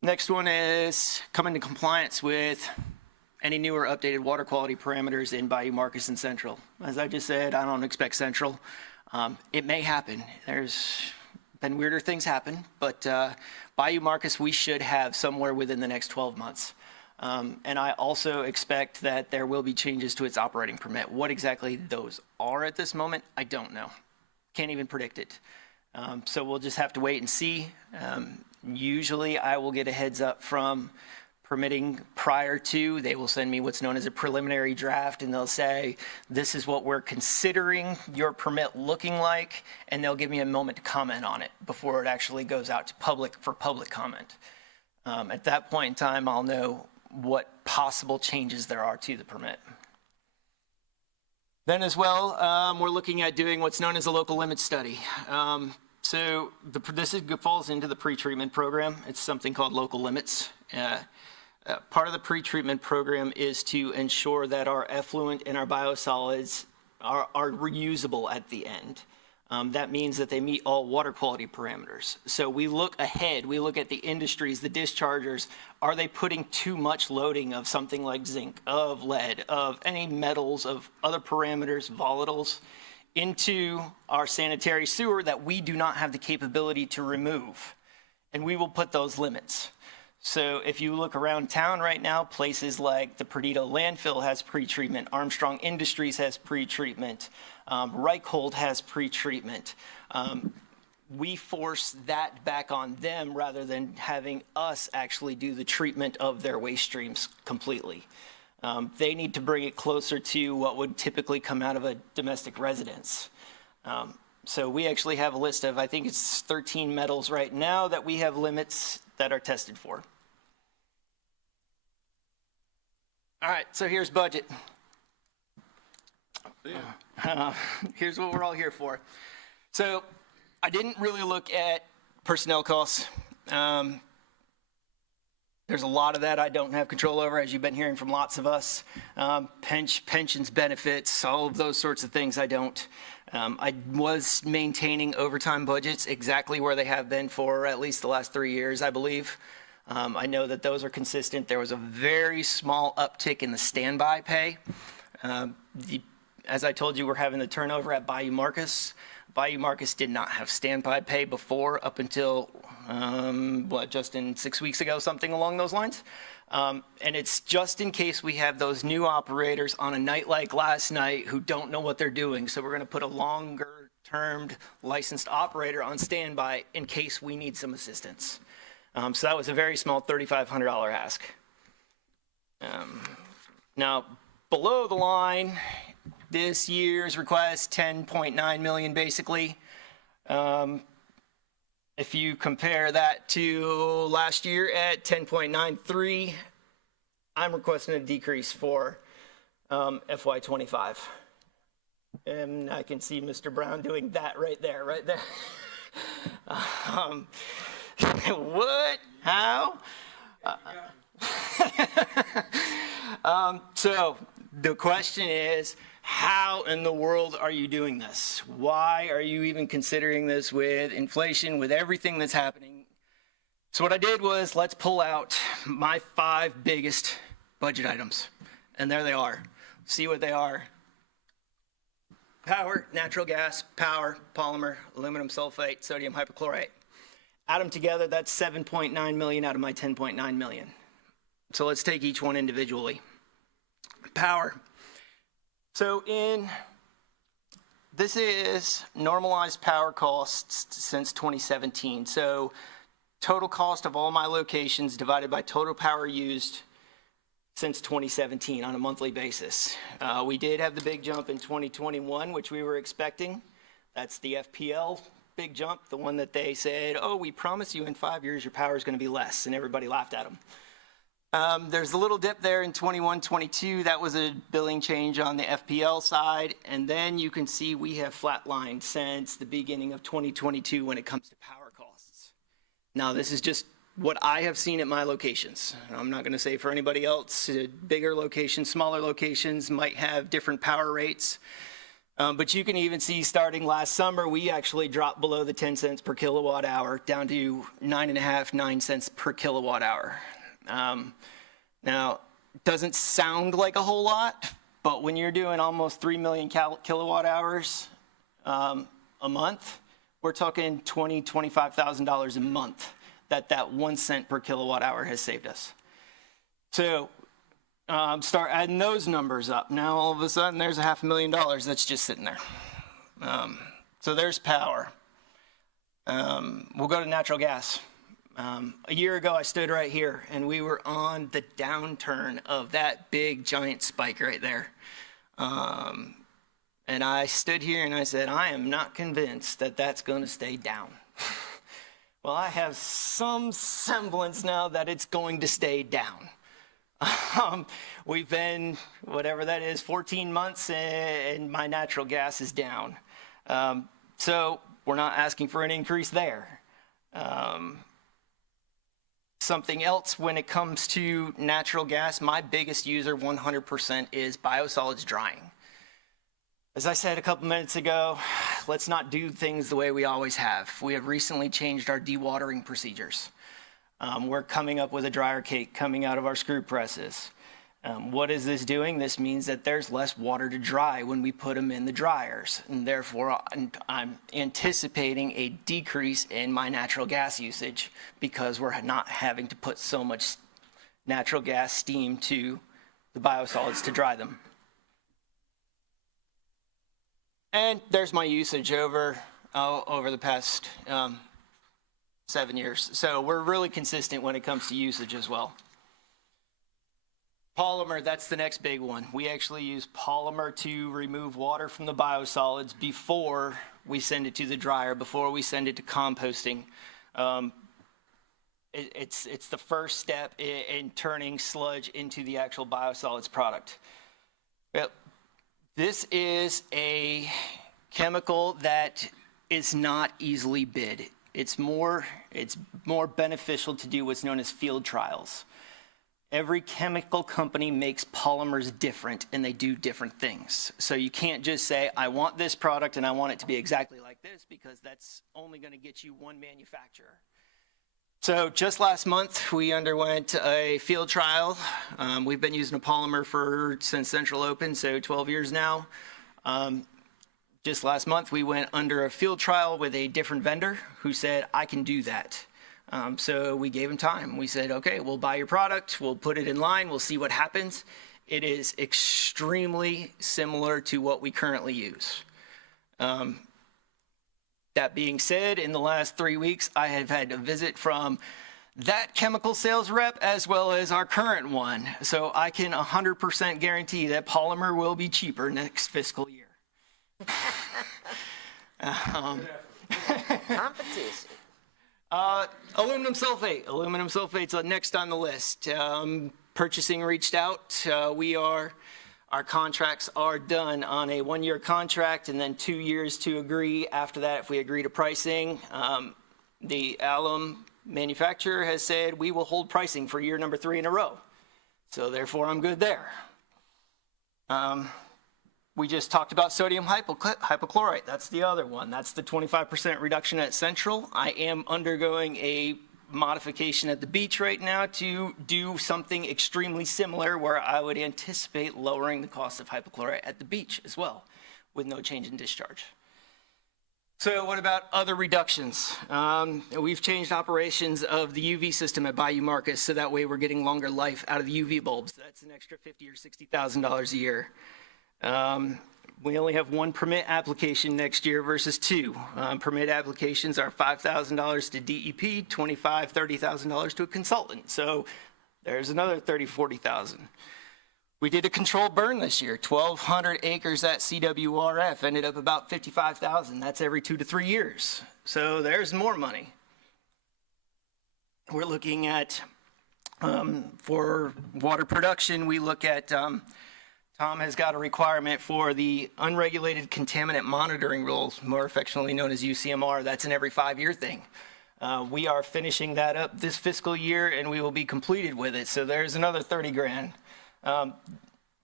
Next one is come into compliance with any new or updated water quality parameters in Bayou Marcus and Central. As I just said, I don't expect Central. It may happen. There's been weirder things happen, but Bayou Marcus we should have somewhere within the next 12 months. And I also expect that there will be changes to its operating permit. What exactly those are at this moment, I don't know. Can't even predict it. So we'll just have to wait and see. Usually I will get a heads up from permitting prior to. They will send me what's known as a preliminary draft, and they'll say, this is what we're considering your permit looking like, and they'll give me a moment to comment on it before it actually goes out to public comment. At that point in time, I'll know what possible changes there are to the permit. Then as well, we're looking at doing what's known as a local limit study. This falls into the pretreatment program. It's something called local limits. Part of the pretreatment program is to ensure that our effluent and our biosolids are reusable at the end. That means that they meet all water quality parameters. So we look ahead, we look at the industries, the dischargers. Are they putting too much loading of something like zinc, of lead, of any metals, of other parameters, volatiles, into our sanitary sewer that we do not have the capability to remove? And we will put those limits. So if you look around town right now, places like the Perdita landfill has pretreatment, Armstrong Industries has pretreatment, Reichhold has pretreatment. We force that back on them rather than having us actually do the treatment of their waste streams completely. They need to bring it closer to what would typically come out of a domestic residence. So we actually have a list of, I think it's 13 metals right now that we have limits that are tested for. All right, so here's budget. Here's what we're all here for. So I didn't really look at personnel costs. There's a lot of that I don't have control over, as you've been hearing from lots of us. Pensions, benefits, all of those sorts of things I don't. I was maintaining overtime budgets exactly where they have been for at least the last 3 years, I believe. I know that those are consistent. There was a very small uptick in the standby pay. As I told you, we're having the turnover at Bayou Marcus. Bayou Marcus did not have standby pay before up until, just in 6 weeks ago, something along those lines. And it's just in case we have those new operators on a night like last night who don't know what they're doing. So we're going to put a longer-termed licensed operator on standby in case we need some assistance. So that was a very small $3,500 ask. Now, below the line, this year's request, $10.9 million basically. If you compare that to last year at 10.93, I'm requesting a decrease for FY '25. And I can see Mr. Brown doing that right there. What? How? So the question is, how in the world are you doing this? Why are you even considering this with inflation, with everything that's happening? So what I did was, let's pull out my 5 biggest budget items. And there they are. See what they are. Power, natural gas, power, polymer, aluminum sulfate, sodium hypochlorite. Add them together, that's 7.9 million out of my 10.9 million. So let's take each one individually. Power. So this is normalized power costs since 2017. So total cost of all my locations divided by total power used since 2017 on a monthly basis. We did have the big jump in 2021, which we were expecting. That's the FPL big jump, the one that they said, oh, we promise you in 5 years your power is going to be less, and everybody laughed at them. There's a little dip there in 21, 22. That was a billing change on the FPL side. And then you can see we have flatlined since the beginning of 2022 when it comes to power costs. Now, this is just what I have seen at my locations. I'm not going to say for anybody else. Bigger locations, smaller locations might have different power rates. But you can even see starting last summer, we actually dropped below the 10 cents per kilowatt hour down to 9 cents per kilowatt hour. Now, it doesn't sound like a whole lot, but when you're doing almost 3 million kilowatt hours a month, we're talking $20,000, $25,000 a month that 1 cent per kilowatt hour has saved us. So start adding those numbers up. Now, all of a sudden, there's $500,000 that's just sitting there. So there's power. We'll go to natural gas. A year ago, I stood right here, and we were on the downturn of that big, giant spike right there. And I stood here and I said, I am not convinced that that's going to stay down. Well, I have some semblance now that it's going to stay down. We've been, whatever that is, 14 months, and my natural gas is down. So we're not asking for an increase there. Something else when it comes to natural gas, my biggest user 100% is biosolids drying. As I said a couple minutes ago, let's not do things the way we always have. We have recently changed our dewatering procedures. We're coming up with a dryer cake coming out of our screw presses. What is this doing? This means that there's less water to dry when we put them in the dryers. And therefore, I'm anticipating a decrease in my natural gas usage because we're not having to put so much natural gas steam to the biosolids to dry them. And there's my usage over the past 7 years. So we're really consistent when it comes to usage as well. Polymer, that's the next big one. We actually use polymer to remove water from the biosolids before we send it to the dryer, before we send it to composting. It's the first step in turning sludge into the actual biosolids product. Yep. This is a chemical that is not easily bid. It's more beneficial to do what's known as field trials. Every chemical company makes polymers different, and they do different things. So you can't just say, I want this product and I want it to be exactly like this, because that's only going to get you one manufacturer. So just last month, we underwent a field trial. We've been using a polymer since Central Open, so 12 years now. Just last month, we went under a field trial with a different vendor who said, I can do that. So we gave him time. We said, okay, we'll buy your product. We'll put it in line. We'll see what happens. It is extremely similar to what we currently use. That being said, in the last 3 weeks, I have had a visit from that chemical sales rep as well as our current one. So I can 100% guarantee that polymer will be cheaper next fiscal year. Competition. Aluminum sulfate. Aluminum sulfate's next on the list. Purchasing reached out. Our contracts are done on a 1-year contract and then 2 years to agree. After that, if we agree to pricing, the alum manufacturer has said we will hold pricing for year number 3 in a row. So therefore, I'm good there. We just talked about sodium hypochlorite. That's the other one. That's the 25% reduction at Central. I am undergoing a modification at the beach right now to do something extremely similar where I would anticipate lowering the cost of hypochlorite at the beach as well with no change in discharge. So what about other reductions? We've changed operations of the UV system at Bayou Marcus, so that way we're getting longer life out of the UV bulbs. That's an extra $50,000 or $60,000 a year. We only have 1 permit application next year versus 2. Permit applications are $5,000 to DEP, $25,000, $30,000 to a consultant. So there's another $30,000, $40,000. We did a controlled burn this year, 1,200 acres at CWRF, ended up about $55,000. That's every 2 to 3 years. So there's more money. We're looking at, for water production, we look at, Tom has got a requirement for the unregulated contaminant monitoring rules, more affectionately known as UCMR. That's an every 5-year thing. We are finishing that up this fiscal year and we will be completed with it. So there's another 30 grand.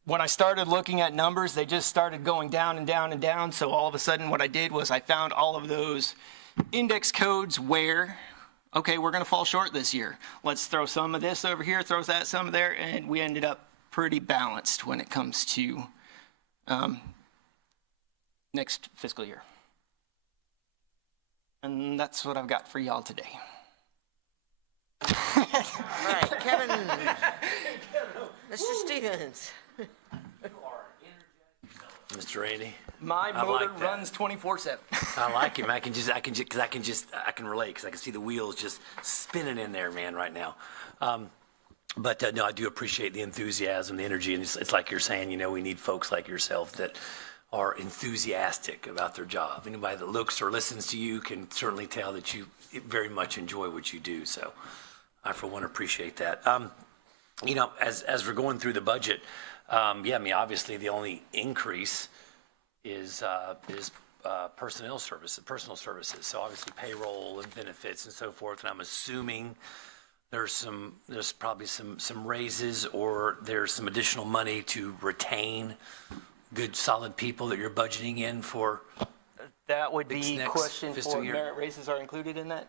When I started looking at numbers, they just started going down and down and down. So all of a sudden what I did was I found all of those index codes where, okay, we're going to fall short this year. Let's throw some of this over here, throw that some there, and we ended up pretty balanced when it comes to next fiscal year. And that's what I've got for y'all today. All right, Kevin. Mr. Stevens. Mr. Randy? My I motor like that. runs 24/7. I like him. I can relate because I can see the wheels just spinning in there, man, right now. But no, I do appreciate the enthusiasm, the energy, and it's like you're saying, we need folks like yourself that are enthusiastic about their job. Anybody that looks or listens to you can certainly tell that you very much enjoy what you do. So I, for one, appreciate that. As we're going through the budget, obviously the only increase is personal services. So obviously payroll and benefits and so forth. And I'm assuming there's probably some raises or there's some additional money to retain good, solid people that you're budgeting in for. That would be next question fiscal for year. merit raises are included in that?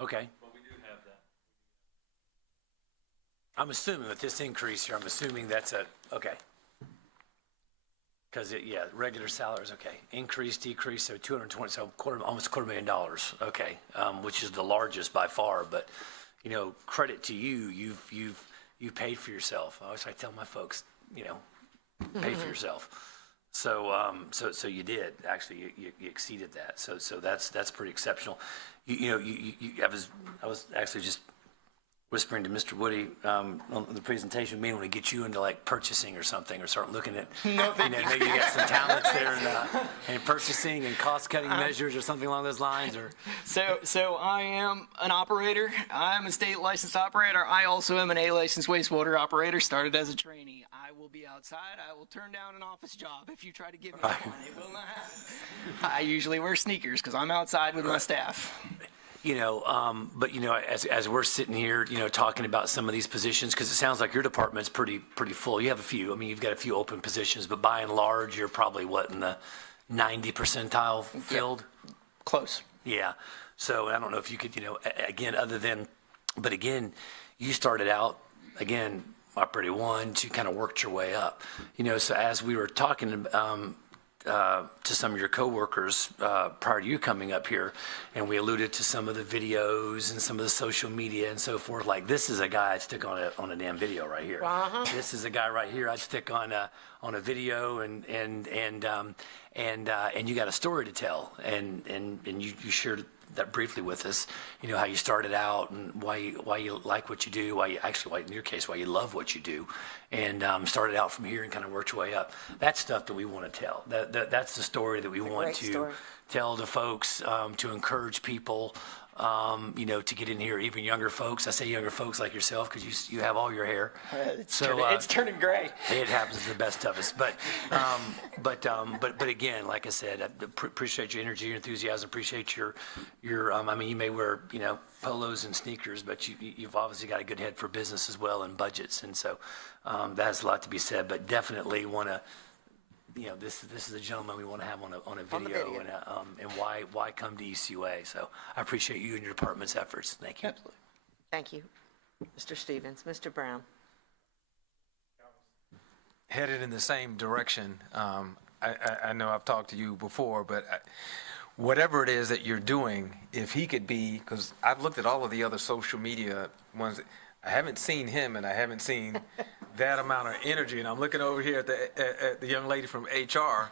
Okay. Well, we do have that. I'm assuming with this increase here, that's okay. Because regular salaries, okay. Increase, decrease, so 220, so almost $250,000, okay, which is the largest by far. But, credit to you, you've paid for yourself. I always try to tell my folks, pay for yourself. So you did actually. You exceeded that. So that's pretty exceptional. I was actually just whispering to Mr. Woody on the presentation, maybe want to get you into like purchasing or something, or start looking at, maybe you got some talents there in purchasing and cost-cutting measures or something along those lines, or. So I am an operator. I'm a state licensed operator. I also am an A licensed wastewater operator. Started as a trainee. I will be outside. I will turn down an office job if you try to give me one. It will not happen. I usually wear sneakers because I'm outside with my staff. But as we're sitting here, talking about some of these positions, because it sounds like your department's pretty full. You have a few. You've got a few open positions, but by and large, you're probably in the 90 percentile filled. Yeah. Close. Yeah. So I don't know if you could, again, you started out operating 1, 2, kind of worked your way up. So as we were talking to some of your coworkers prior to you coming up here, and we alluded to some of the videos and some of the social media and so forth. Like, this is a guy I'd stick on a damn video right here. Uh-huh. This is a guy right here I'd stick on a video, and you got a story to tell, and you shared that briefly with us, you know, how you started out and why you like what you do, why in your case, why you love what you do, and started out from here and kind of worked your way up. That's stuff that we want to tell. That's the story that we want great to story. tell to folks, to encourage people, you know, to get in here, even younger folks. I say younger folks like yourself because you have all your hair. It's turning gray. It happens to the best of us. But again, like I said, I appreciate your energy, your enthusiasm. Appreciate your. I mean, you may wear, you know, polos and sneakers, but you've obviously got a good head for business as well and budgets, and so that has a lot to be said. But definitely want to. You know, this is a gentleman we want to have on a video, and why come to ECUA. So I appreciate you and your department's efforts. Thank you. Absolutely. Thank you, Mr. Stevens. Mr. Brown? Headed in the same direction. I know I've talked to you before, but whatever it is that you're doing, if he could be, because I've looked at all of the other social media ones, I haven't seen him and I haven't seen that amount of energy. And I'm looking over here at the young lady from HR.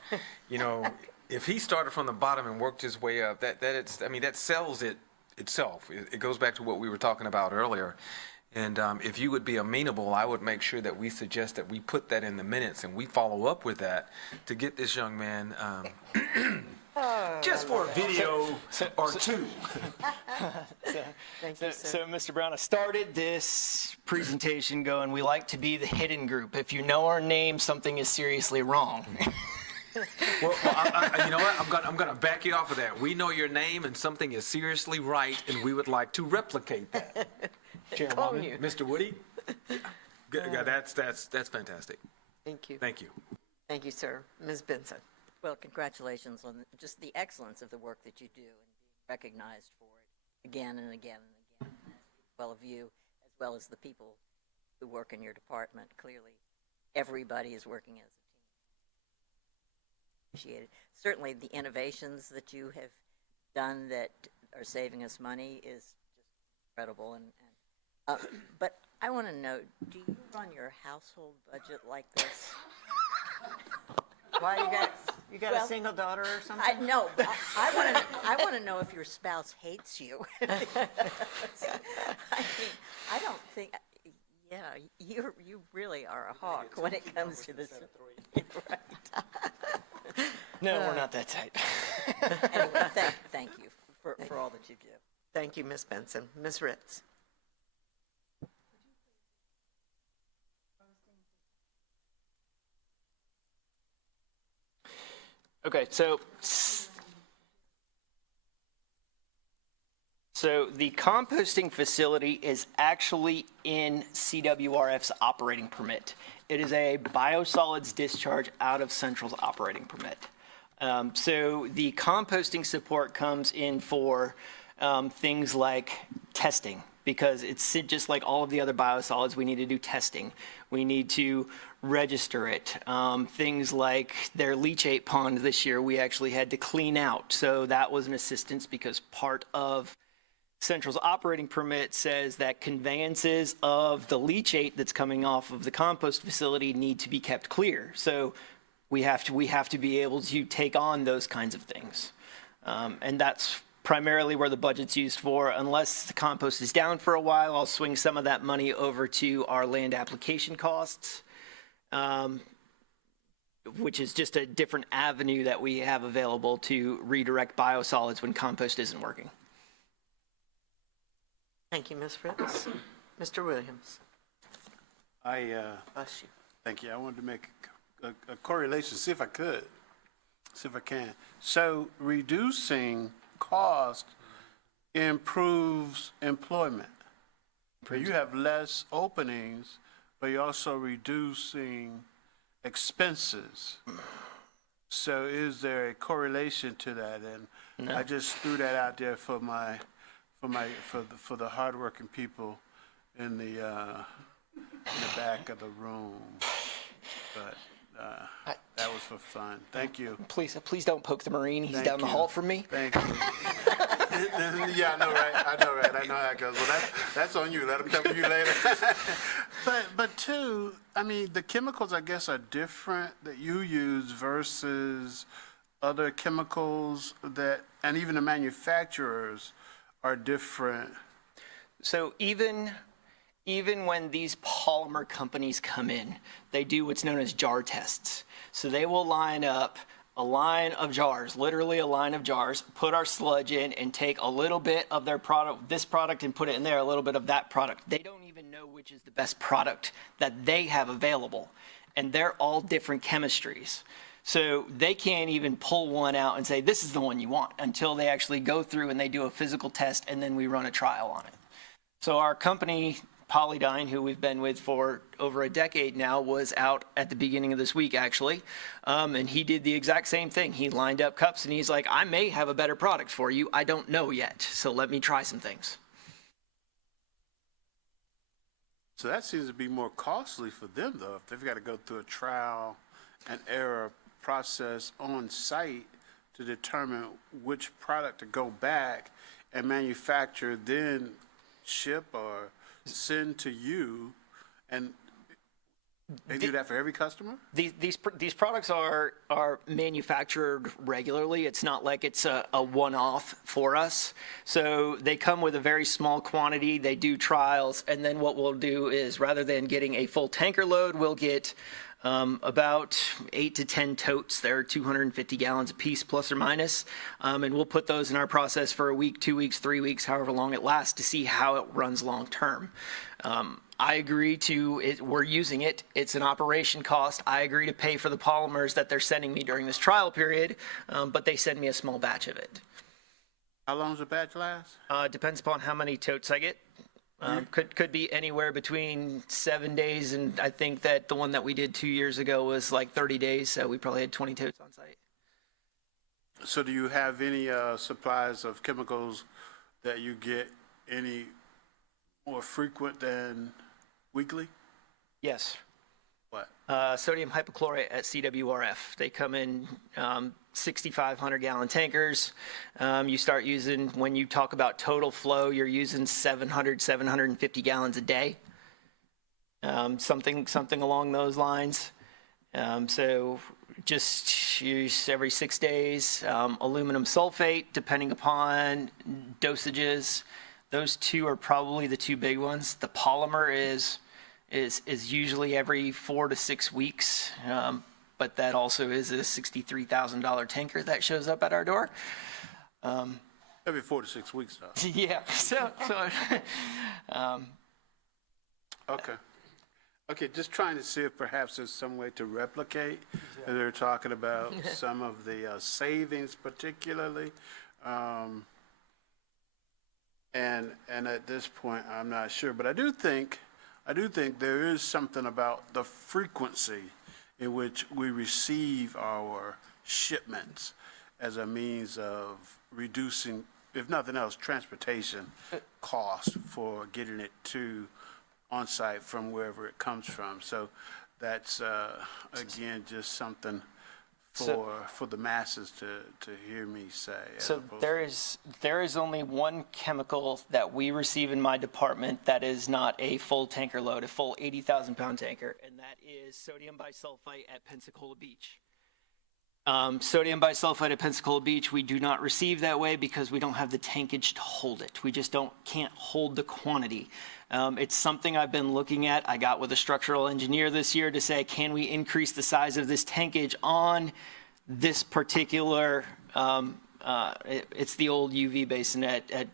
You know, if he started from the bottom and worked his way up, that sells it itself. It goes back to what we were talking about earlier. And if you would be amenable, I would make sure that we suggest that we put that in the minutes and we follow up with that to get this young man just for a video or two. Thank you, sir. So, Mr. Brown, I started this presentation going, we like to be the hidden group. If you know our name, something is seriously wrong. Well, you know what? I'm going to back you off of that. We know your name and something is seriously right, and we would like to replicate that. Chairwoman, Mr. Woody, that's fantastic. Thank you. Thank you. Thank you, sir. Ms. Benson? Well, congratulations on just the excellence of the work that you do and being recognized for it again and again and again. Well of you, as well as the people who work in your department. Clearly, everybody is working as a team. Appreciate it. Certainly, the innovations that you have done that are saving us money is just incredible. But I want to know, do you run your household budget like this? Why, you got a single daughter or something? No, I want to know if your spouse hates you. I mean, I don't think. Yeah, you really are a hawk when it comes to this. Right. No, we're not that tight. Anyway, thank you for all that you do. Thank you, Ms. Benson. Ms. Ritz? Okay, so the composting facility is actually in CWRF's operating permit. It is a biosolids discharge out of Central's operating permit. So the composting support comes in for things like testing, because it's just like all of the other biosolids, we need to do testing. We need to register it. Things like their leachate pond this year, we actually had to clean out. So that was an assistance because part of Central's operating permit says that conveyances of the leachate that's coming off of the compost facility need to be kept clear. So we have to be able to take on those kinds of things. And that's primarily where the budget's used for. Unless the compost is down for a while, I'll swing some of that money over to our land application costs, which is just a different avenue that we have available to redirect biosolids when compost isn't working. Thank you, Ms. Ritz. Mr. Williams? Bless you. Thank you. I wanted to make a correlation, see if I can. So reducing cost improves employment. You have less openings, but you're also reducing expenses. So is there a correlation to that? And I just threw that out there for the hardworking people in the back of the room. But that was for fun. Thank you. Please don't poke the Marine. He's down the hall from me. Thank you. Yeah, I know, right? I know how it goes. Well, that's on you. Let him come to you later. But too, I mean, the chemicals, I guess, are different that you use versus other chemicals that, and even the manufacturers are different? So even when these polymer companies come in, they do what's known as jar tests. So they will line up a line of jars, literally a line of jars, put our sludge in and take a little bit of their product, this product, and put it in there, a little bit of that product. They don't even know which is the best product that they have available. And they're all different chemistries. So they can't even pull one out and say, this is the one you want, until they actually go through and they do a physical test, and then we run a trial on it. So our company, Polydyne, who we've been with for over a decade now, was out at the beginning of this week, actually, and he did the exact same thing. He lined up cups, and he's like, I may have a better product for you. I don't know yet, so let me try some things. So that seems to be more costly for them, though, if they've got to go through a trial and error process on site to determine which product to go back and manufacture, then ship or send to you, and they do that for every customer? These products are manufactured regularly. It's not like it's a one-off for us. So they come with a very small quantity. They do trials, and then what we'll do is, rather than getting a full tanker load, we'll get about 8 to 10 totes. They're 250 gallons a piece, plus or minus, and we'll put those in our process for a week, 2 weeks, 3 weeks, however long it lasts, to see how it runs long term. I agree to it. We're using it. It's an operation cost. I agree to pay for the polymers that they're sending me during this trial period, but they send me a small batch of it. How long does a batch last? Depends upon how many totes I get. Could be anywhere between 7 days, and I think that the one that we did 2 years ago was like 30 days, so we probably had 20 totes on site. So do you have any supplies of chemicals that you get any more frequent than weekly? Yes. What? Sodium hypochlorite at CWRF. They come in 6,500 gallon tankers. You start using, when you talk about total flow, you're using 750 gallons a day. Something along those lines. So just use every 6 days. Aluminum sulfate, depending upon dosages. Those two are probably the two big ones. The polymer is usually every 4 to 6 weeks, but that also is a $63,000 tanker that shows up at our door. Every 4 to 6 weeks, though. Yeah. So Okay, just trying to see if perhaps there's some way to replicate. They're talking about some of the savings particularly. And at this point, I'm not sure, but I do think there is something about the frequency in which we receive our shipments as a means of reducing, if nothing else, transportation costs for getting it to on-site from wherever it comes from. So that's, again, just something for the masses to hear me say. So there is only one chemical that we receive in my department that is not a full tanker load, a full 80,000 pound tanker, and that is sodium bisulfite at Pensacola Beach. Sodium bisulfite at Pensacola Beach, we do not receive that way because we don't have the tankage to hold it. We just can't hold the quantity. It's something I've been looking at. I got with a structural engineer this year to say, can we increase the size of this tankage on this particular, it's the old UV basin at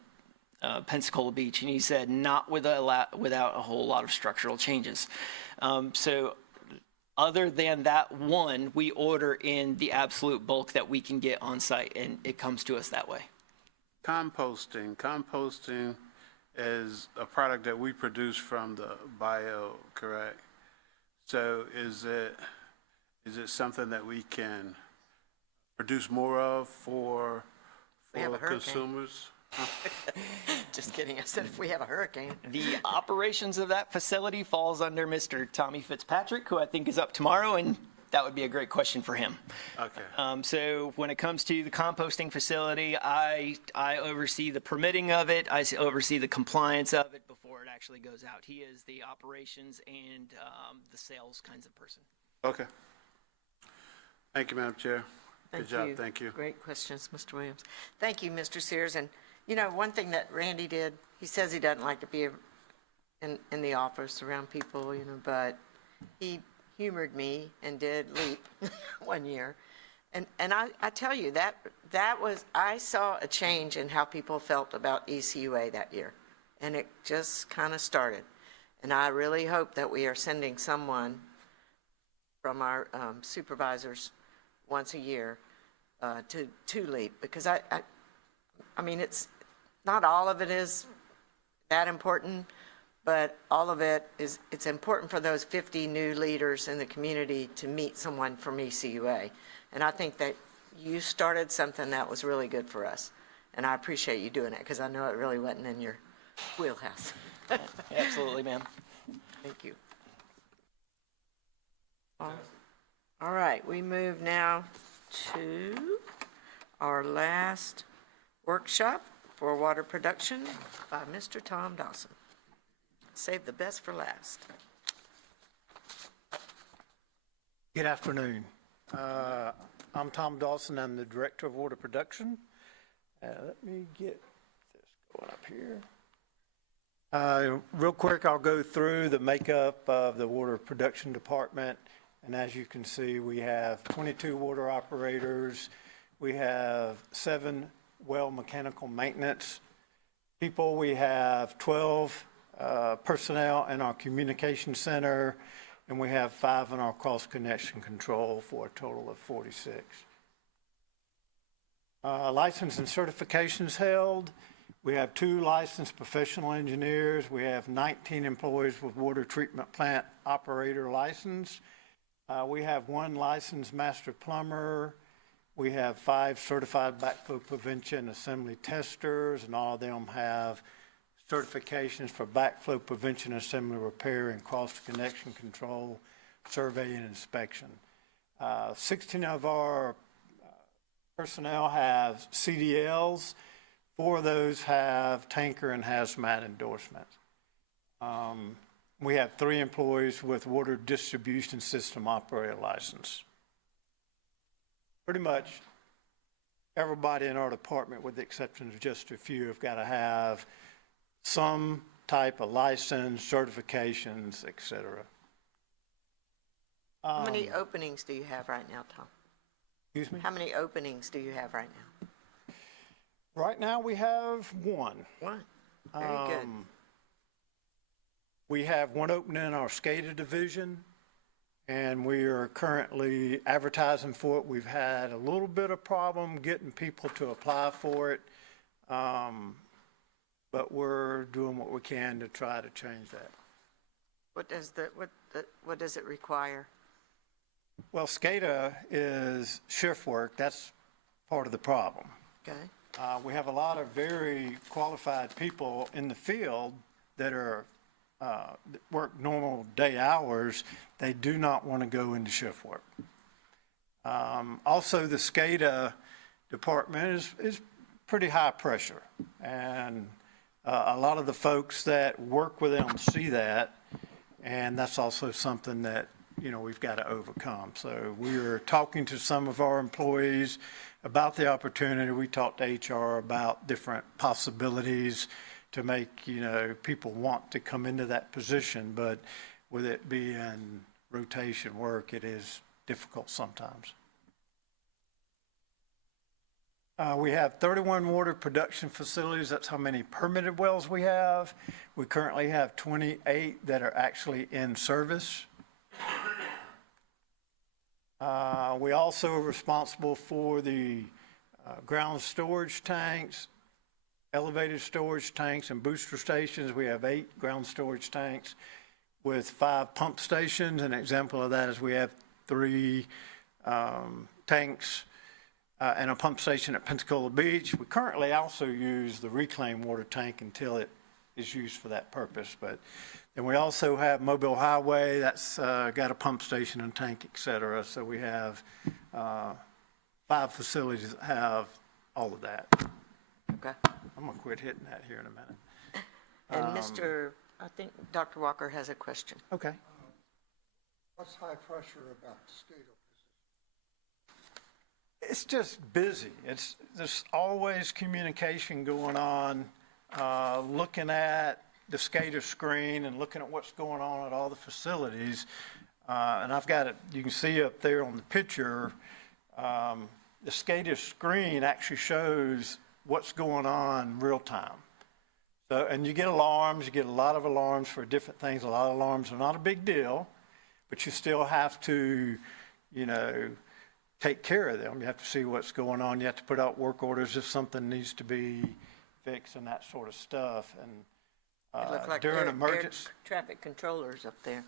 Pensacola Beach. And he said, not without a whole lot of structural changes. So other than that one, we order in the absolute bulk that we can get on site, and it comes to us that way. Composting is a product that we produce from the bio, correct? So is it something that we can produce more of for consumers? Just kidding. I said if we have a hurricane. The operations of that facility falls under Mr. Tommy Fitzpatrick, who I think is up tomorrow, and that would be a great question for him. Okay. So when it comes to the composting facility, I oversee the permitting of it. I oversee the compliance of it before it actually goes out. He is the operations and the sales kinds of person. Okay. Thank you, Madam Chair. Good job, thank you. Great questions, Mr. Williams. Thank you, Mr. Sears. And, you know, one thing that Randy did, he says he doesn't like to be in the office around people, you know, but he humored me and did LEAP one year. And I tell you, that was, I saw a change in how people felt about ECUA that year. And it just kind of started. And I really hope that we are sending someone from our supervisors once a year to LEAP, because I mean, it's not all of it is that important, but all of it is, it's important for those 50 new leaders in the community to meet someone from ECUA. And I think that you started something that was really good for us. And I appreciate you doing it, because I know it really wasn't in your wheelhouse. Absolutely, ma'am. Thank you. All right, we move now to our last workshop for water production by Mr. Tom Dawson. Save the best for last. Good afternoon. I'm Tom Dawson. I'm the Director of Water Production. Let me get this going up here. Real quick, I'll go through the makeup of the Water Production Department. And as you can see, we have 22 water operators. We have 7 well mechanical maintenance people. We have 12 personnel in our communication center, and we have 5 in our cross connection control for a total of 46. License and certifications held. We have 2 licensed professional engineers. We have 19 employees with water treatment plant operator license. We have 1 licensed master plumber. We have 5 certified backflow prevention assembly testers, and all of them have certifications for backflow prevention, assembly, repair, and cross-connection control, survey, and inspection. 16 of our personnel have CDLs. 4 of those have tanker and hazmat endorsements. We have 3 employees with water distribution system operator license. Pretty much everybody in our department, with the exception of just a few, have got to have some type of license, certifications, et cetera. How many openings do you have right now, Tom? Excuse me? How many openings do you have right now? Right now, we have 1. One. Very good. We have 1 opening in our SCADA division, and we are currently advertising for it. We've had a little bit of problem getting people to apply for it, but we're doing what we can to try to change that. What does it require? Well, SCADA is shift work. That's part of the problem. Okay. We have a lot of very qualified people in the field that are that work normal day hours. They do not want to go into shift work. Also, the SCADA department is pretty high pressure, and a lot of the folks that work with them see that, and that's also something that, you know, we've got to overcome. So we are talking to some of our employees about the opportunity. We talked to HR about different possibilities to make, you know, people want to come into that position, but with it being rotation work, it is difficult sometimes. We have 31 water production facilities. That's how many permitted wells we have. We currently have 28 that are actually in service. We also are responsible for the ground storage tanks, elevated storage tanks, and booster stations. We have 8 ground storage tanks with 5 pump stations. An example of that is we have 3 tanks and a pump station at Pensacola Beach. We currently also use the reclaimed water tank until it is used for that purpose. But then we also have Mobile Highway. That's got a pump station and tank, et cetera. So we have 5 facilities that have all of that. Okay. I'm going to quit hitting that here in a minute. And I think Dr. Walker has a question. Okay. What's high pressure about the SCADA It's just busy. There's always communication going on, looking at the SCADA screen and looking at what's going on at all the facilities. And I've got it, you can see up there on the picture, the SCADA screen actually shows what's going on real time. So, and you get alarms, you get a lot of alarms for different things. A lot of alarms are not a big deal, but you still have to, take care of them. You have to see what's going on. You have to put out work orders if something needs to be fixed and that sort of stuff. And They look like during air emergency, traffic controllers up there.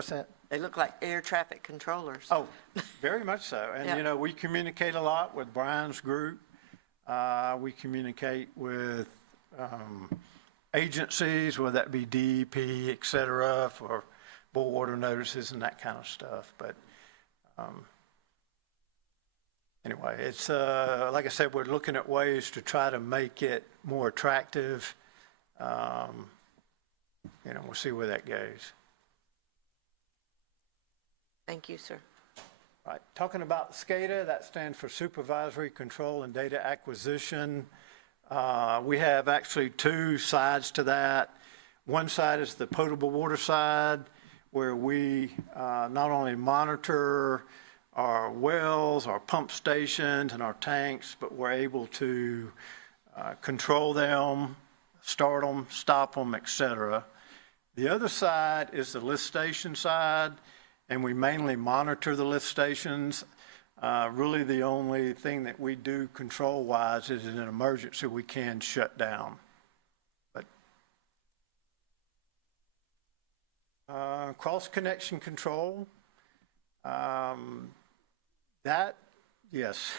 what's that? They look like air traffic controllers. Oh, very much so. And, Yeah. we communicate a lot with Brian's group. We communicate with agencies, whether that be DEP, et cetera, for boil water notices and that kind of stuff. But anyway, it's, like I said, we're looking at ways to try to make it more attractive. We'll see where that goes. Thank you, sir. All right, talking about SCADA, that stands for Supervisory Control and Data Acquisition. We have actually two sides to that. One side is the potable water side, where we not only monitor our wells, our pump stations, and our tanks, but we're able to control them, start them, stop them, et cetera. The other side is the lift station side, and we mainly monitor the lift stations. Really, the only thing that we do control-wise is in an emergency we can shut down. But cross-connection control, yes.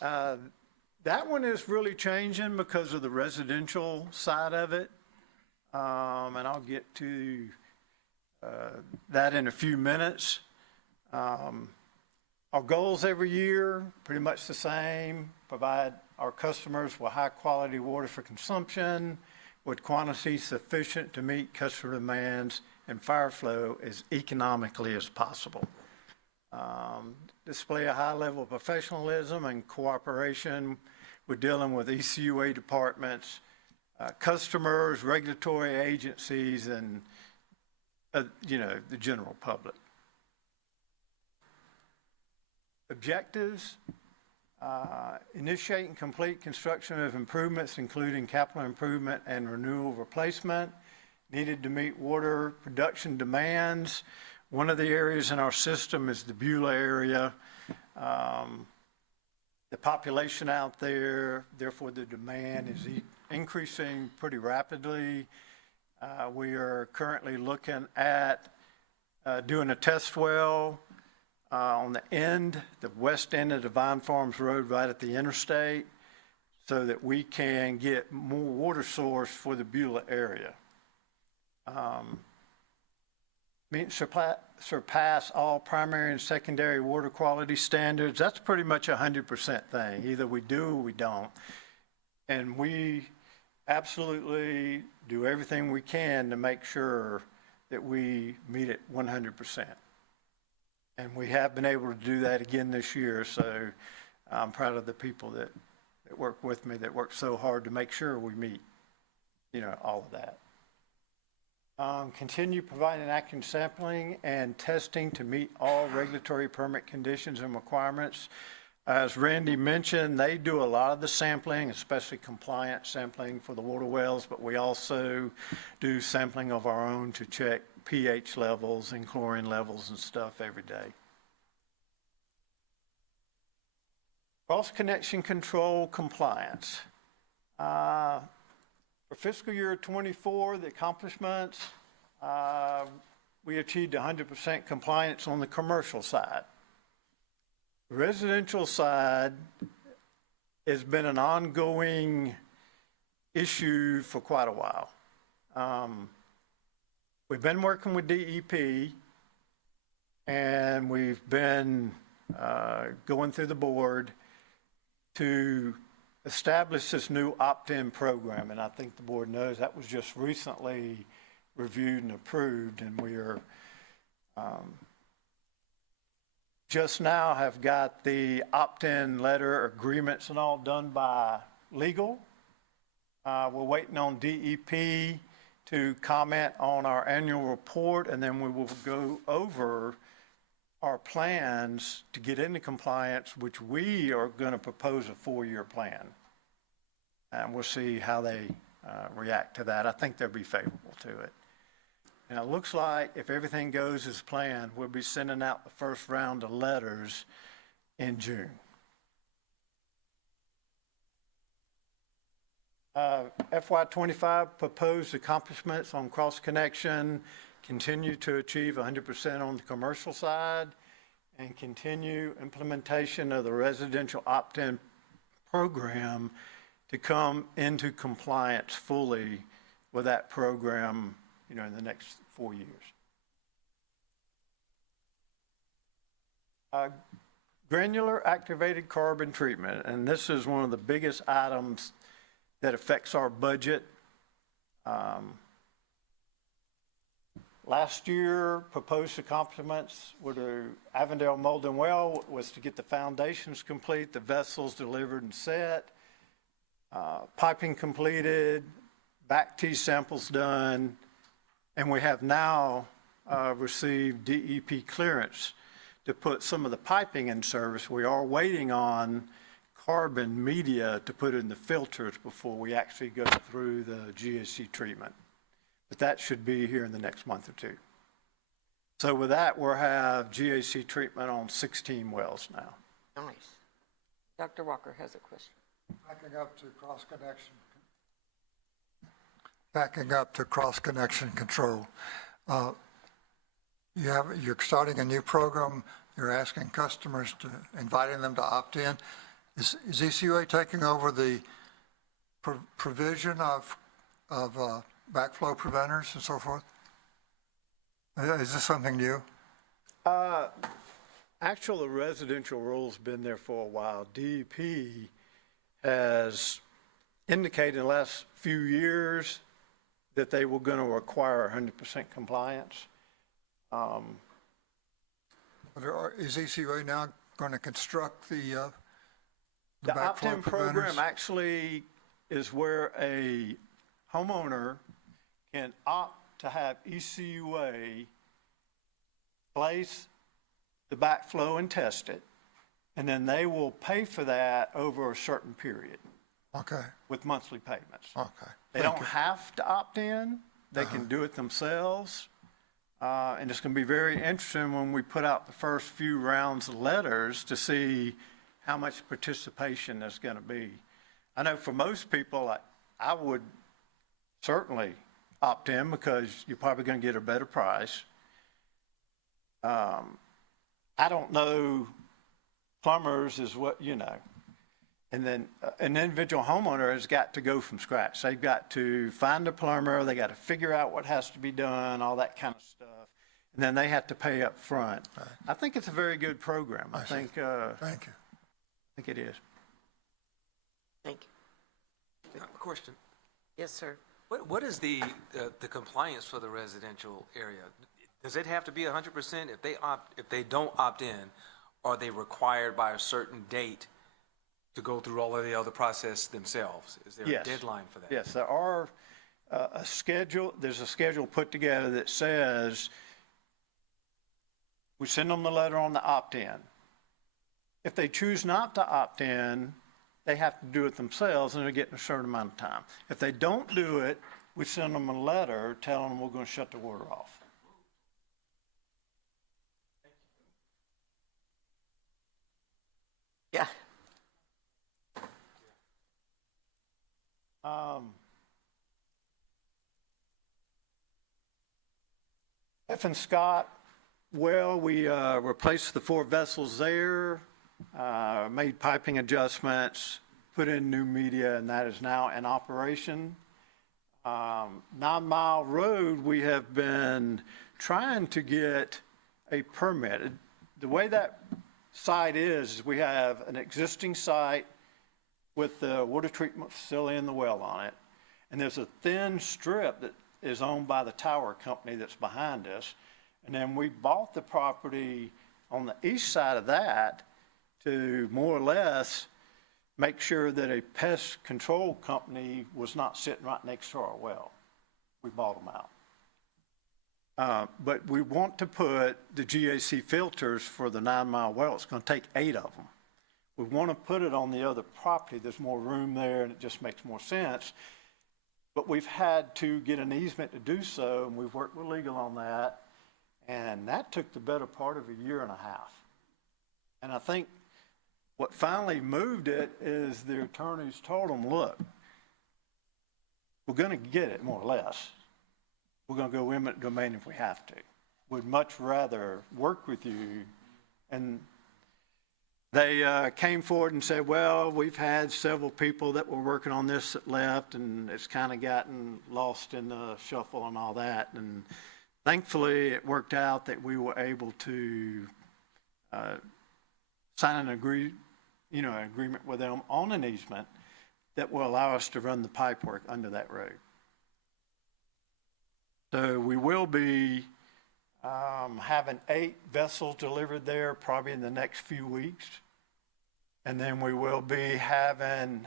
That one is really changing because of the residential side of it. And I'll get to that in a few minutes. Our goals every year, pretty much the same: provide our customers with high-quality water for consumption with quantity sufficient to meet customer demands and fire flow as economically as possible. Display a high level of professionalism and cooperation with dealing with ECUA departments, customers, regulatory agencies, and the general public. Objectives: initiate and complete construction of improvements, including capital improvement and renewal replacement, needed to meet water production demands. One of the areas in our system is the Beulah area. The population out there, therefore the demand is increasing pretty rapidly. We are currently looking at doing a test well on the west end of Divine Farms Road, right at the interstate, so that we can get more water source for the Beulah area. Surpass all primary and secondary water quality standards. That's pretty much a 100% thing. Either we do or we don't. And we absolutely do everything we can to make sure that we meet it 100%. And we have been able to do that again this year, so I'm proud of the people that work with me, that work so hard to make sure we meet, all of that. Continue providing accurate sampling and testing to meet all regulatory permit conditions and requirements. As Randy mentioned, they do a lot of the sampling, especially compliant sampling for the water wells, but we also do sampling of our own to check pH levels and chlorine levels and stuff every day. Cross-connection control compliance. For fiscal year 24, the accomplishments, we achieved 100% compliance on the commercial side. The residential side has been an ongoing issue for quite a while. We've been working with DEP, and we've been going through the board to establish this new opt-in program, and I think the board knows that was just recently reviewed and approved, and we are just now have got the opt-in letter agreements and all done by legal. We're waiting on DEP to comment on our annual report, and then we will go over our plans to get into compliance, which we are going to propose a 4-year plan. And we'll see how they react to that. I think they'll be favorable to it. And it looks like if everything goes as planned, we'll be sending out the first round of letters in June. FY25 proposed accomplishments on cross connection, continue to achieve 100% on the commercial side, and continue implementation of the residential opt-in program to come into compliance fully with that program, in the next 4 years. Granular activated carbon treatment, and this is one of the biggest items that affects our budget. Last year, proposed accomplishments with the Avondale Molden Well was to get the foundations complete, the vessels delivered and set, piping completed, back T samples done, and we have now received DEP clearance to put some of the piping in service. We are waiting on carbon media to put in the filters before we actually go through the GAC treatment. But that should be here in the next month or two. So with that, we'll have GAC treatment on 16 wells now. Nice. Dr. Walker has a question. Backing up to cross-connection control. You're starting a new program. You're asking customers inviting them to opt in. Is ECUA taking over the provision of backflow preventers and so forth? Is this something new? Actually, the residential rule's been there for a while. DEP has indicated in the last few years that they were going to require 100% compliance. Is ECUA now going to construct the The opt-in backflow program preventers? actually is where a homeowner can opt to have ECUA place the backflow and test it, and then they will pay for that over a certain period. Okay. With monthly payments. Okay. They don't have to opt in. They can do it themselves. And it's going to be very interesting when we put out the first few rounds of letters to see how much participation there's going to be. I know for most people, I would certainly opt in because you're probably going to get a better price. I don't know, plumbers is what, And then an individual homeowner has got to go from scratch. They've got to find a plumber, they got to figure out what has to be done, all that kind of stuff. And then they have to pay up front. Right. I think it's a very good program. I think Thank you. I think it is. Thank you. Question. Yes, sir. What is the compliance for the residential area? Does it have to be 100%? If they don't opt in, are they required by a certain date to go through all of the other process themselves? Is there a deadline for that? Yes, there are there's a schedule put together that says we send them the letter on the opt-in. If they choose not to opt in, they have to do it themselves, and they're getting a certain amount of time. If they don't do it, we send them a letter telling them we're going to shut the water off. Yeah. F and Scott, well, we replaced the 4 vessels there, made piping adjustments, put in new media, and that is now in operation. 9 Mile Road, we have been trying to get a permit. The way that site is we have an existing site with the water treatment facility and the well on it. And there's a thin strip that is owned by the tower company that's behind us. And then we bought the property on the east side of that to more or less make sure that a pest control company was not sitting right next to our well. We bought them out. But we want to put the GAC filters for the 9 Mile well. It's going to take 8 of them. We want to put it on the other property. There's more room there and it just makes more sense. But we've had to get an easement to do so, and we've worked with legal on that. And that took the better part of a year and a half. And I think what finally moved it is the attorneys told them, look, we're going to get it more or less. We're going to go eminent domain if we have to. We'd much rather work with you. And they came forward and said, well, we've had several people that were working on this that left, and it's kind of gotten lost in the shuffle and all that. And thankfully, it worked out that we were able to sign an agreement with them on an easement that will allow us to run the pipe work under that road. So we will be having 8 vessels delivered there probably in the next few weeks. And then we will be having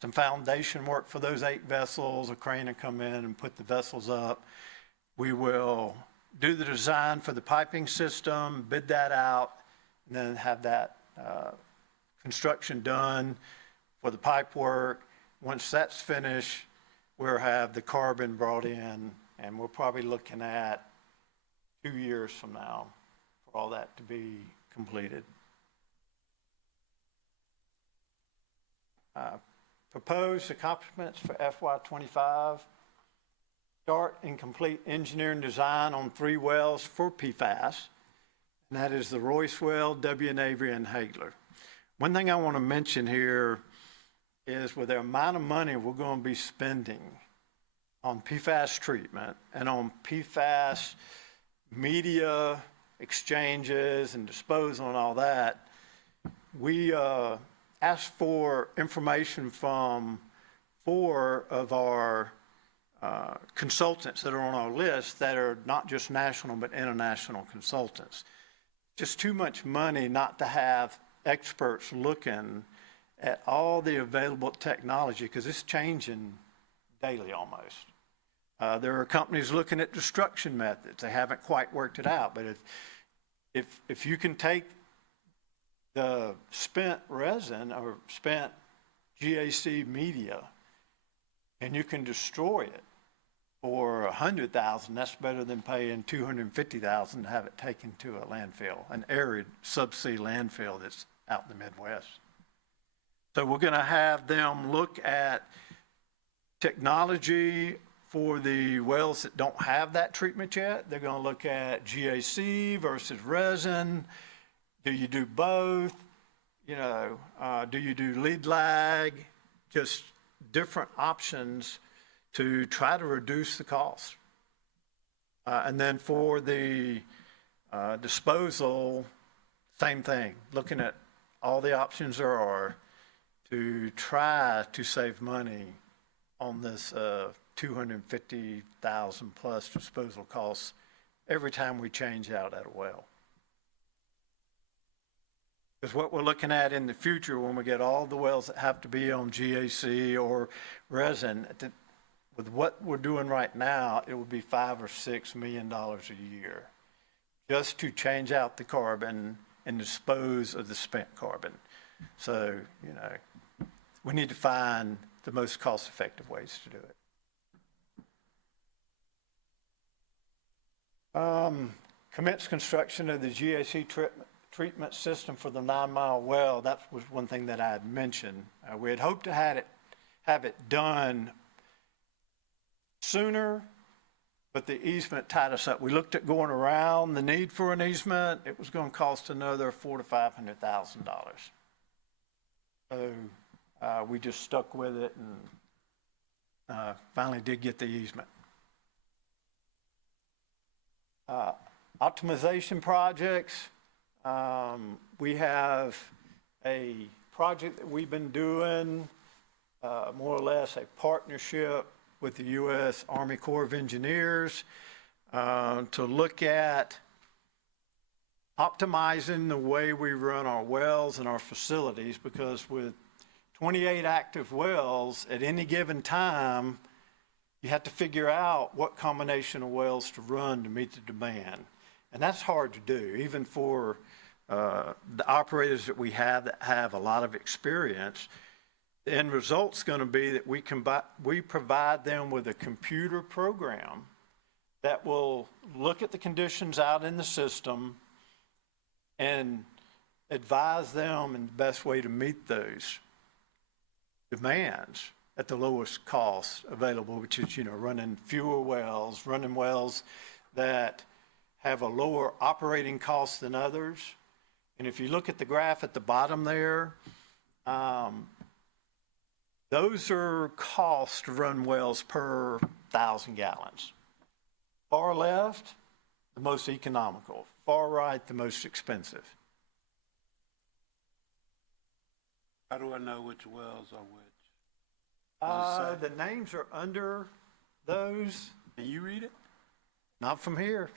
some foundation work for those 8 vessels. A crane will come in and put the vessels up. We will do the design for the piping system, bid that out, and then have that construction done for the pipe work. Once that's finished, we'll have the carbon brought in, and we're probably looking at 2 years from now for all that to be completed. Proposed accomplishments for FY25. Start and complete engineering design on 3 wells for PFAS. And that is the Royce well, W. Avery, and Hagler. One thing I want to mention here is with the amount of money we're going to be spending on PFAS treatment and on PFAS media exchanges and disposal and all that, we asked for information from 4 of our consultants that are on our list that are not just national but international consultants. Just too much money not to have experts looking at all the available technology, because it's changing daily almost. There are companies looking at destruction methods. They haven't quite worked it out, but if you can take the spent resin or spent GAC media and you can destroy it for $100,000, that's better than paying $250,000 to have it taken to a landfill, an arid subsea landfill that's out in the Midwest. So we're going to have them look at technology for the wells that don't have that treatment yet. They're going to look at GAC versus resin. Do you do both? Do you do lead lag? Just different options to try to reduce the cost. And then for the disposal, same thing, looking at all the options there are to try to save money on this $250,000 plus disposal costs every time we change out at a well. Because what we're looking at in the future, when we get all the wells that have to be on GAC or resin, with what we're doing right now, it would be $5 or $6 million a year just to change out the carbon and dispose of the spent carbon. So, we need to find the most cost-effective ways to do it. Commence construction of the GAC treatment system for the 9 Mile well. That was one thing that I had mentioned. We had hoped to have it done sooner, but the easement tied us up. We looked at going around the need for an easement. It was going to cost another $400,000 to $500,000. So we just stuck with it and finally did get the easement. Optimization projects. We have a project that we've been doing, more or less a partnership with the U.S. Army Corps of Engineers to look at optimizing the way we run our wells and our facilities, because with 28 active wells at any given time, you have to figure out what combination of wells to run to meet the demand. And that's hard to do, even for the operators that we have that have a lot of experience. The end result's going to be that we provide them with a computer program that will look at the conditions out in the system and advise them in the best way to meet those demands at the lowest cost available, which is, running fewer wells, running wells that have a lower operating cost than others. And if you look at the graph at the bottom there, those are costs to run wells per 1,000 gallons. Far left, the most economical. Far right, the most expensive. How do I know which wells are which? The names are under those. Can you read it? Not from here.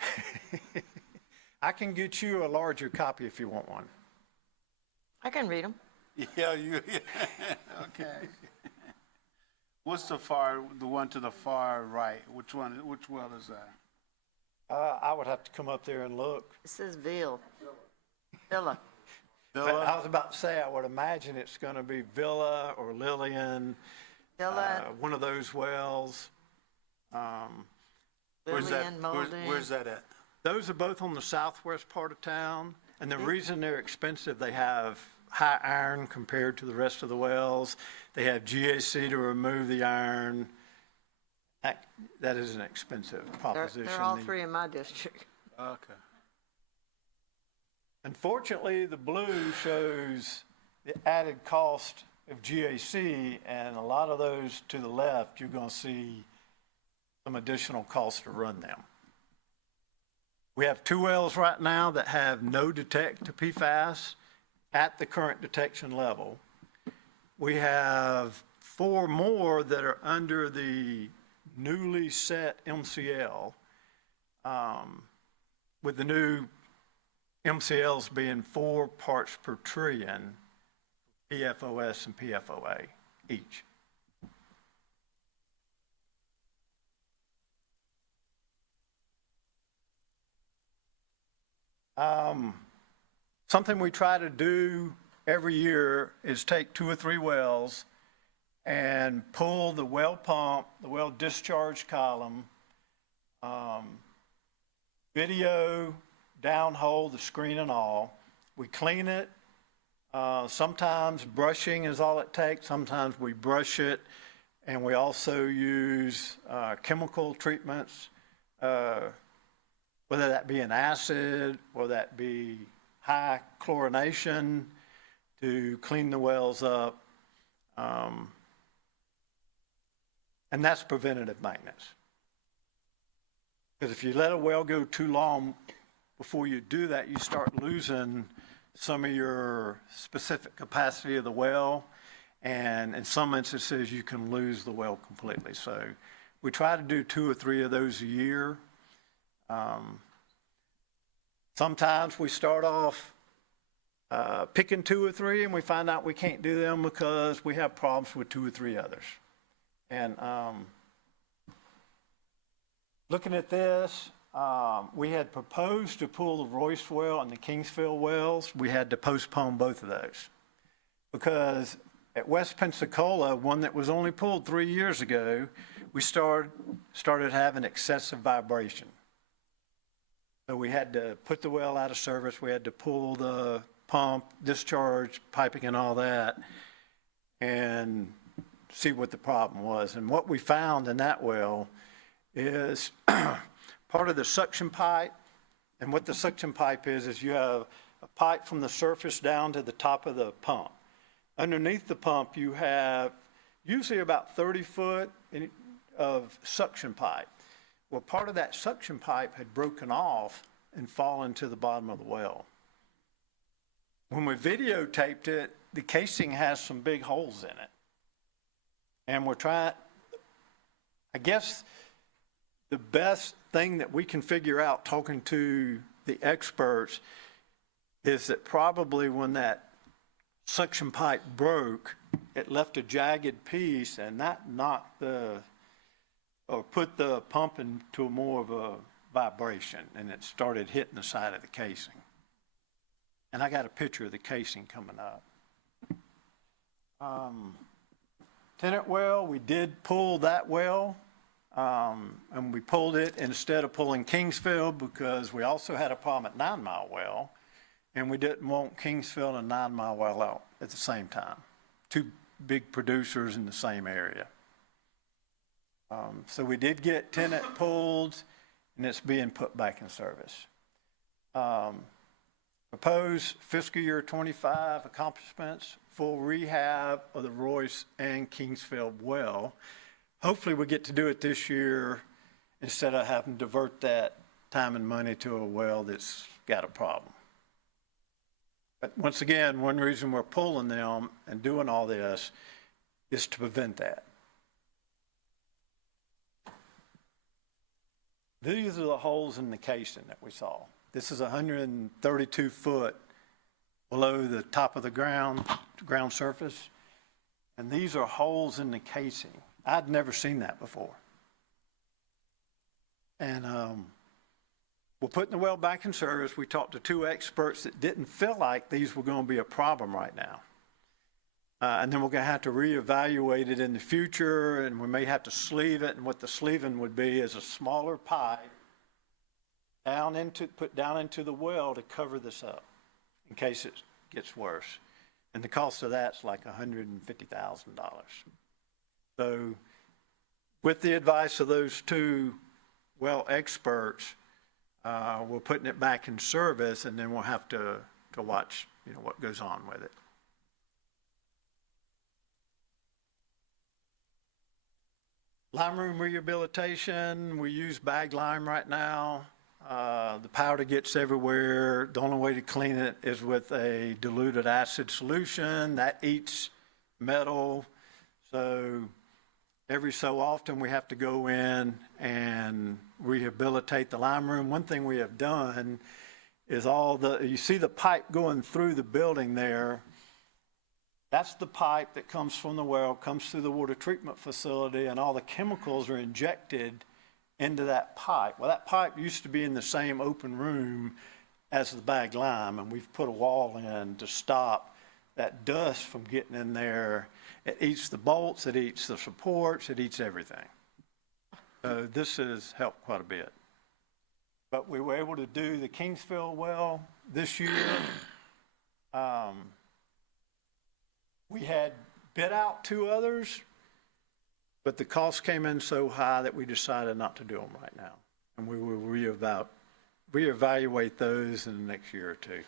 I can get you a larger copy if you want one. I can read them. Yeah, you, okay. What's the one to the far right? Which well is that? I would have to come up there and look. It says Villa. But I was about to say, I would imagine it's going to be Villa or Lillian, one of those wells. Where's that? Lillian, Molden. Where's that at? Those are both on the southwest part of town, and the reason they're expensive, they have high iron compared to the rest of the wells. They have GAC to remove the iron. That is an expensive proposition. They're all three in my district. Okay. Unfortunately, the blue shows the added cost of GAC, and a lot of those to the left, you're going to see some additional cost to run them. We have 2 wells right now that have no detect to PFAS at the current detection level. We have 4 more that are under the newly set MCL, with the new MCLs being 4 parts per trillion, PFOS and PFOA each. Something we try to do every year is take 2 or 3 wells and pull the well pump, the well discharge column, video, downhole, the screen and all. We clean it. Sometimes brushing is all it takes. Sometimes we brush it, and we also use chemical treatments, whether that be an acid, or that be high chlorination to clean the wells up. And that's preventative maintenance. Because if you let a well go too long before you do that, you start losing some of your specific capacity of the well. And in some instances, you can lose the well completely. So we try to do 2 or 3 of those a year. Sometimes we start off picking 2 or 3, and we find out we can't do them because we have problems with 2 or 3 others. And looking at this, we had proposed to pull the Royce well and the Kingsville wells. We had to postpone both of those because at West Pensacola, one that was only pulled 3 years ago, we started having excessive vibration. So we had to put the well out of service. We had to pull the pump, discharge, piping and all that, and see what the problem was. And what we found in that well is part of the suction pipe. And what the suction pipe is you have a pipe from the surface down to the top of the pump. Underneath the pump, you have usually about 30 foot of suction pipe. Well, part of that suction pipe had broken off and fallen to the bottom of the well. When we videotaped it, the casing has some big holes in it. And we're trying, I guess the best thing that we can figure out talking to the experts is that probably when that suction pipe broke, it left a jagged piece, and that knocked or put the pump into more of a vibration, and it started hitting the side of the casing. And I got a picture of the casing coming up. Tennant well, we did pull that well, and we pulled it instead of pulling Kingsfield because we also had a problem at 9 Mile Well, and we didn't want Kingsfield and 9 Mile Well out at the same time. Two big producers in the same area. So we did get Tennant pulled, and it's being put back in service. Proposed fiscal year 25 accomplishments, full rehab of the Royce and Kingsfield well. Hopefully we get to do it this year instead of having to divert that time and money to a well that's got a problem. But once again, one reason we're pulling them and doing all this is to prevent that. These are the holes in the casing that we saw. This is 132 foot below the top of the ground surface. And these are holes in the casing. I'd never seen that before. And we're putting the well back in service. We talked to 2 experts that didn't feel like these were going to be a problem right now. And then we're going to have to reevaluate it in the future, and we may have to sleeve it. And what the sleeving would be is a smaller pipe put down into the well to cover this up in case it gets worse. And the cost of that's like $150,000. So with the advice of those 2 well experts, we're putting it back in service, and then we'll have to watch, what goes on with it. Lime room rehabilitation, we use bag lime right now. The powder gets everywhere. The only way to clean it is with a diluted acid solution that eats metal. So every so often we have to go in and rehabilitate the lime room. One thing we have done is you see the pipe going through the building there. That's the pipe that comes from the well, comes through the water treatment facility, and all the chemicals are injected into that pipe. Well, that pipe used to be in the same open room as the bag lime, and we've put a wall in to stop that dust from getting in there. It eats the bolts, it eats the supports, it eats everything. So this has helped quite a bit. But we were able to do the Kingsfield well this year. We had bid out 2 others, but the cost came in so high that we decided not to do them right now. And we will reevaluate those in the next year or 2.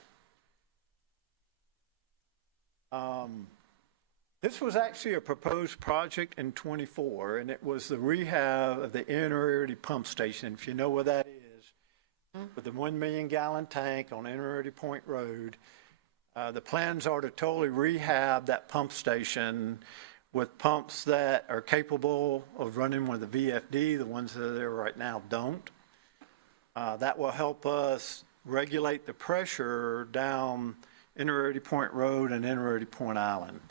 This was actually a proposed project in '24, and it was the rehab of the Inner Pump Station. If you know where that is, with the 1 million gallon tank on Inner Point Road. The plans are to totally rehab that pump station with pumps that are capable of running with the VFD. The ones that are there right now don't. That will help us regulate the pressure down Inner Point Road and Inner Point Island.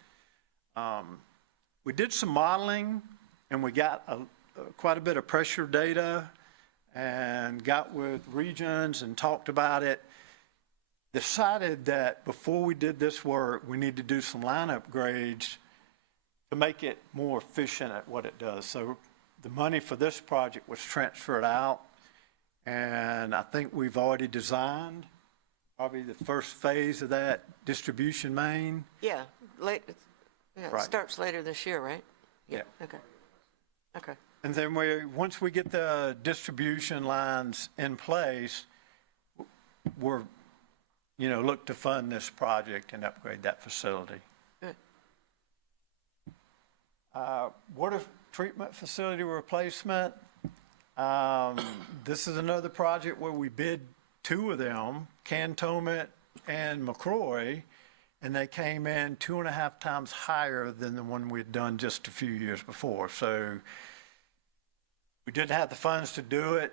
We did some modeling, and we got quite a bit of pressure data and got with regions and talked about it. Decided that before we did this work, we need to do some line upgrades to make it more efficient at what it does. So the money for this project was transferred out, and I think we've already designed probably the first phase of that distribution main. Yeah, it Right. starts later this year, right? Yeah. Okay. And then once we get the distribution lines in place, we're look to fund this project and upgrade that facility. Good. Water treatment facility replacement. This is another project where we bid 2 of them, Cantonment and McCrory, and they came in 2.5 times higher than the one we had done just a few years before. So we didn't have the funds to do it.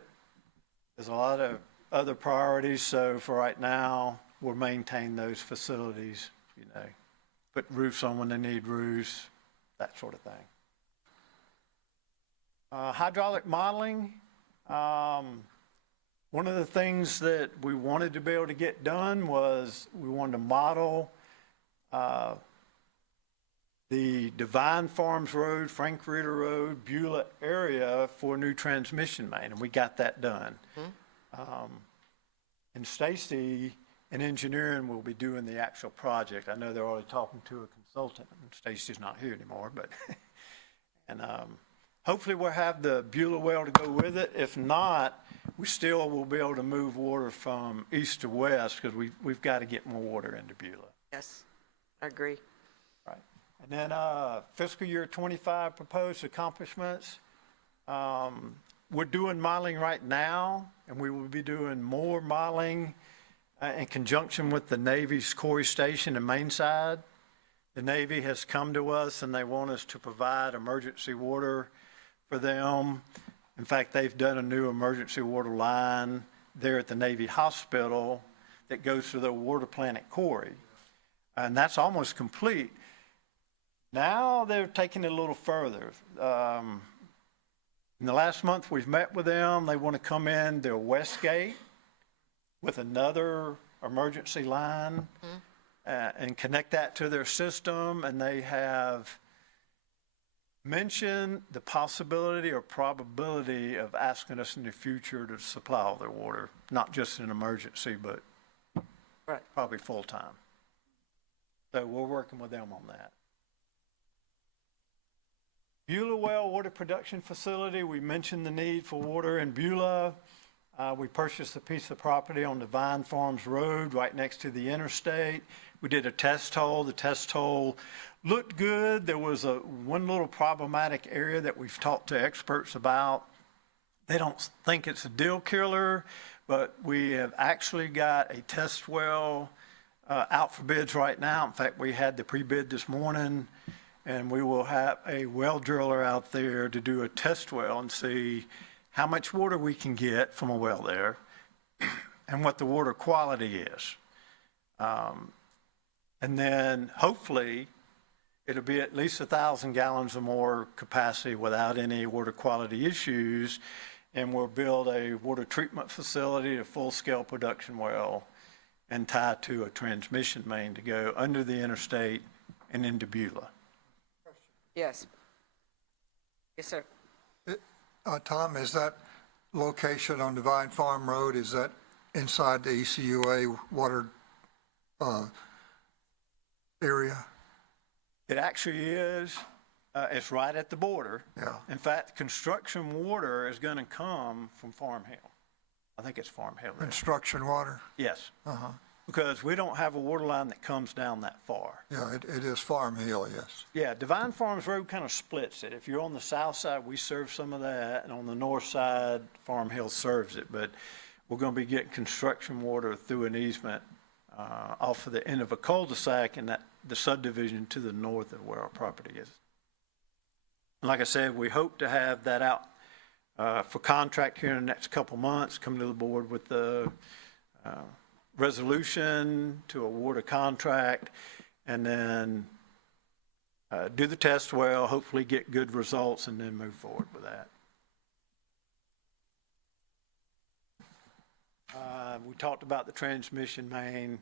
There's a lot of other priorities. So for right now, we'll maintain those facilities, you know, put roofs on when they need roofs, that sort of thing. Hydraulic modeling, one of the things that we wanted to be able to get done was we wanted to model the Divine Farms Road, Frank Ritter Road, Beulah area for a new transmission main, and we got that done. And Stacy in engineering will be doing the actual project. I know they're already talking to a consultant, and Stacy's not here anymore, but, and hopefully we'll have the Beulah well to go with it. If not, we still will be able to move water from east to west because we've got to get more water into Beulah. Yes, I agree. Right. And then fiscal year 25 proposed accomplishments. We're doing modeling right now, and we will be doing more modeling in conjunction with the Navy's Corey Station in Mainside. The Navy has come to us and they want us to provide emergency water for them. In fact, they've done a new emergency water line there at the Navy Hospital that goes to their water plant at Corey. And that's almost complete. Now they're taking it a little further. In the last month, we've met with them. They want to come in their west gate with another emergency line and connect that to their system. And they have mentioned the possibility or probability of asking us in the future to supply all their water, not just in an emergency, but probably full time. So we're working with them on that. Beulah Well Water Production Facility, we mentioned the need for water in Beulah. We purchased a piece of property on Divine Farms Road right next to the interstate. We did a test hole. The test hole looked good. There was one little problematic area that we've talked to experts about. They don't think it's a deal killer, but we have actually got a test well out for bids right now. In fact, we had the pre-bid this morning. And we will have a well driller out there to do a test well and see how much water we can get from a well there and what the water quality is. And then hopefully it'll be at least 1,000 gallons or more capacity without any water quality issues. And we'll build a water treatment facility, a full-scale production well, and tie to a transmission main to go under the interstate and into Beulah. Yes. Yes, sir. Tom, is that location on Divine Farm Road, is that inside the ECUA water area? It actually is. It's right at the border. Yeah. In fact, construction water is going to come from Farm Hill. I think it's Farm Hill. Construction water? Yes. Uh-huh. Because we don't have a water line that comes down that far. Yeah, it is Farm Hill, yes. Yeah, Divine Farms Road kind of splits it. If you're on the south side, we serve some of that, and on the north side, Farm Hill serves it. But we're going to be getting construction water through an easement off of the end of a cul-de-sac and the subdivision to the north of where our property is. And like I said, we hope to have that out for contract here in the next couple months, come to the board with the resolution to award a contract, and then do the test well, hopefully get good results, and then move forward with that. We talked about the transmission main.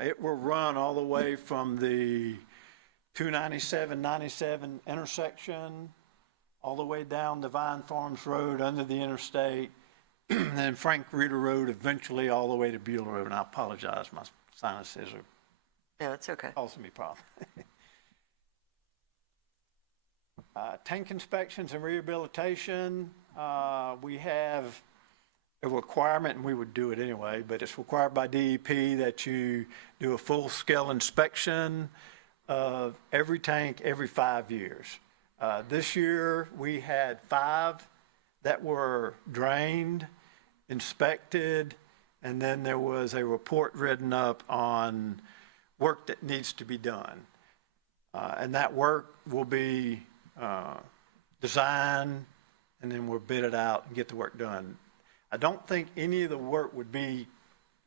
It will run all the way from the 297-97 intersection, all the way down Divine Farms Road under the interstate, and then Frank Ritter Road, eventually all the way to Beulah Road. And I apologize, my sinuses are Yeah, that's okay. causing me problems. Tank inspections and rehabilitation, we have a requirement, and we would do it anyway, but it's required by DEP that you do a full-scale inspection of every tank every 5 years. This year, we had 5 that were drained, inspected, and then there was a report written up on work that needs to be done. And that work will be designed, and then we'll bid it out and get the work done. I don't think any of the work would be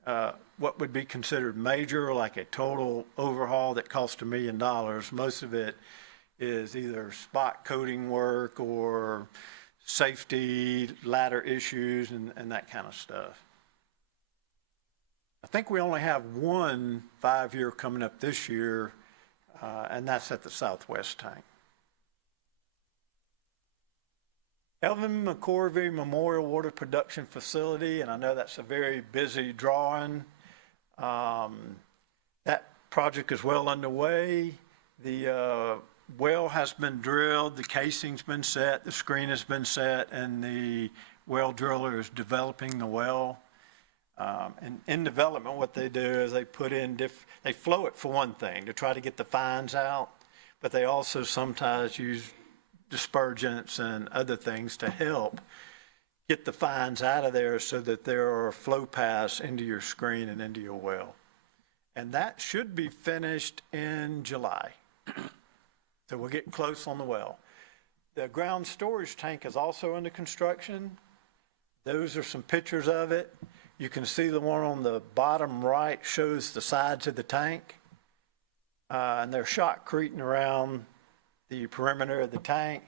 what would be considered major, like a total overhaul that cost $1 million. Most of it is either spot coating work or safety, ladder issues, and that kind of stuff. I think we only have one 5-year coming up this year, and that's at the southwest tank. Elvin McCorvey Memorial Water Production Facility, and I know that's a very busy drawing. That project is well underway. The well has been drilled, the casing's been set, the screen has been set, and the well driller is developing the well. And in development, what they do is they put in, they flow it for one thing to try to get the fines out, but they also sometimes use dispergents and other things to help get the fines out of there so that there are flow paths into your screen and into your well. And that should be finished in July. So we're getting close on the well. The ground storage tank is also under construction. Those are some pictures of it. You can see the one on the bottom right shows the sides of the tank. And they're shotcreting around the perimeter of the tank.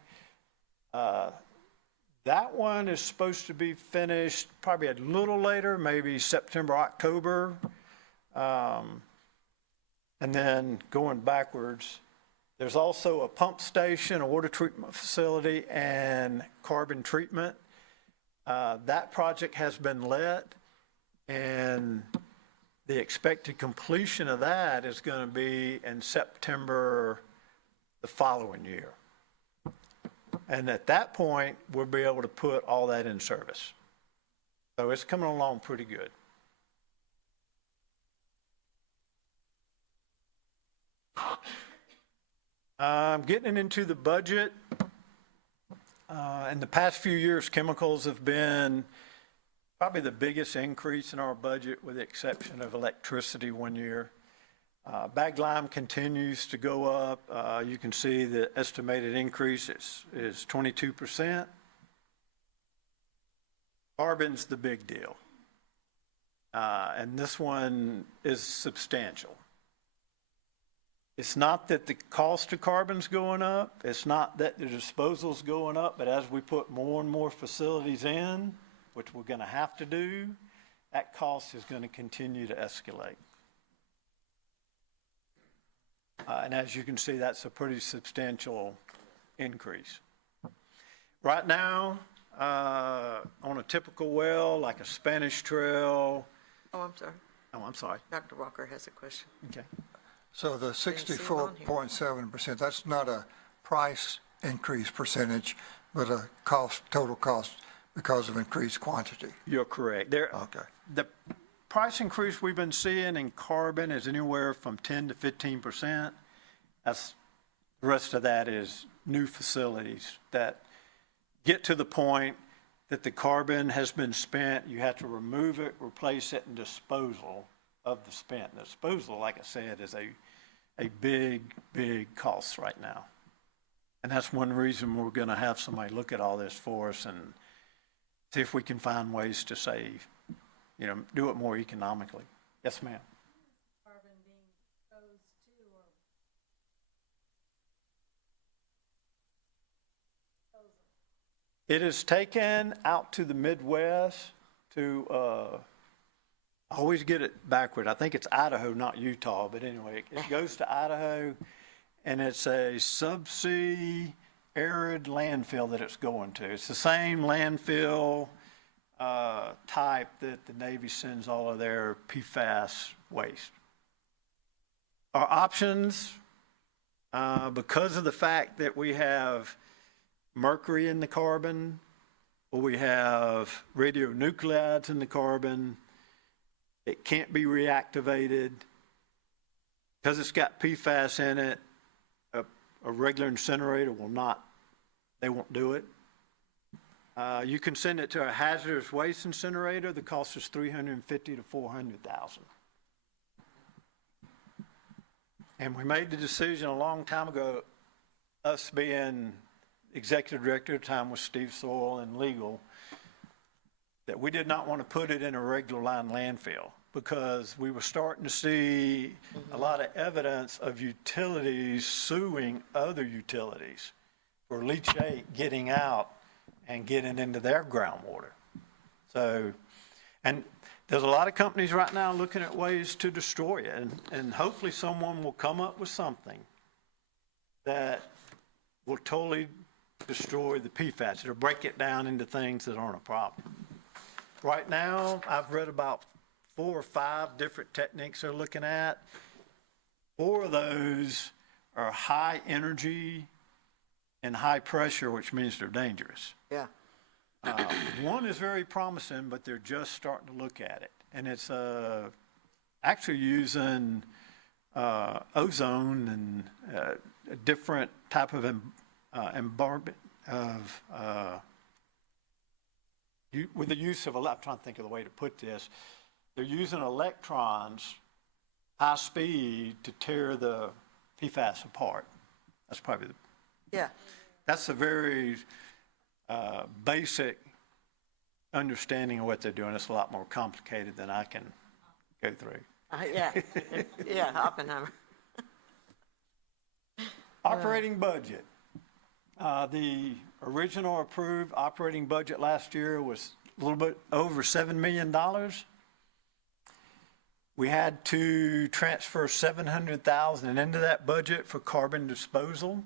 That one is supposed to be finished probably a little later, maybe September, October. And then going backwards, there's also a pump station, a water treatment facility, and carbon treatment. That project has been let, and the expected completion of that is going to be in September the following year. And at that point, we'll be able to put all that in service. So it's coming along pretty good. Getting into the budget. In the past few years, chemicals have been probably the biggest increase in our budget, with the exception of electricity one year. Bag lime continues to go up. You can see the estimated increase is 22%. Carbon's the big deal. And this one is substantial. It's not that the cost of carbon's going up. It's not that the disposal's going up, but as we put more and more facilities in, which we're going to have to do, that cost is going to continue to escalate. And as you can see, that's a pretty substantial increase. Right now, on a typical well, like a Spanish Trail. Oh, I'm sorry. Oh, I'm sorry. Dr. Walker has a question. Okay. So the 64.7%, that's not a price increase percentage, but a cost, total cost because of increased quantity. You're correct. Okay. The price increase we've been seeing in carbon is anywhere from 10 to 15%. The rest of that is new facilities that get to the point that the carbon has been spent. You have to remove it, replace it, and disposal of the spent. The disposal, like I said, is a big, big cost right now. And that's one reason we're going to have somebody look at all this for us and see if we can find ways to save, do it more economically. Yes, ma'am. Carbon being exposed to or It is taken out to the Midwest to, I always get it backward. I think it's Idaho, not Utah, but anyway, it goes to Idaho, and it's a subsea arid landfill that it's going to. It's the same landfill type that the Navy sends all of their PFAS waste. Our options, because of the fact that we have mercury in the carbon, or we have radionuclides in the carbon, it can't be reactivated. Because it's got PFAS in it, a regular incinerator they won't do it. You can send it to a hazardous waste incinerator. The cost is $350,000 to $400,000. And we made the decision a long time ago, us being executive director at the time with Steve Soil and legal, that we did not want to put it in a regular line landfill. because we were starting to see a lot of evidence of utilities suing other utilities for leachate getting out and getting into their groundwater. So, and there's a lot of companies right now looking at ways to destroy it, and hopefully someone will come up with something that will totally destroy the PFAS. It'll break it down into things that aren't a problem. Right now, I've read about 4 or 5 different techniques they're looking at. 4 of those are high energy and high pressure, which means they're dangerous. Yeah. One is very promising, but they're just starting to look at it. And it's actually using ozone and a different type of environment with the use of, I'm trying to think of the way to put this. They're using electrons, high speed, to tear the PFAS apart. That's probably that's a very basic understanding of what they're doing. It's a lot more complicated than I can go through. Yeah, Oppenheimer. Operating budget. The original approved operating budget last year was a little bit over $7 million. We had to transfer $700,000 into that budget for carbon disposal.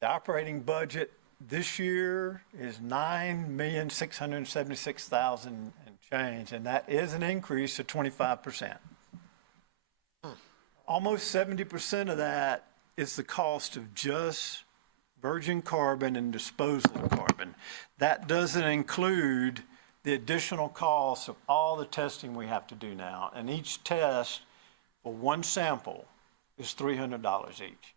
The operating budget this year is $9,676,000 and change, and that is an increase of 25%. Almost 70% of that is the cost of just virgin carbon and disposal of carbon. That doesn't include the additional costs of all the testing we have to do now. And each test for one sample is $300 each.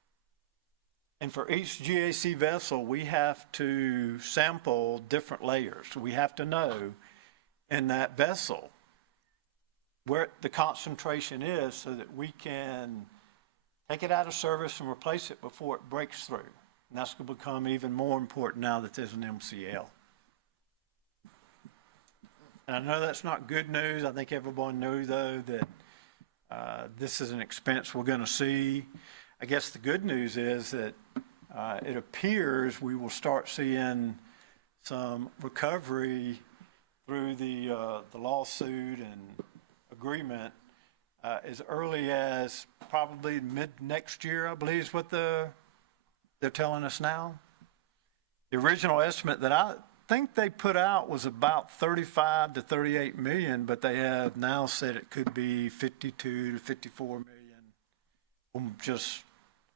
And for each GAC vessel, we have to sample different layers. We have to know in that vessel where the concentration is so that we can take it out of service and replace it before it breaks through. And that's going to become even more important now that there's an MCL. And I know that's not good news. I think everyone knows, though, that this is an expense we're going to see. I guess the good news is that it appears we will start seeing some recovery through the lawsuit and agreement as early as probably mid next year, I believe is what they're telling us now. The original estimate that I think they put out was about 35 to 38 million, but they have now said it could be 52 to 54 million from just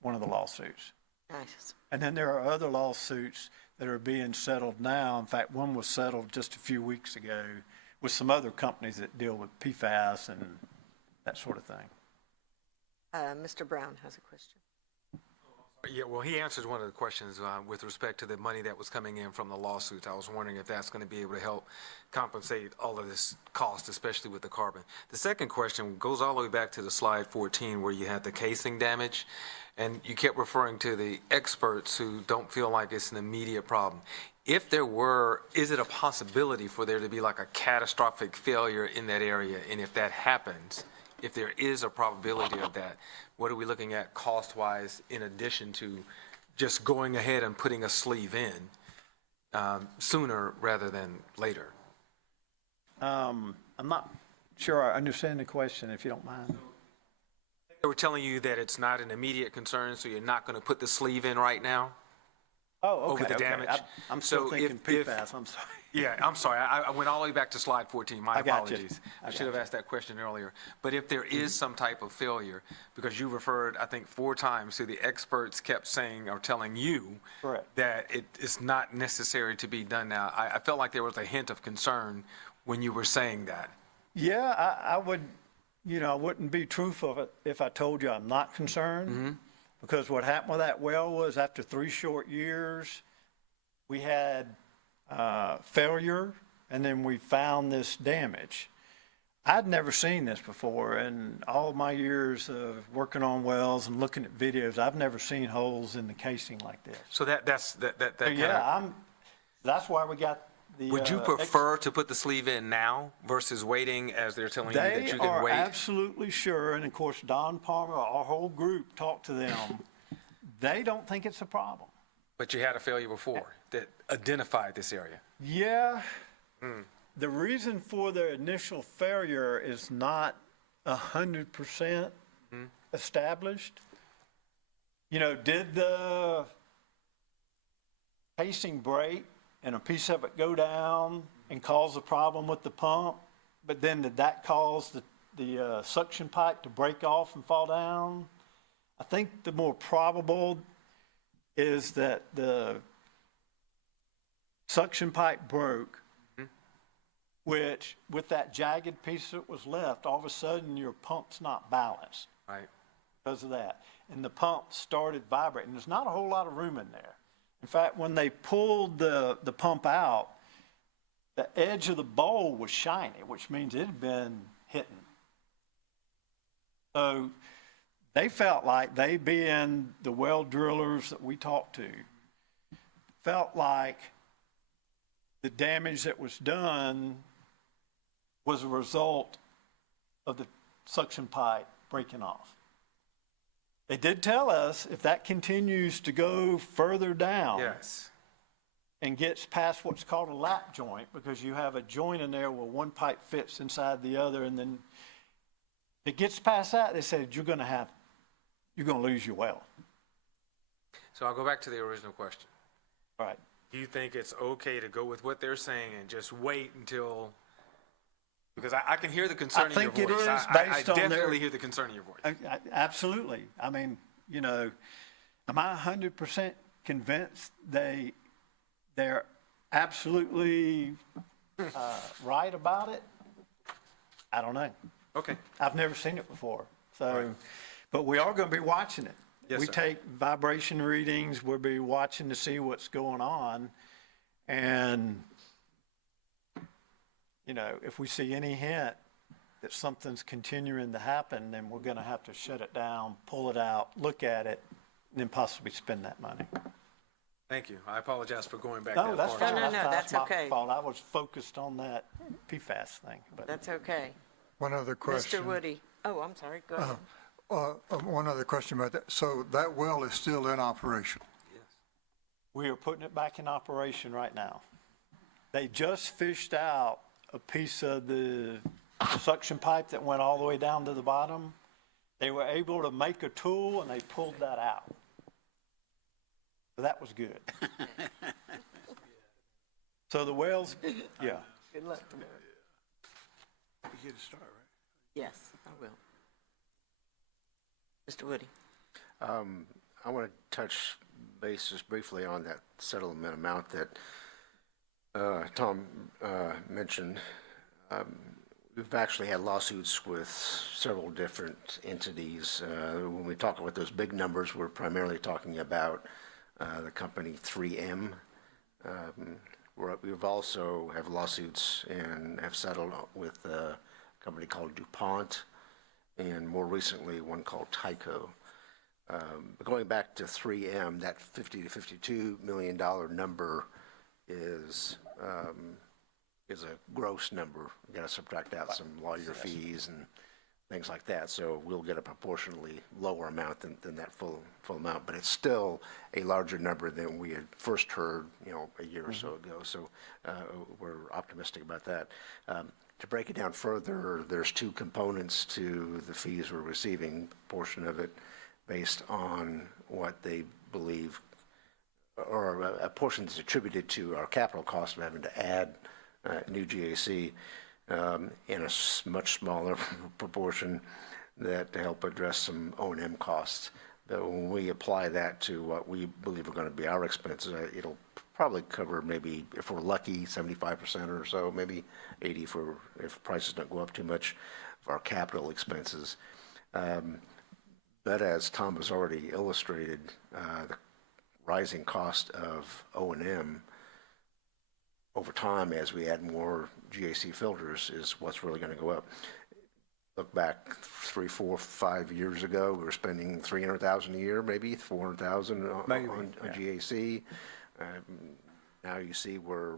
one of the lawsuits. Nice. And then there are other lawsuits that are being settled now. In fact, one was settled just a few weeks ago with some other companies that deal with PFAS and that sort of thing. Mr. Brown has a question. Yeah, well, he answered one of the questions with respect to the money that was coming in from the lawsuits. I was wondering if that's going to be able to help compensate all of this cost, especially with the carbon. The second question goes all the way back to the slide 14 where you had the casing damage, and you kept referring to the experts who don't feel like it's an immediate problem. If there were, is it a possibility for there to be like a catastrophic failure in that area? And if that happens, if there is a probability of that, what are we looking at cost-wise in addition to just going ahead and putting a sleeve in sooner rather than later? I'm not sure I understand the question, if you don't mind. They were telling you that it's not an immediate concern, so you're not going to put the sleeve in right now? Oh, okay. Over the damage? I'm still So thinking if- PFAS, I'm sorry. Yeah, I'm sorry. I went all the way back to slide 14. My I got you. apologies. I I should have got asked that question earlier. But if there is some type of failure, because you referred, I think, 4 times to the experts kept saying or telling you Correct. that it is not necessary to be done now. I felt like there was a hint of concern when you were saying that. Yeah, I would, I wouldn't be truthful if I told you I'm not concerned. Because what happened with that well was after 3 short years, we had failure, and then we found this damage. I'd never seen this before, and all of my years of working on wells and looking at videos, I've never seen holes in the casing like this. So that's So, that's why we got Would you prefer to put the sleeve in now versus waiting as they're telling you that They you can are wait? absolutely sure, and of course, Don Palmer, our whole group talked to them. They don't think it's a problem. But you had a failure before that identified this area. Yeah. The reason for their initial failure is not 100% established. You know, did the casing break and a piece of it go down and cause a problem with the pump? But then did that cause the suction pipe to break off and fall down? I think the more probable is that the suction pipe broke, which with that jagged piece that was left, all of a sudden your pump's not balanced Right. because of that. And the pump started vibrating. There's not a whole lot of room in there. In fact, when they pulled the pump out, the edge of the bowl was shiny, which means it had been hitting. So they felt like, they being the well drillers that we talked to, felt like the damage that was done was a result of the suction pipe breaking off. They did tell us if that continues to go further down Yes. and gets past what's called a lap joint, because you have a joint in there where one pipe fits inside the other, and then if it gets past that, they said you're going to lose your well. So I'll go back to the original question. All right. Do you think it's okay to go with what they're saying and just wait until, because I can hear the concern in your voice. think it is I based on their- definitely hear the concern in your voice. Absolutely. I mean, you know, am I 100% convinced they're absolutely right about it? I don't know. Okay. I've never seen it before. So, but we are going to be watching it. Yes, We sir. take vibration readings. We'll be watching to see what's going on. And, you know, if we see any hint that something's continuing to happen, then we're going to have to shut it down, pull it out, look at it, and then possibly spend that money. Thank you. I apologize for going back No, that that's far. fine. No, that's my okay. fault. I was focused on that PFAS thing. But That's okay. One other question. Mr. Woody. Oh, I'm sorry. Go ahead. One other question about that. So that well is still in operation? we are putting it back in operation right now. They just fished out a piece of the suction pipe that went all the way down to the bottom. They were able to make a tool and they pulled that out. So that was good. So the wells, yeah. Good luck tomorrow. You get a start, right? Yes, I will. Mr. Woody. I want to touch base just briefly on that settlement amount that Tom mentioned. We've actually had lawsuits with several different entities. When we talk about those big numbers, we're primarily talking about the company 3M. We've also have lawsuits and have settled with a company called DuPont, and more recently one called Tyco. But going back to 3M, that $50 to $52 million number is a gross number. You got to subtract out some lawyer fees and things like that. So we'll get a proportionally lower amount than that full amount. But it's still a larger number than we had first heard, a year or so ago. So we're optimistic about that. To break it down further, there's two components to the fees we're receiving. A portion of it based on what they believe, or a portion that's attributed to our capital cost of having to add new GAC, in a much smaller proportion that to help address some O&M costs. But when we apply that to what we believe are going to be our expenses, it'll probably cover maybe, if we're lucky, 75% or so, maybe 80 if prices don't go up too much of our capital expenses. But as Tom has already illustrated, the rising cost of O&M over time as we add more GAC filters is what's really going to go up. Look back 3, 4, 5 years ago, we were spending $300,000 a year, maybe $400,000 on GAC. Now you see we're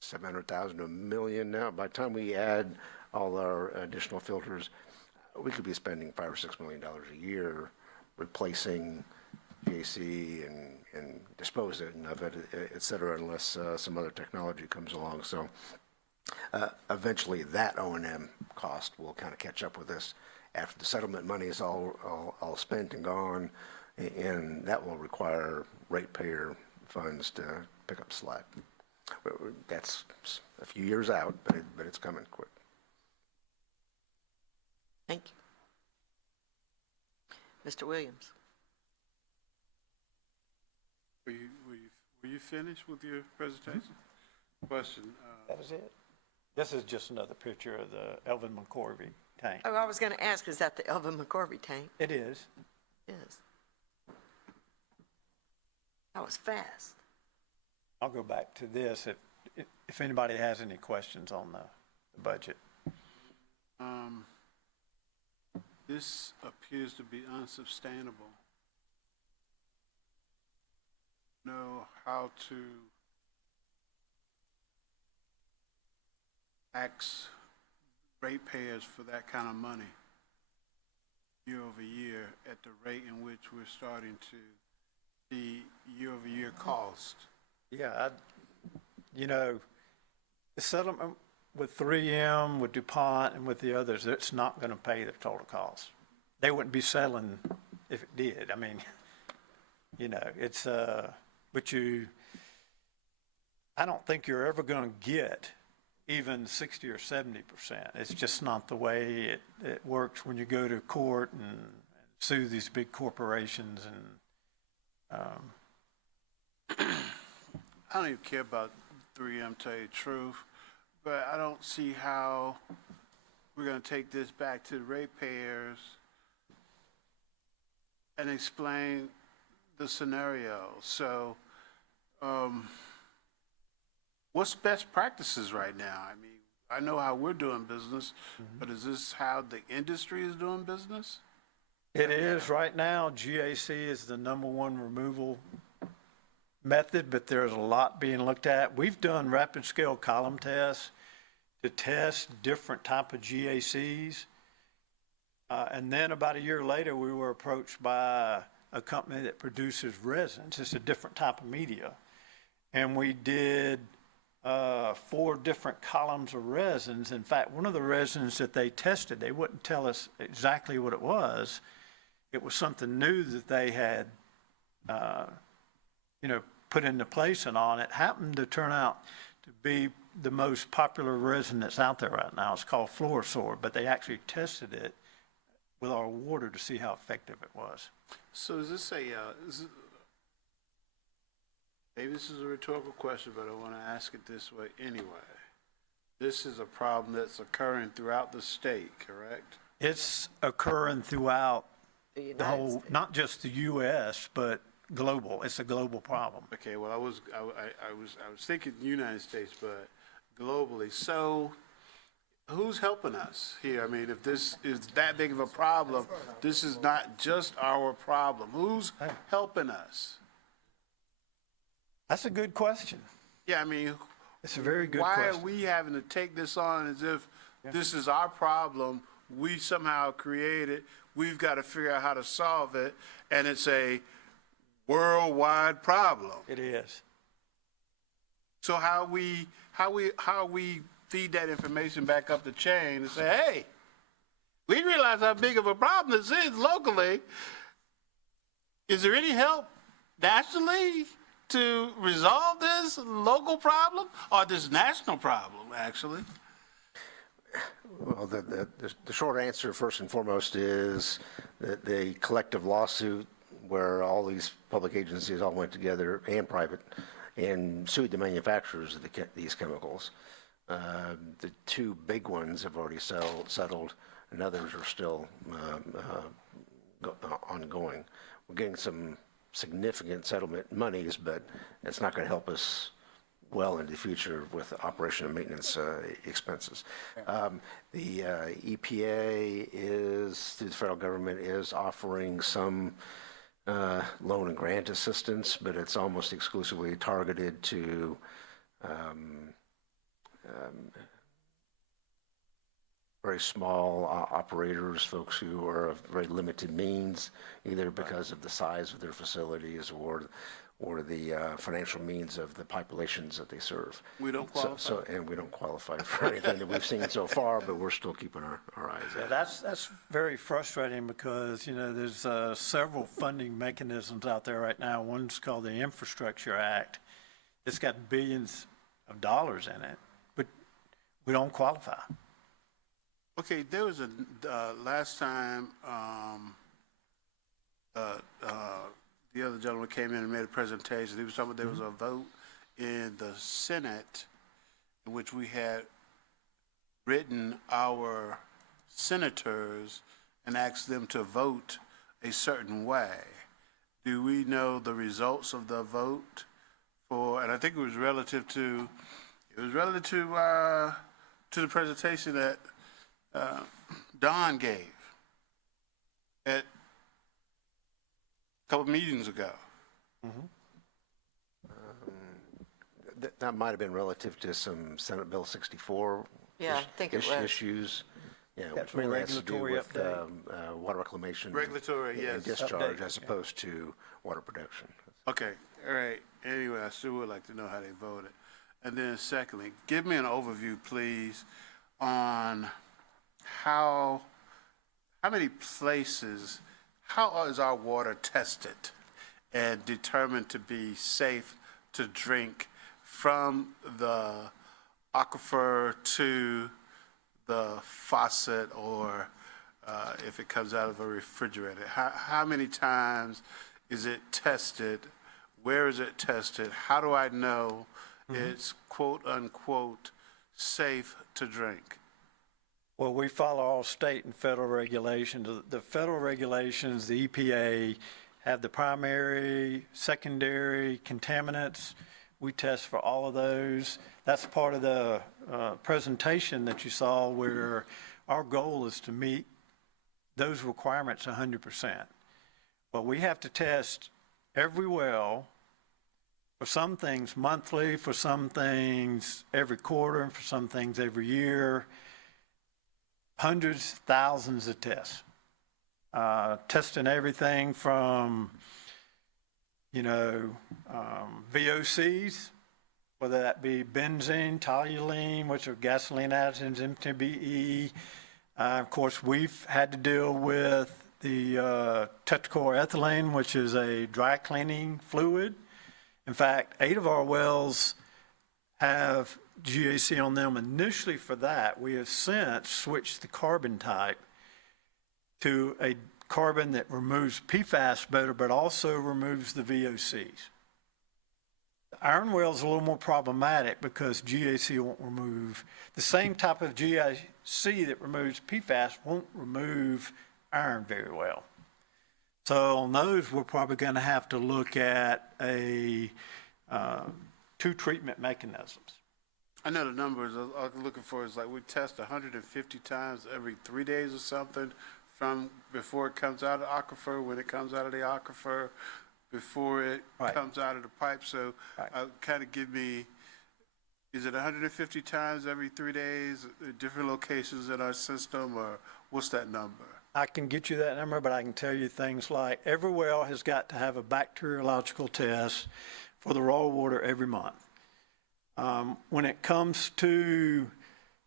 700,000 to $1 million now. By the time we add all our additional filters, we could be spending $5 or $6 million a year replacing GAC and disposing of it, et cetera, unless some other technology comes along. So eventually that O&M cost will kind of catch up with this after the settlement money is all spent and gone, and that will require ratepayer funds to pick up slack. That's a few years out, but it's coming quick. Thank you. Mr. Williams? Were you finished with your presentation? Question. That was it. This is just another picture of the Elvin McCorvey tank. Oh, I was going to ask, is that the Elvin McCorvey tank? It is. Yes. That was fast. I'll go back to this if anybody has any questions on the budget. This appears to be unsustainable. Know how to ask ratepayers for that kind of money year over year at the rate in which we're starting to see year-over-year cost. Yeah, the settlement with 3M, with DuPont, and with the others, it's not going to pay the total cost. They wouldn't be settling if it did. I mean, it's, but I don't think you're ever going to get even 60 or 70%. It's just not the way it works when you go to court and sue these big corporations. And I don't even care about 3M, tell you the truth, but I don't see how we're going to take this back to the ratepayers and explain the scenario. So, what's best practices right now? I mean, I know how we're doing business, but is this how the industry is doing business? it is right now. GAC is the #1 removal method, but there's a lot being looked at. We've done rapid scale column tests to test different type of GACs. And then about a year later, we were approached by a company that produces resins. It's a different type of media. And we did 4 different columns of resins. In fact, one of the resins that they tested, they wouldn't tell us exactly what it was. It was something new that they had, put into place and on. It happened to turn out to be the most popular resin that's out there right now. It's called Fluorosorb, but they actually tested it with our water to see how effective it was. So is this maybe this is a rhetorical question, but I want to ask it this way anyway. This is a problem that's occurring throughout the state, correct? It's occurring throughout The whole, States. Not just the U.S., but global. It's a global problem. Okay, well, I was thinking United States, but globally. So who's helping us here? I mean, if this is that big of a problem, this is not just our problem. Who's helping us? That's a good question. Yeah, I mean, It's a very good why question. are we having to take this on as if this is our problem? We somehow created. We've got to figure out how to solve it, and it's a worldwide problem. It is. So how we feed that information back up the chain and say, hey, we realize how big of a problem this is locally. Is there any help nationally to resolve this local problem or this national problem, actually? Well, the short answer, first and foremost, is that the collective lawsuit where all these public agencies all went together, and private, and sued the manufacturers of these chemicals. The 2 big ones have already settled, and others are still ongoing. We're getting some significant settlement monies, but it's not going to help us well into the future with operation and maintenance expenses. The EPA is, through the federal government, is offering some loan and grant assistance, but it's almost exclusively targeted to very small operators, folks who are of very limited means, either because of the size of their facilities or the financial means of the populations that they serve. We don't qualify. And we don't qualify for anything that we've seen so far, but we're still keeping our eyes Yeah, out. that's very frustrating because, there's several funding mechanisms out there right now. One's called the Infrastructure Act. It's got billions of dollars in it, but we don't qualify. Okay, there was last time, the other gentleman came in and made a presentation. He was talking about there was a vote in the Senate in which we had written our senators and asked them to vote a certain way. Do we know the results of the vote for, and I think it was relative to the presentation that Don gave at a couple meetings ago. That might have been relative to some Senate Bill 64 Yeah, I think it was. issues. Yeah, That's which really has to do regulatory with update. water reclamation. Regulatory, and yes. discharge Update, as opposed to water production. Okay, all right. Anyway, I still would like to know how they voted. And then secondly, give me an overview, please, on how many places, how is our water tested and determined to be safe to drink from the aquifer to the faucet, or if it comes out of a refrigerator? How many times is it tested? Where is it tested? How do I know it's quote unquote safe to drink? Well, we follow all state and federal regulations. The federal regulations, the EPA, have the primary, secondary contaminants. We test for all of those. That's part of the presentation that you saw, where our goal is to meet those requirements 100%. But we have to test every well, for some things monthly, for some things every quarter, and for some things every year. Hundreds, thousands of tests. Testing everything from, VOCs, whether that be benzene, toluene, which are gasoline additives, MTBE. Of course, we've had to deal with the tetrachloroethylene, which is a dry cleaning fluid. In fact, 8 of our wells have GAC on them initially for that. We have since switched the carbon type to a carbon that removes PFAS better, but also removes the VOCs. The iron well is a little more problematic because GAC won't remove, the same type of GAC that removes PFAS won't remove iron very well. So on those, we're probably going to have to look at a 2 treatment mechanisms. I know the numbers I'm looking for is like we test 150 times every 3 days or something from before it comes out of the aquifer, when it comes out of the aquifer, before it Right. comes out of the pipe. So kind of give me, is it 150 times every 3 days at different locations in our system, or what's that number? I can get you that number, but I can tell you things like every well has got to have a bacteriological test for the raw water every month. When it comes to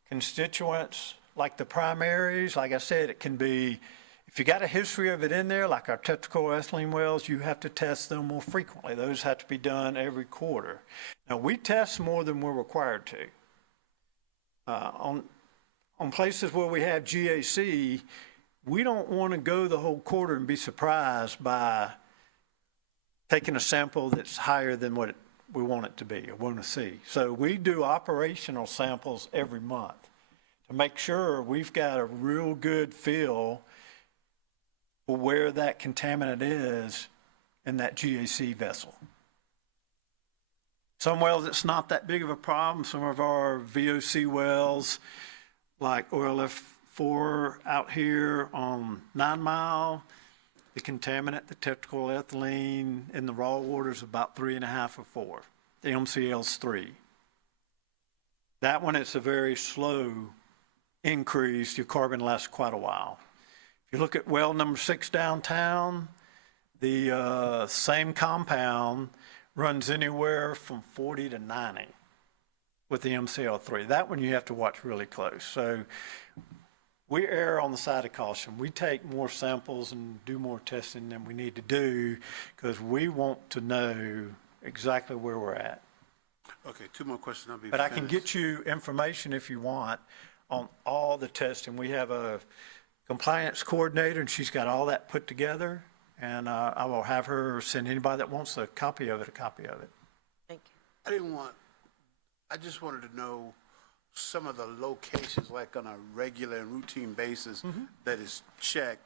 constituents like the primaries, like I said, it can be, if you got a history of it in there, like our tetrachloroethylene wells, you have to test them more frequently. Those have to be done every quarter. Now, we test more than we're required to. On places where we have GAC, we don't want to go the whole quarter and be surprised by taking a sample that's higher than what we want it to be or want to see. So we do operational samples every month to make sure we've got a real good feel for where that contaminant is in that GAC vessel. Some wells, it's not that big of a problem. Some of our VOC wells, like OLF4 out here on 9 Mile, the contaminant, the tetrachloroethylene in the raw water is about 3.5 or 4. The MCL's 3. That one, it's a very slow increase. Your carbon lasts quite a while. If you look at well number 6 downtown, the same compound runs anywhere from 40 to 90 with the MCL3. That one you have to watch really close. So we err on the side of caution. We take more samples and do more testing than we need to do because we want to know exactly where we're at. Okay, 2 more questions, I'll be But I can finished. get you information if you want on all the testing. We have a compliance coordinator, and she's got all that put together. And I will have her send anybody that wants a copy of it, a copy of it. Thank you. I just wanted to know some of the locations, like on a regular and routine basis, that is checked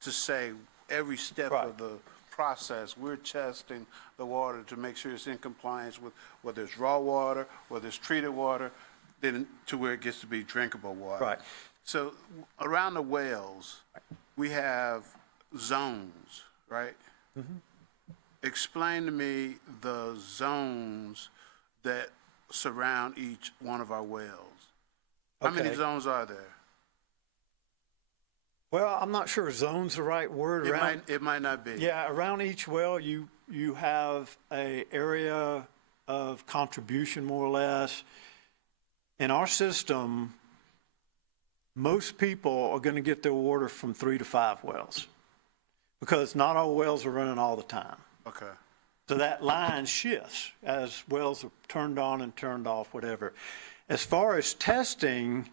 to say every step of the process, we're testing the water to make sure it's in compliance with whether it's raw water, whether it's treated water, then to where it gets to be drinkable water. Right. So around the wells, we have zones, right? Explain to me the zones that surround each one of our wells. How many Okay. zones are there? Well, I'm not sure zone's the right word. It might not be. Yeah, around each well, you have a area of contribution, more or less. In our system, most people are going to get their water from 3 to 5 wells because not all wells are running all the time. Okay. So that line shifts as wells are turned on and turned off, whatever. As far as testing,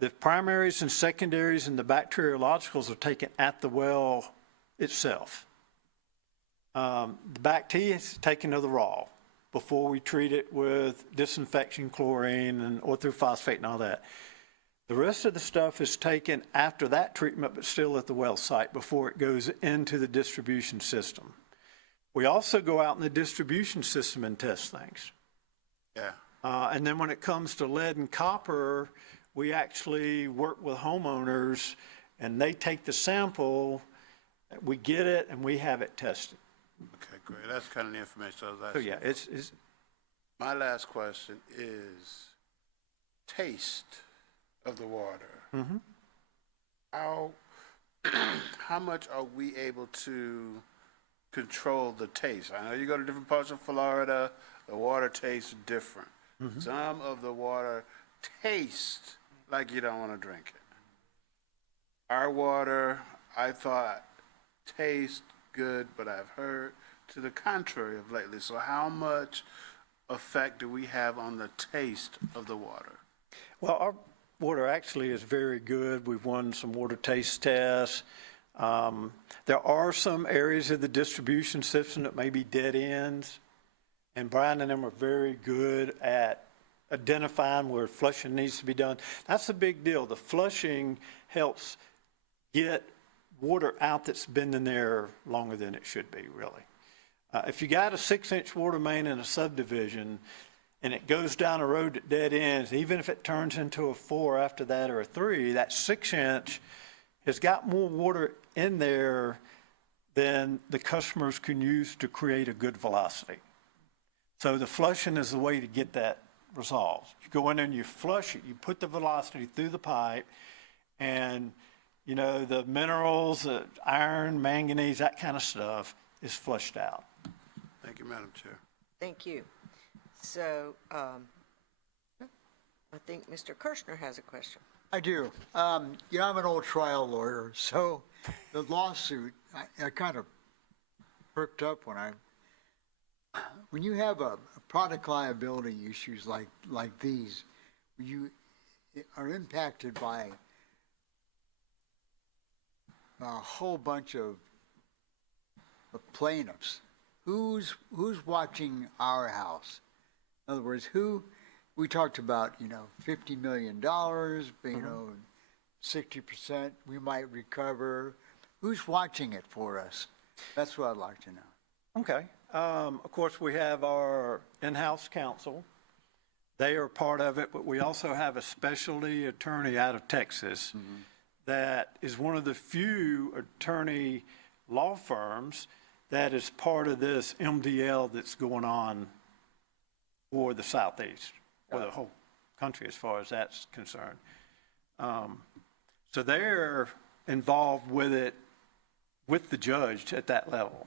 the primaries and secondaries and the bacteriologicals are taken at the well itself. The bacteria is taken to the raw before we treat it with disinfection, chlorine, and orthophosphate and all that. The rest of the stuff is taken after that treatment, but still at the well site before it goes into the distribution system. We also go out in the distribution system and test things. Yeah. And then when it comes to lead and copper, we actually work with homeowners and they take the sample, we get it, and we have it tested. Okay, great. That's kind of the information I was So asking. yeah, it's My last question is taste of the water. How much are we able to control the taste? I know you go to different parts of Florida, the water tastes different. Some of the water tastes like you don't want to drink it. Our water, I thought, tastes good, but I've heard to the contrary of lately. So how much effect do we have on the taste of the water? well, our water actually is very good. We've won some water taste tests. There are some areas of the distribution system that may be dead ends, and Brian and them are very good at identifying where flushing needs to be done. That's a big deal. The flushing helps get water out that's been in there longer than it should be, really. If you got a 6-inch water main in a subdivision and it goes down a road at dead ends, even if it turns into a 4 after that or a 3, that 6-inch has got more water in there than the customers can use to create a good velocity. So the flushing is the way to get that resolved. You go in there and you flush it, you put the velocity through the pipe, and you know, the minerals, iron, manganese, that kind of stuff is flushed out. Thank you, Madam Chair. Thank you. So, I think Mr. Kirschner has a question. I do. I'm an old trial lawyer, so the lawsuit, I kind of perked up when you have a product liability issues like these, you are impacted by a whole bunch of plaintiffs. Who's watching our house? In other words, we talked about, $50 million, but, 60% we might recover. Who's watching it for us? That's what I'd like to know. Okay. Of course, we have our in-house counsel. They are part of it, but we also have a specialty attorney out of Texas that is one of the few attorney law firms that is part of this MDL that's going on for the Southeast, for the whole country as far as that's concerned. So they're involved with it, with the judge at that level.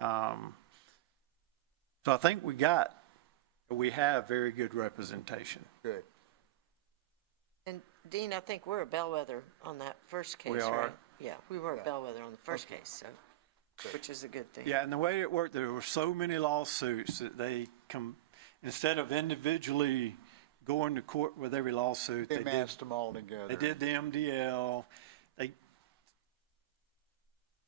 So I think we have very good representation. Good. And Dean, I think we're a bellwether on that first case, We right? are. Yeah, we were a bellwether on the first case, so, which is a good thing. Yeah, and the way it worked, there were so many lawsuits that instead of individually going to court with every lawsuit, They massed them all together. They did the MDL. They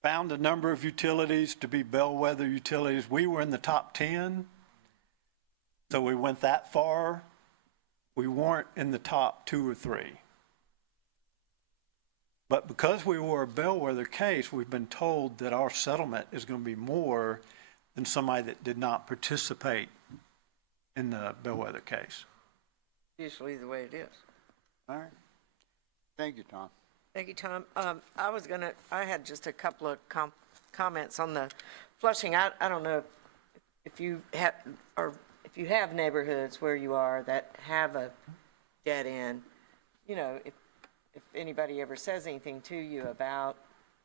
found a number of utilities to be bellwether utilities. We were in the top 10, so we went that far. We weren't in the top 2 or 3. But because we were a bellwether case, we've been told that our settlement is going to be more than somebody that did not participate in the bellwether case. Usually the way it is. All right. Thank you, Tom. Thank you, Tom. I had just a couple of comments on the flushing. I don't know if you have neighborhoods where you are that have a dead end, you know, if anybody ever says anything to you about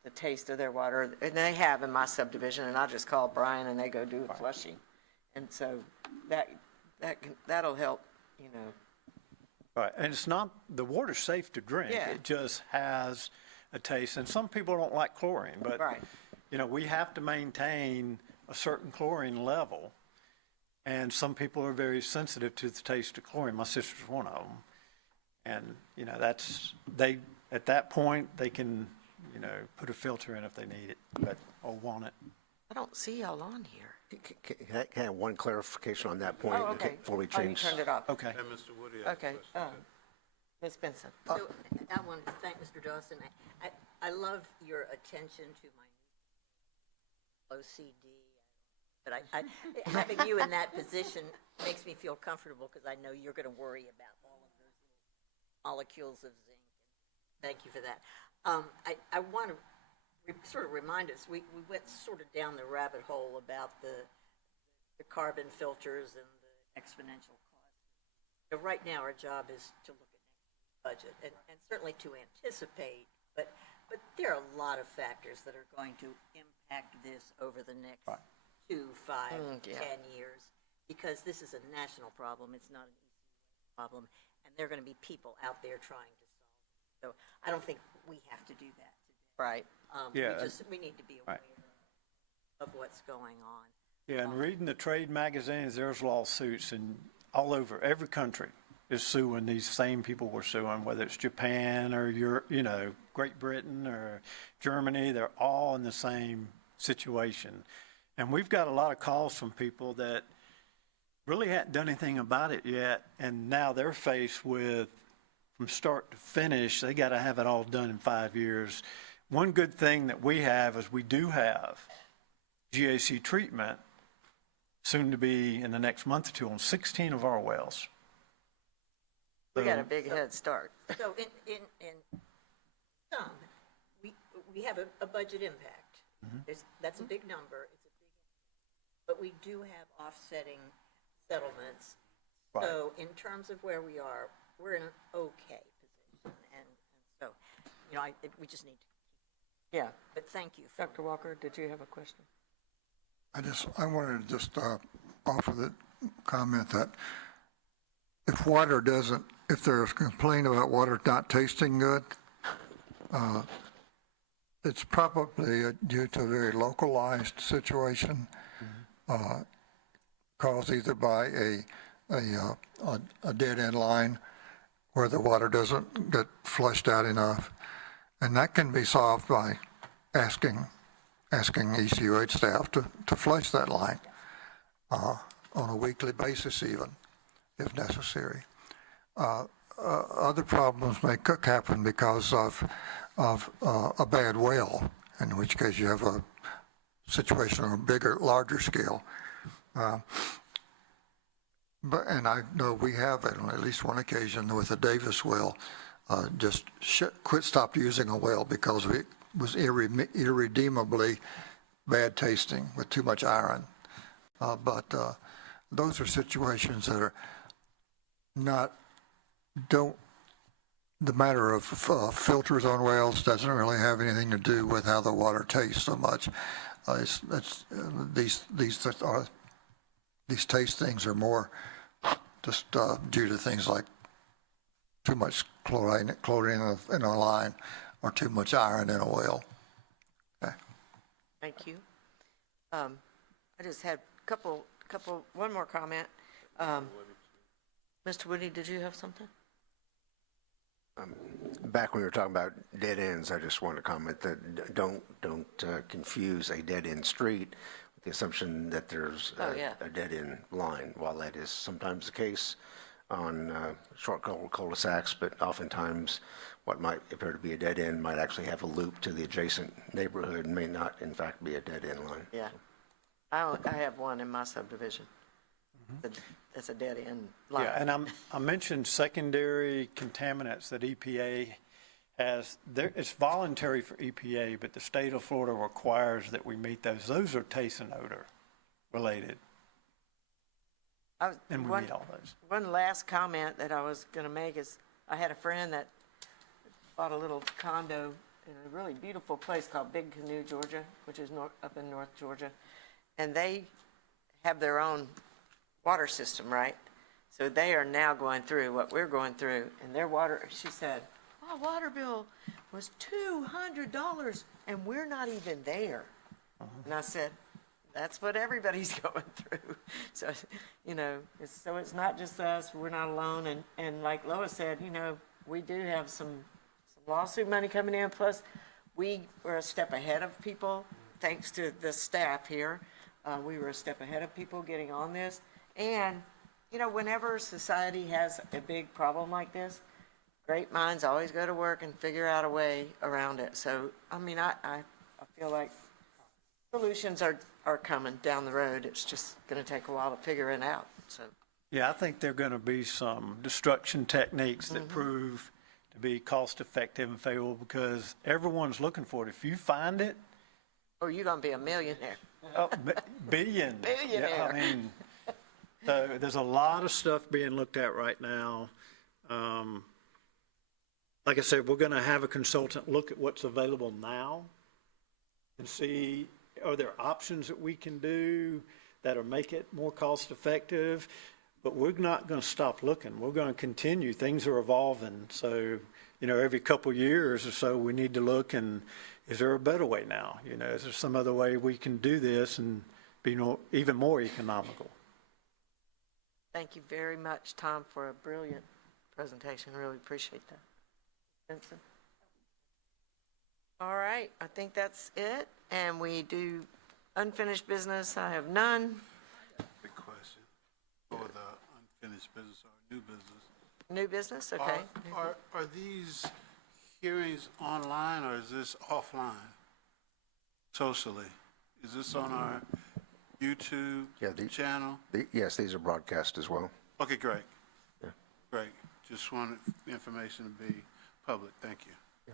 the taste of their water, and they have in my subdivision, and I just call Brian and they go do a flushing. And so that'll help, you know. Right, and it's not, the water's safe to drink. Yeah. It just has a taste, and some people don't like chlorine, but, Right. you know, we have to maintain a certain chlorine level, and some people are very sensitive to the taste of chlorine. My sister's one of them. And, you know, at that point, they can, you know, put a filter in if they need it, or want it. I don't see y'all on here. Can I have one clarification on that point? Oh, okay. Before we Oh, you change? turned it off. Okay. And Mr. Woody has a Okay. question. Ms. Benson. So I wanted to thank Mr. Dawson. I love your attention to my OCD, but having you in that position makes me feel comfortable because I know you're going to worry about all of those molecules of zinc. Thank you for that. I want to sort of remind us, we went sort of down the rabbit hole about the carbon filters and the exponential cost. So right now, our job is to look at next budget and certainly to anticipate, but there are a lot of factors that are going to impact this over the next 2, 5, 10 years, because this is a national problem. It's not an easy problem, and there are going to be people out there trying to solve it. So I don't think we have to do that today. Right. We need to be aware of what's going on. Yeah, and reading the trade magazines, there's lawsuits and all over, every country is suing these same people we're suing, whether it's Japan or Europe, you know, Great Britain or Germany, they're all in the same situation. And we've got a lot of calls from people that really hadn't done anything about it yet, and now they're faced with, from start to finish, they got to have it all done in 5 years. One good thing that we have is we do have GAC treatment, soon to be in the next month or 2, on 16 of our wells. We got a big head start. So in sum, we have a budget impact. That's a big number. It's a big, but we do have offsetting settlements. Right. So in terms of where we are, we're in an okay position, and so, you know, we just need to. Yeah. But thank you. Dr. Walker, did you have a question? I wanted to just offer the comment that if there's a complaint about water not tasting good, it's probably due to a very localized situation, caused either by a dead end line where the water doesn't get flushed out enough. And that can be solved by asking ECUH staff to flush that line on a weekly basis even, if necessary. Other problems may happen because of a bad well, in which case you have a situation on a larger scale. And I know we have it on at least one occasion with the Davis well, stopped using a well because it was irredeemably bad tasting with too much iron. But those are situations that are not the matter of filters on wells doesn't really have anything to do with how the water tastes so much. These taste things are more just due to things like too much chlorine in a line or too much iron in a well. Okay. Thank you. I just had one more comment. Mr. Woody, did you have something? Back when we were talking about dead ends, I just want to comment that don't confuse a dead end street with the assumption that there's a dead end line. While that is sometimes the case on short cul-de-sacs, but oftentimes what might appear to be a dead end might actually have a loop to the adjacent neighborhood and may not in fact be a dead end line. Yeah. I have one in my subdivision. It's a dead end line. Yeah, and I mentioned secondary contaminants that EPA has. It's voluntary for EPA, but the state of Florida requires that we meet those. Those are taste and odor related. And we meet all those. One last comment that I was going to make is I had a friend that bought a little condo in a really beautiful place called Big Canoe, Georgia, which is up in North Georgia. And they have their own water system, right? So they are now going through what we're going through. And their water, she said, my water bill was $200 and we're not even there. And I said, that's what everybody's going through. So, it's not just us. We're not alone. And like Lois said, we do have some lawsuit money coming in. Plus, we were a step ahead of people, thanks to the staff here. We were a step ahead of people getting on this. And, whenever society has a big problem like this, great minds always go to work and figure out a way around it. So, I feel like solutions are coming down the road. It's just going to take a while to figure it out. So. Yeah, I think there are going to be some destruction techniques that prove to be cost-effective and favorable because everyone's looking for it. If you find it... Oh, you're going to be a millionaire. Oh, billion. Billionaire. Yeah, so there's a lot of stuff being looked at right now. Like I said, we're going to have a consultant look at what's available now and see, are there options that we can do that'll make it more cost effective? But we're not going to stop looking. We're going to continue. Things are evolving. So, every couple years or so, we need to look and is there a better way now? Is there some other way we can do this and be even more economical? Thank you very much, Tom, for a brilliant presentation. Really appreciate that. Benson? All right, I think that's it. And we do unfinished business. I have none. Big question for the unfinished business or new business. New business? Okay. Are these hearings online or is this offline? Socially? Is this on our YouTube channel? Yes, these are broadcast as well. Okay, great. Yeah. Great. Just wanted the information to be public. Thank you.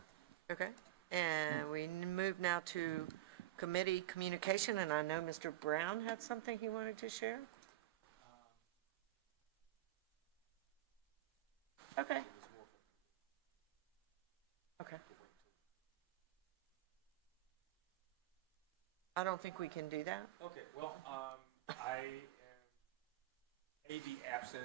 Okay. And we move now to committee communication, and I know Mr. Brown had something he wanted to share. Okay. Okay. I don't think we can do that. Okay, well, I may be absent.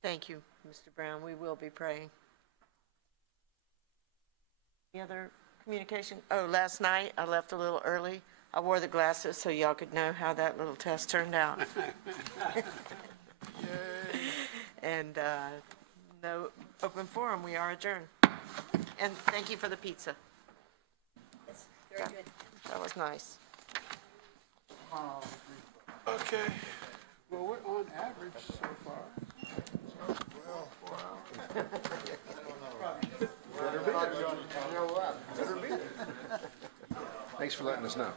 Thank you, Mr. Brown. We will be praying. Any other communication? Oh, last night I left a little early. I wore the glasses so y'all could know how that little test turned out. And no open forum. We are adjourned. And thank you for the pizza. Very good. That was nice. Okay. Well, we're on average so far. Thanks for letting us know.